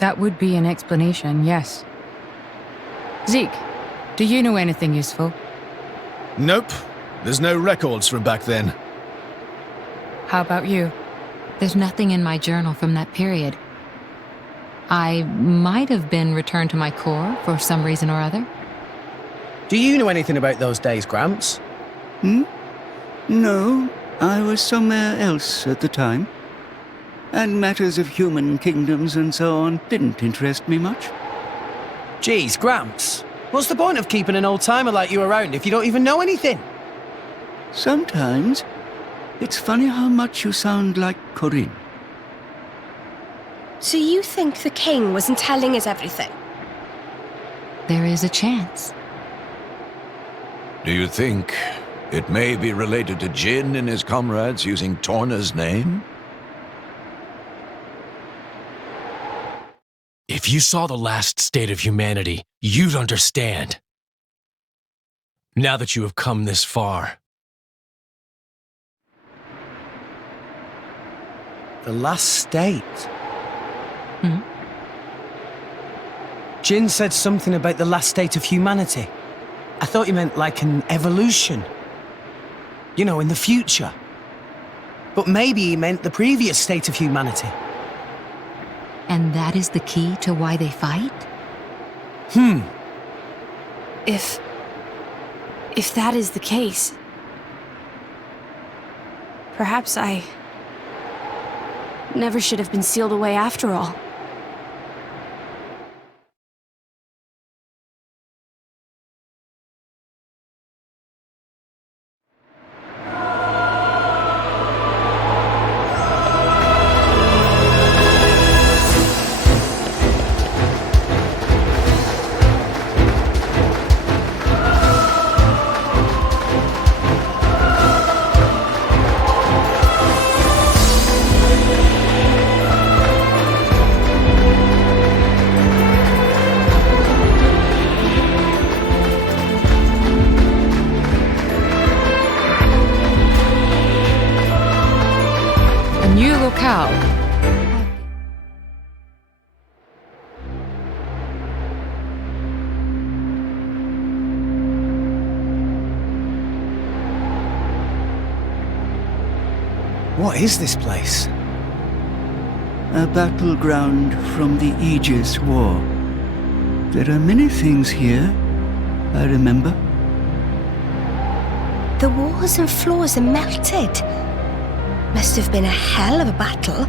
That would be an explanation, yes. Zeke, do you know anything useful? Nope. There's no records from back then. How about you? There's nothing in my journal from that period. I might have been returned to my core for some reason or other. Do you know anything about those days, Gramps? No, I was somewhere else at the time. And matters of human kingdoms and so on didn't interest me much. Geez, Gramps. What's the point of keeping an old-timer like you around if you don't even know anything? Sometimes, it's funny how much you sound like Corinne. So you think the king wasn't telling us everything? There is a chance. Do you think it may be related to Jin and his comrades using Torna's name? If you saw the last state of humanity, you'd understand. Now that you have come this far. The last state? Jin said something about the last state of humanity. I thought he meant like an evolution. You know, in the future. But maybe he meant the previous state of humanity. And that is the key to why they fight? If that is the case, perhaps I never should have been sealed away after all. New locale. What is this place? A battleground from the Aegis War. There are many things here, I remember. The walls and floors are melted. Must have been a hell of a battle.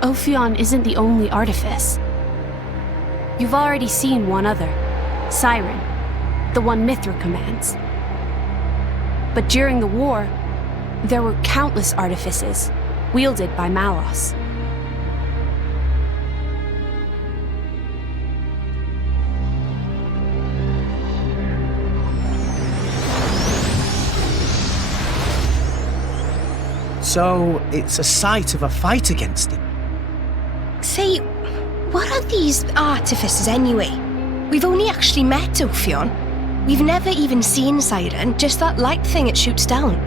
Ophion isn't the only artifice. You've already seen one other, Siren, the one Mithra commands. But during the war, there were countless artifices, wielded by Malos. So, it's a site of a fight against him. Say, what are these artifices anyway? We've only actually met Ophion. We've never even seen Siren, just that light thing it shoots down.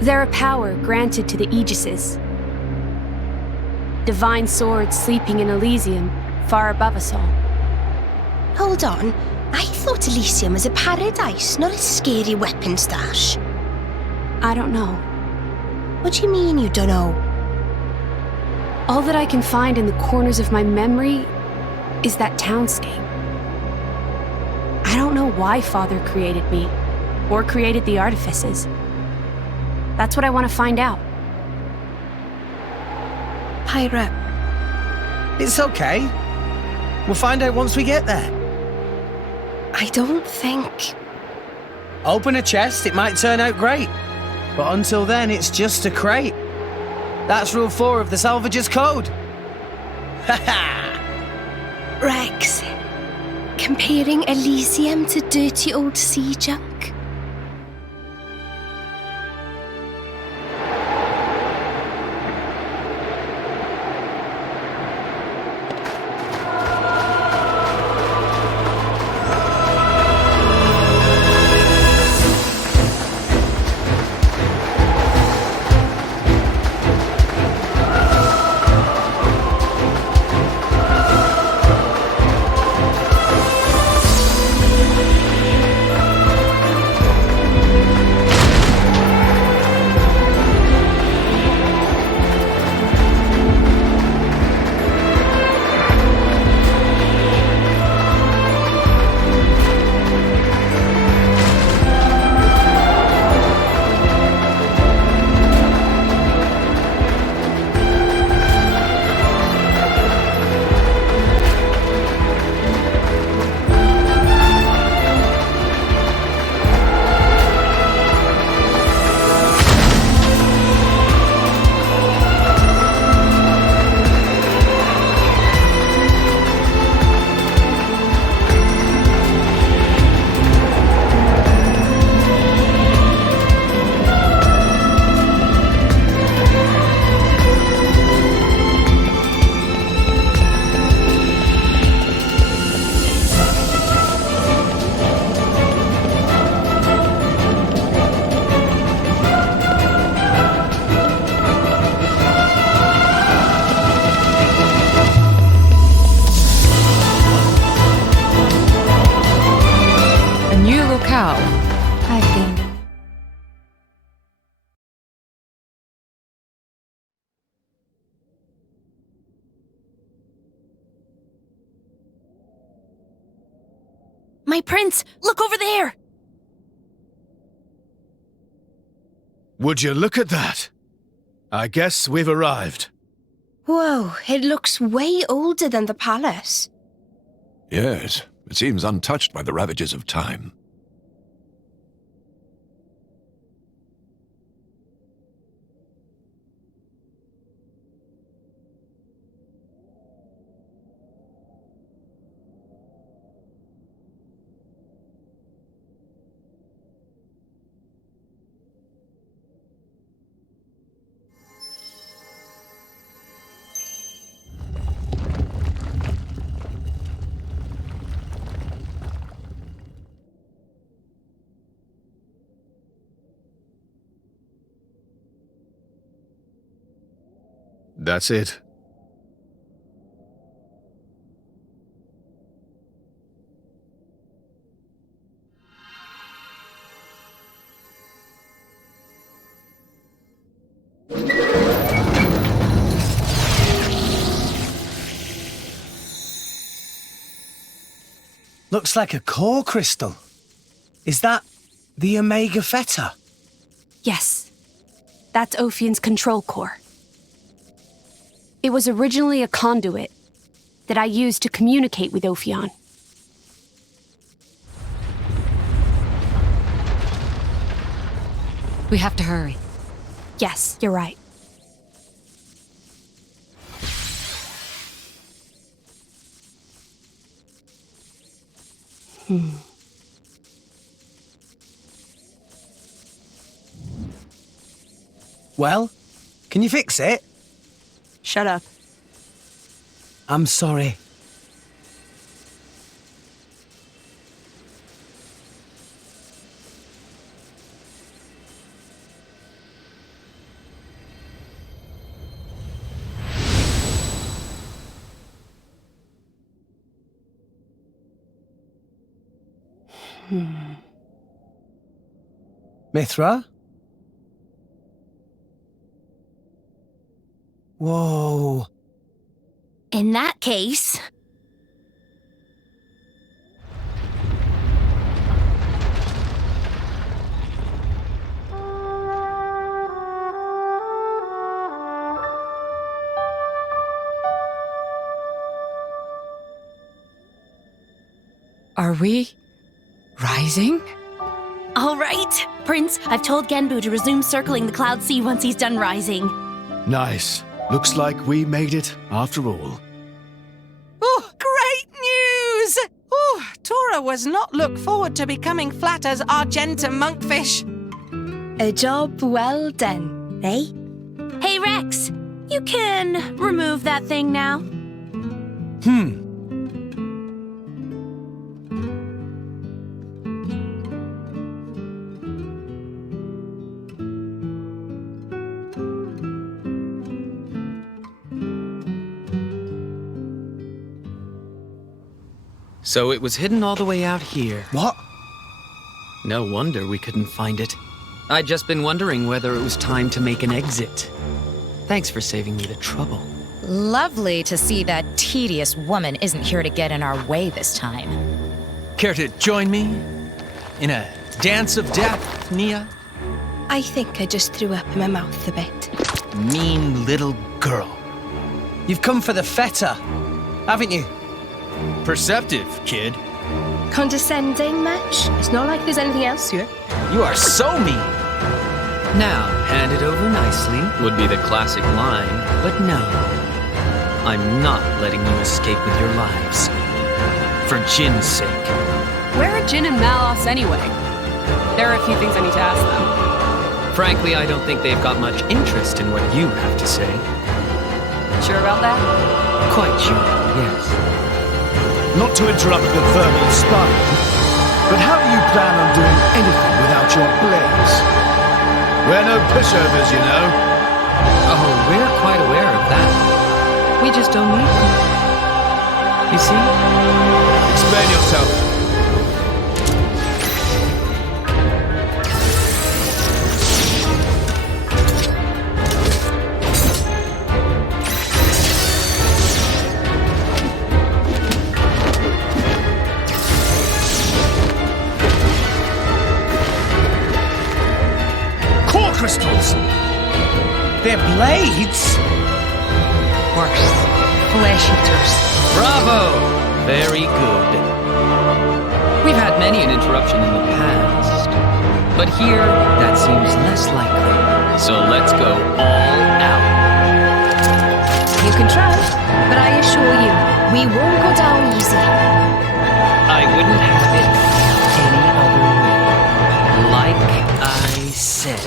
They're a power granted to the Aegises. Divine swords sleeping in Elysium, far above us all. Hold on, I thought Elysium was a paradise, not a scary weapon stash. I don't know. What do you mean you don't know? All that I can find in the corners of my memory is that townscape. I don't know why Father created me, or created the artifices. That's what I want to find out. Pyra. It's okay. We'll find out once we get there. I don't think... Open a chest, it might turn out great. But until then, it's just a crate. That's rule 4 of the Salvager's Code. Ha-ha! Rex, comparing Elysium to dirty old sea junk? My prince, look over there! Would you look at that? I guess we've arrived. Whoa, it looks way older than the palace. Yes, it seems untouched by the ravages of time. That's it. Looks like a core crystal. Is that the Omega Theta? Yes. That's Ophion's control core. It was originally a conduit that I used to communicate with Ophion. We have to hurry. Yes, you're right. Well, can you fix it? Shut up. I'm sorry. Mithra? Whoa. In that case... Are we rising? All right, Prince, I've told Genbu to resume circling the Cloud Sea once he's done rising. Nice. Looks like we made it after all. Oh, great news! Oh, Tora was not look forward to becoming flat as Argentum monkfish. A job well done, eh? Hey, Rex, you can remove that thing now. So it was hidden all the way out here. What? No wonder we couldn't find it. I'd just been wondering whether it was time to make an exit. Thanks for saving me the trouble. Lovely to see that tedious woman isn't here to get in our way this time. Care to join me in a dance of death, Nia? I think I just threw up in my mouth a bit. Mean little girl. You've come for the feta, haven't you? Perceptive, kid. Condescending much? It's not like there's anything else here. You are so mean. Now, hand it over nicely would be the classic line, but no. I'm not letting you escape with your lives. For Jin's sake. Where are Jin and Malos anyway? There are a few things I need to ask them. Frankly, I don't think they've got much interest in what you have to say. Sure about that? Quite sure, yes. Not to interrupt the verbal sparring, but how do you plan on doing anything without your blades? We're no pushovers, you know. Oh, we're quite aware of that. We just don't need them. You see? Explain yourself. They're blades? Worse. Flesh eaters. Bravo! Very good. We've had many an interruption in the past, but here that seems less likely. So let's go all out. You can try, but I assure you, we won't go down easy. I wouldn't have it any other way. Like I said,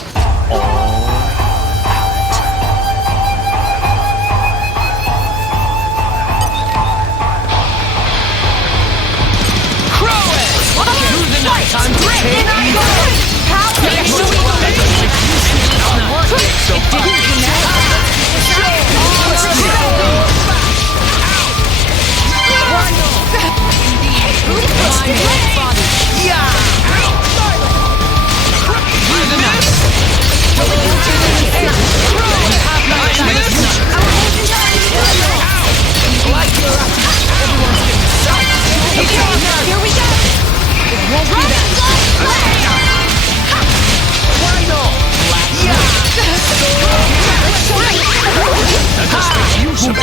all Time to take Here we go! It won't be that. Why not? use of the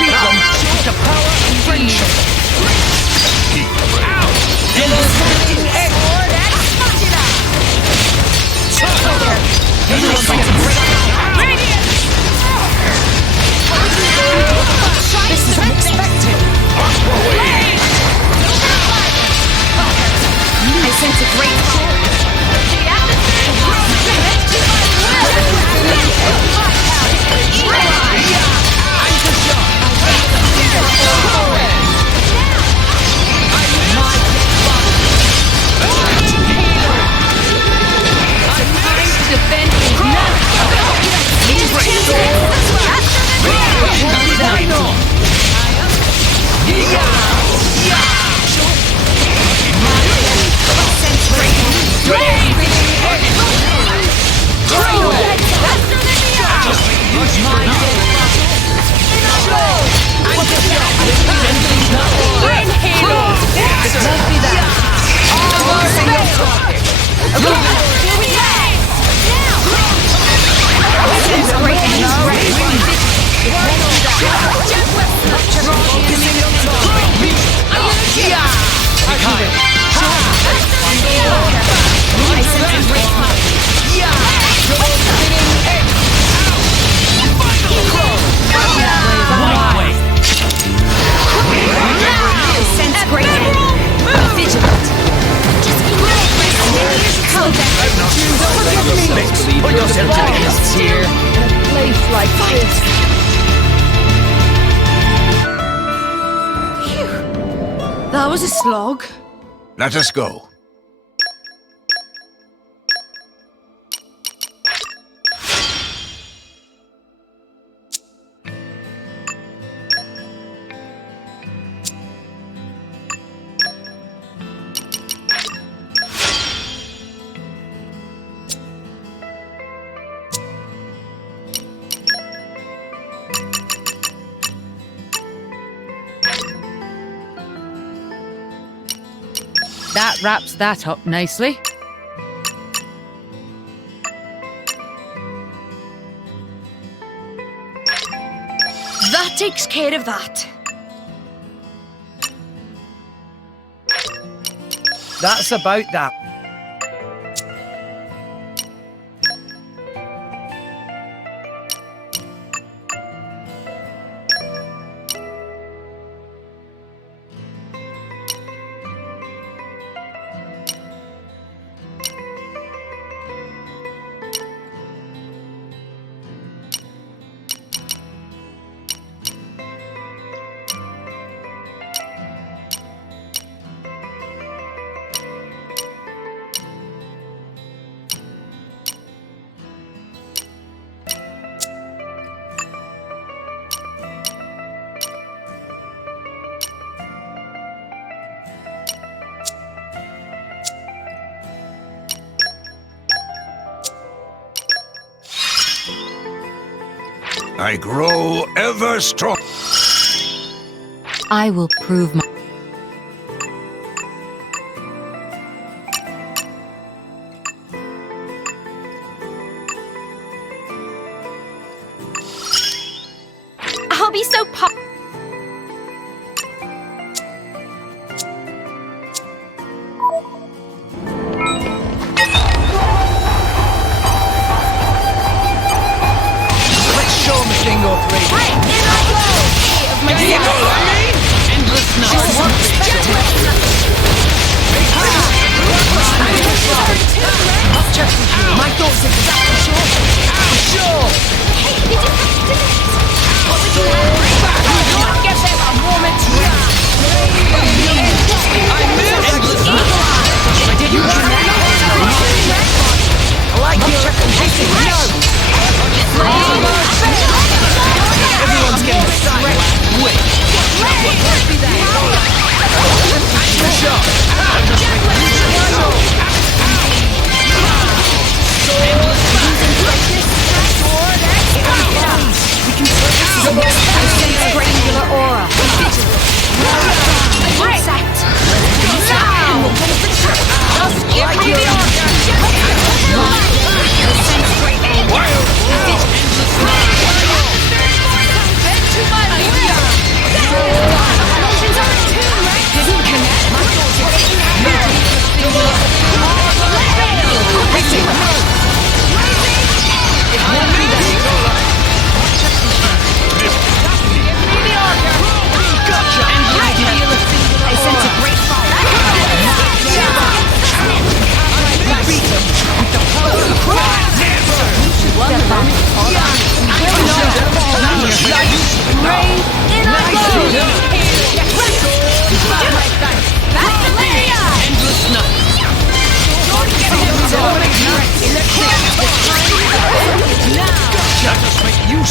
power of friendship. This is unexpected. I sense a great Put yourself to the guests here. In a place like this. Phew. That was a slog. Let us go. That wraps that up nicely. That takes care of that. That's about that. I grow ever strong. I will prove my...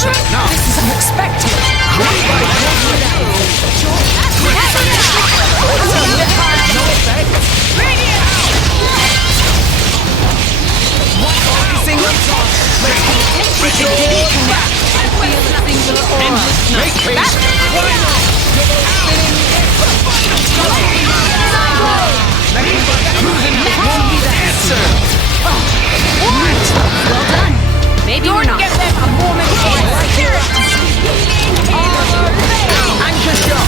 This is unexpected. Well done. Maybe we're not. Give them a moment of spirit. Anchor shot.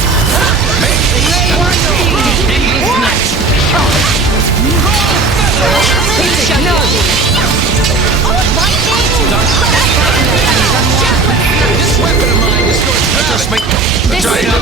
This weapon of mine is going to just make the giant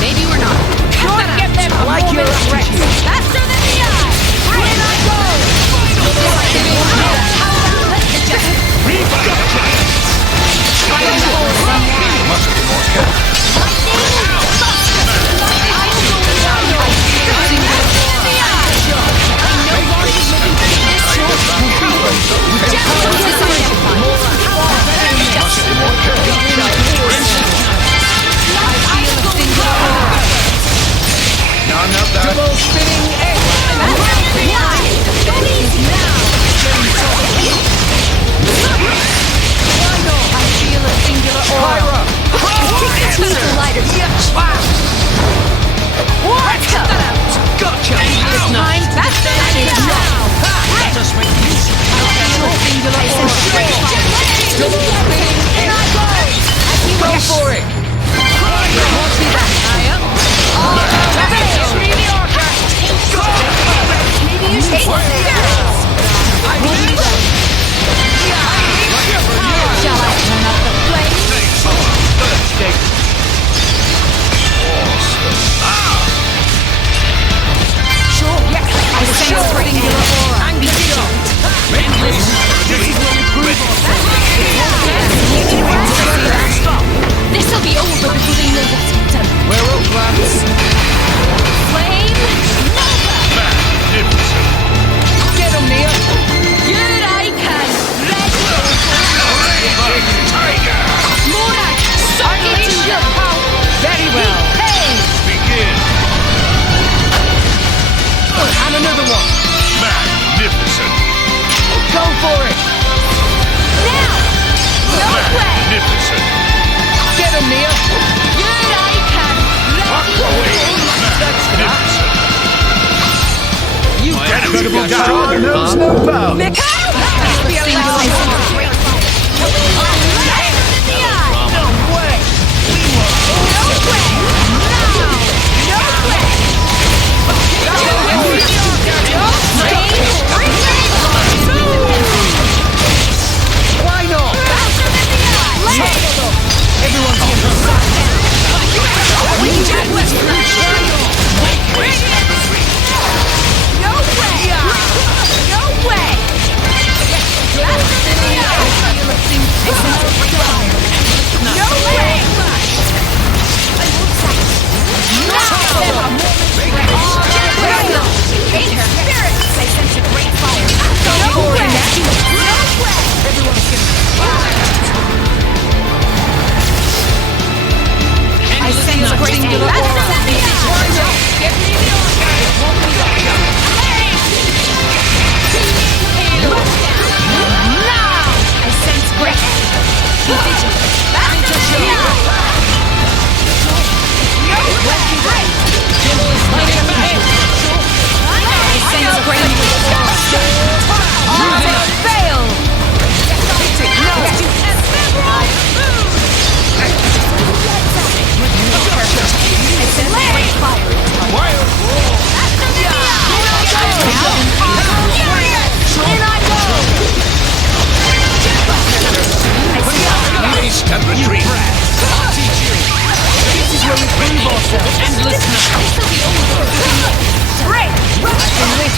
Maybe we're not. Give them a moment of rest. Faster than the eye. In I go. must be more careful. None of that. Double spinning edge. I feel a singular aura. What? Gotcha! Time to defend now. Let us make use of A singular aura. Double spinning edge. Go for it. Maybe you should. Shall I turn up the flames? Sure, yes. I sense singular aura. This'll be over before they know what's been done. We're all glance. Flame Nova! Magnificent. Get him, Neil. Good eye can. Tiger! Morak, suck it to your power. Very well. Hey! Begin. And another one. Magnificent. Go for it. Now! No way! Magnificent. Get him, Neil. Good eye can. Magnificent. You Incredible God knows no bounds. Why not? Everyone's No way!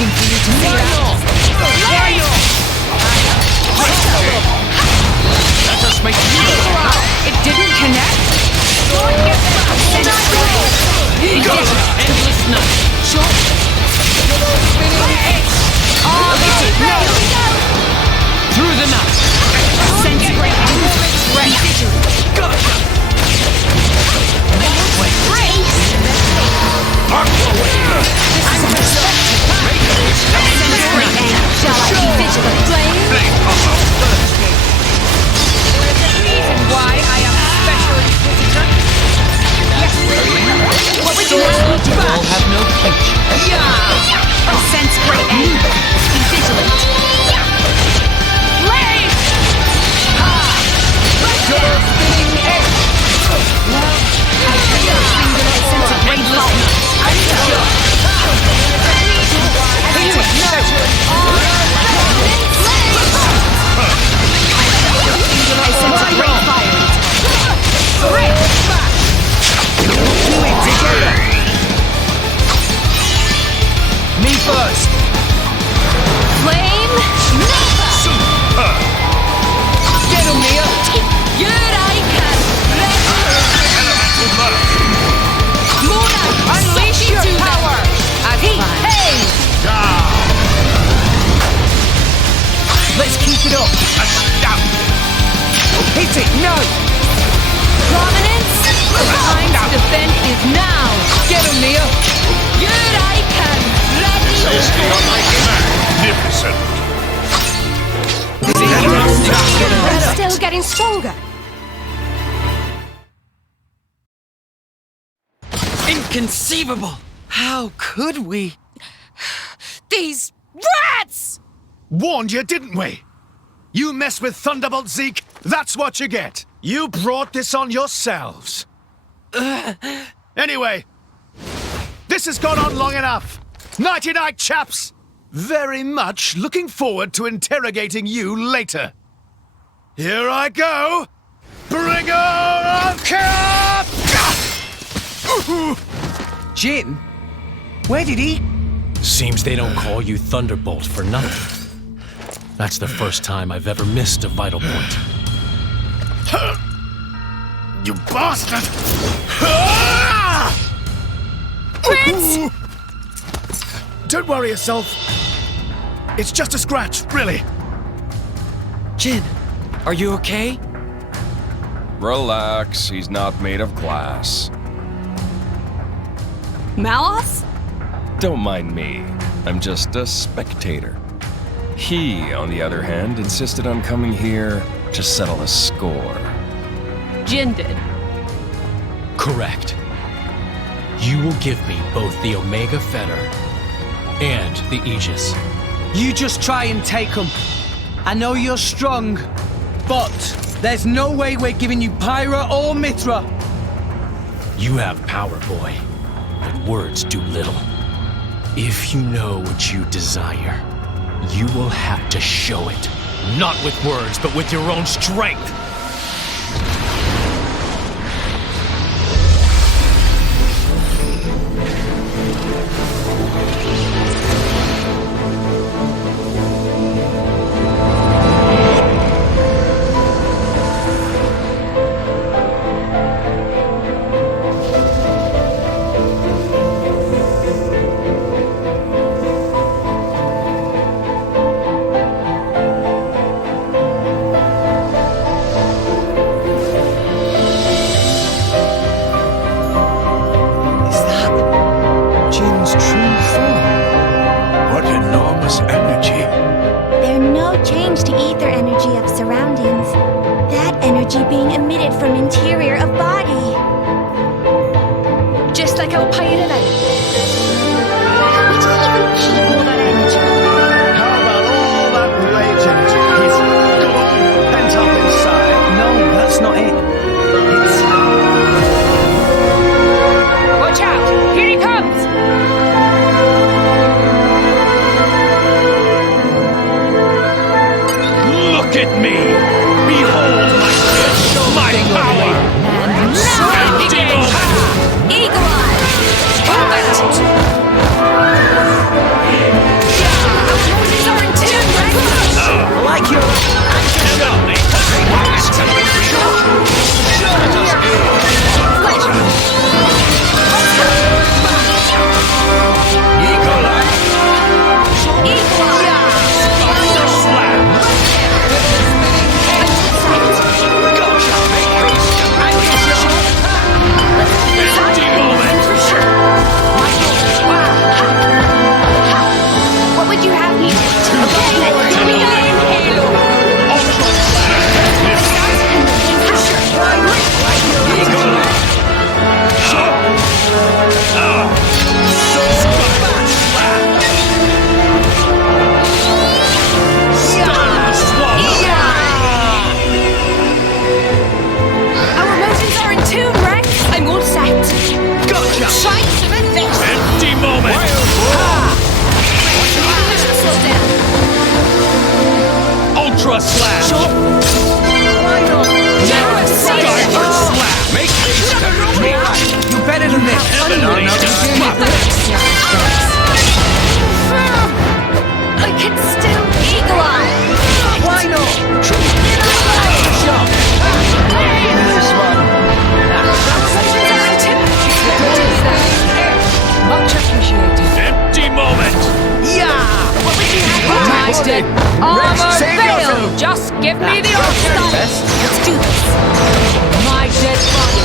waiting for you to see that. Let us make It didn't connect. endless night. Through the night. Sense break. Shall I be vigilant? Why I am a special inquisitor? Yes. What would you have You all have no patience. Yeah. Sense great anger. Be vigilant. Blaze! Your spinning edge. Well, I feel a singular sense of great power. I sense a great fire. Me first. Flame Nova! Get him, Mia! Good I can! Mona, unleash your power! Hey! Let's keep it up. Hit it, no! Prominence? The time to defend is now! Get him, Mia! Good I can! I'm still getting stronger. Inconceivable! How could we? These rats! Warned you, didn't we? You mess with Thunderbolt Zeke, that's what you get. You brought this on yourselves. Anyway, this has gone on long enough. Nighty-night, chaps. Very much looking forward to interrogating you later. Here I go. Bringer of Chaos! Jin? Where did he? Seems they don't call you Thunderbolt for nothing. That's the first time I've ever missed a vital point. You bastard! Prince! Don't worry yourself. It's just a scratch, really. Jin, are you okay? Relax, he's not made of glass. Malos? Don't mind me. I'm just a spectator. He, on the other hand, insisted on coming here to settle a score. Jin did. Correct. You will give me both the Omega Fetter and the Aegis. You just try and take them. I know you're strong, but there's no way we're giving you Pyra or Mithra. You have power, boy, but words do little. If you know what you desire, you will have to show it. Not with words, but with your own strength. Armor Save failed! yourself. Just give me the option! Let's do this. My dead body!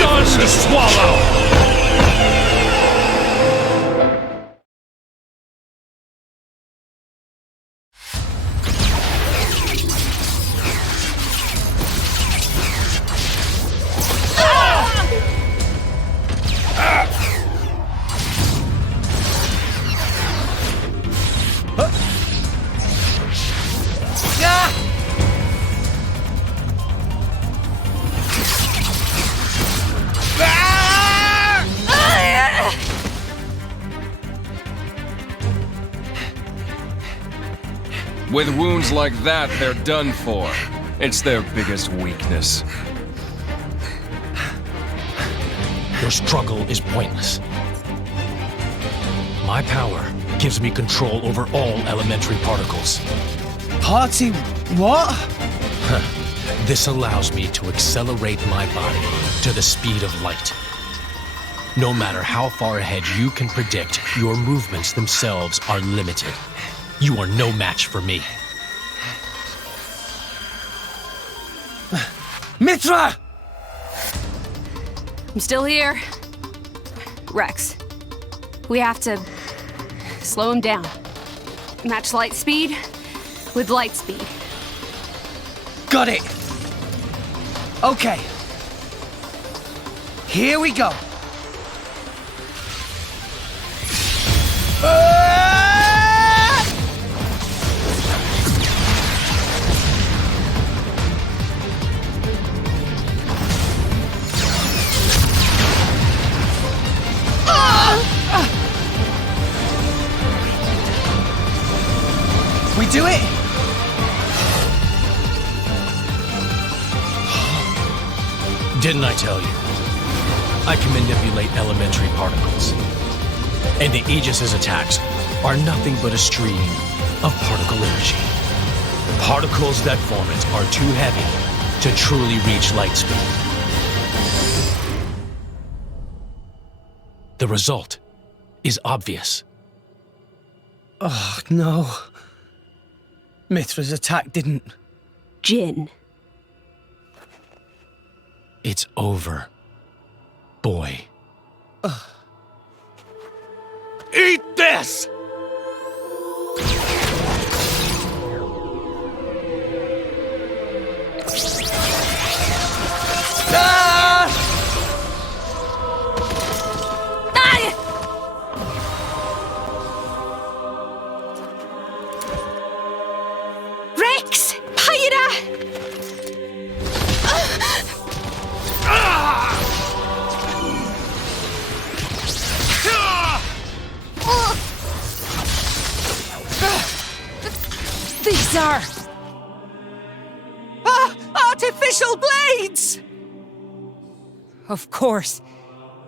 Yours to swallow! With wounds like that, they're done for. It's their biggest weakness. Your struggle is pointless. My power gives me control over all elementary particles. Party what? This allows me to accelerate my body to the speed of light. No matter how far ahead you can predict, your movements themselves are limited. You are no match for me. Mithra! I'm still here. Rex, we have to slow him down. Match light speed with light speed. Got it. Okay. Here we go. We do it? Didn't I tell you? I can manipulate elementary particles. And the Aegis's attacks are nothing but a stream of particle energy. Particles that form it are too heavy to truly reach light speed. The result is obvious. Oh, no. Mithra's attack didn't. Jin. It's over, boy. Eat this! Rex! Pyra! These are... Artificial blades! Of course.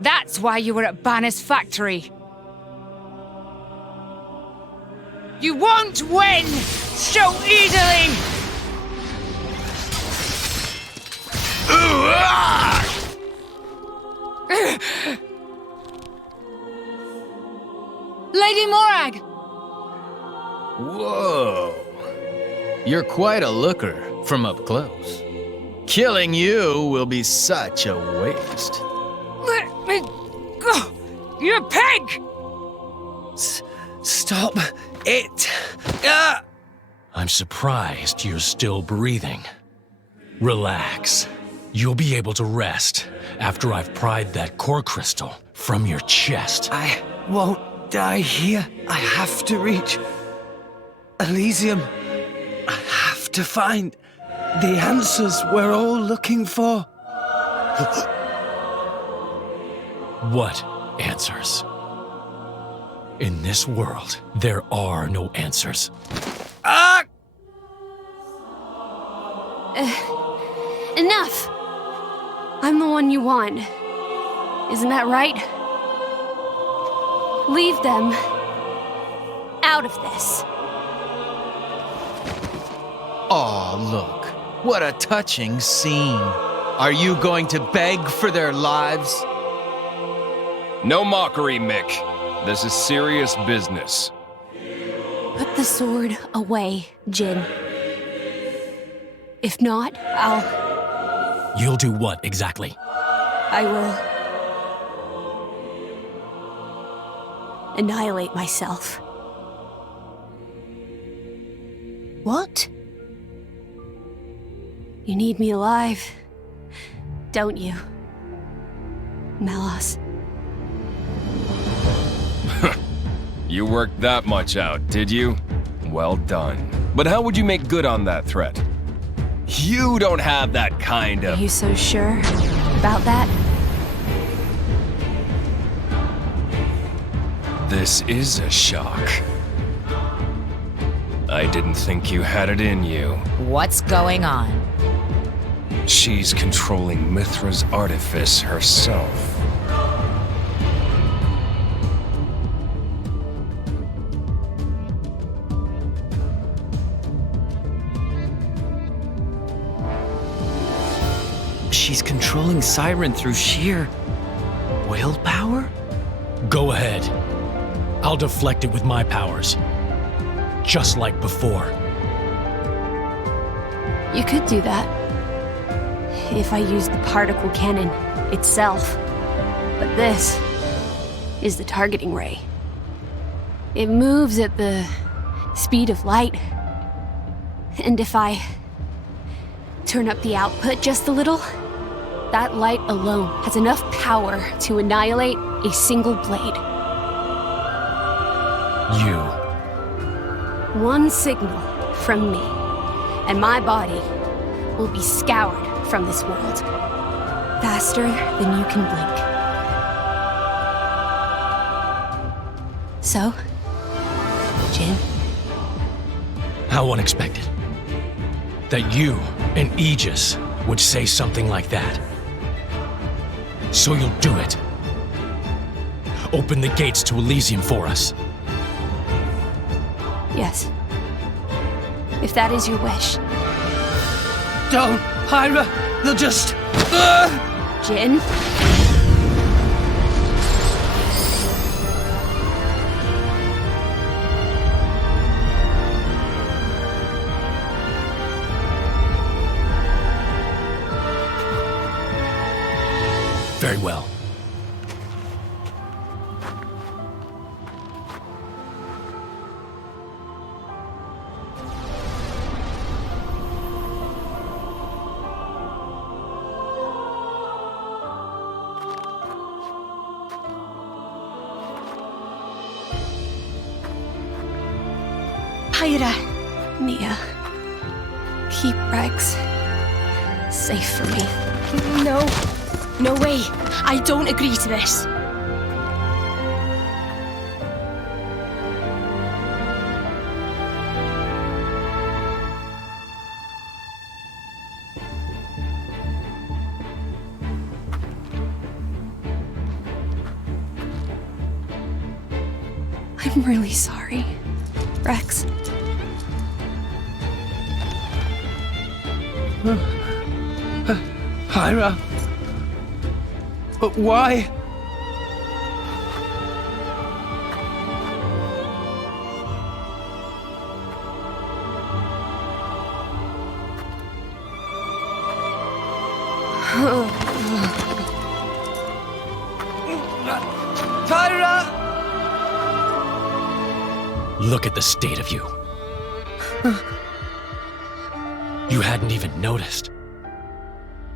That's why you were at Banner's factory. You won't win so easily! Lady Morag! Whoa. You're quite a looker from up close. Killing you will be such a waste. Let me go! You pig! Stop it! I'm surprised you're still breathing. Relax. You'll be able to rest after I've pried that core crystal from your chest. I won't die here. I have to reach Elysium. I have to find the answers we're all looking for. What answers? In this world, there are no answers. Enough! I'm the one you want. Isn't that right? Leave them out of this. Aw, look. What a touching scene. Are you going to beg for their lives? No mockery, Mick. This is serious business. Put the sword away, Jin. If not, You'll do what exactly? I will annihilate myself. What? You need me alive, don't you, Melos? You worked that much out, did you? Well done. But how would you make good on that threat? You don't have that kind Are of... you so sure about that? This is a shock. I didn't think you had it in you. What's going on? She's controlling Mithra's artifice herself. She's controlling Siren through sheer willpower? Go ahead. I'll deflect it with my powers. Just like before. You could do that. If I used the particle cannon itself. But this is the targeting ray. It moves at the speed of light. And if I turn up the output just a little, that light alone has enough power to annihilate a single blade. You. One signal from me, and my body will be scoured from this world. Faster than you can blink. So, Jin? How unexpected. That you and Aegis would say something like that. So you'll do it. Open the gates to Elysium for us. Yes. If that is your wish. Don't, Hyra! They'll just... Jin? Very well. Hyra. Mia. Keep Rex safe for me. No. No way. I don't agree to this. I'm really sorry, Rex. Hyra? But why? Hyra! Look at the state of you. You hadn't even noticed.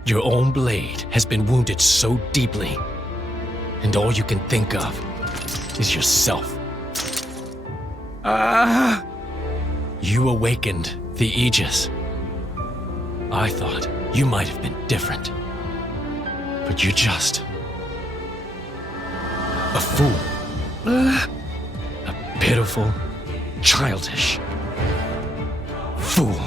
Your own blade has been wounded so deeply, and all you can think of is yourself. You awakened the Aegis. I thought you might have been different, but you're just a fool. A pitiful, childish fool.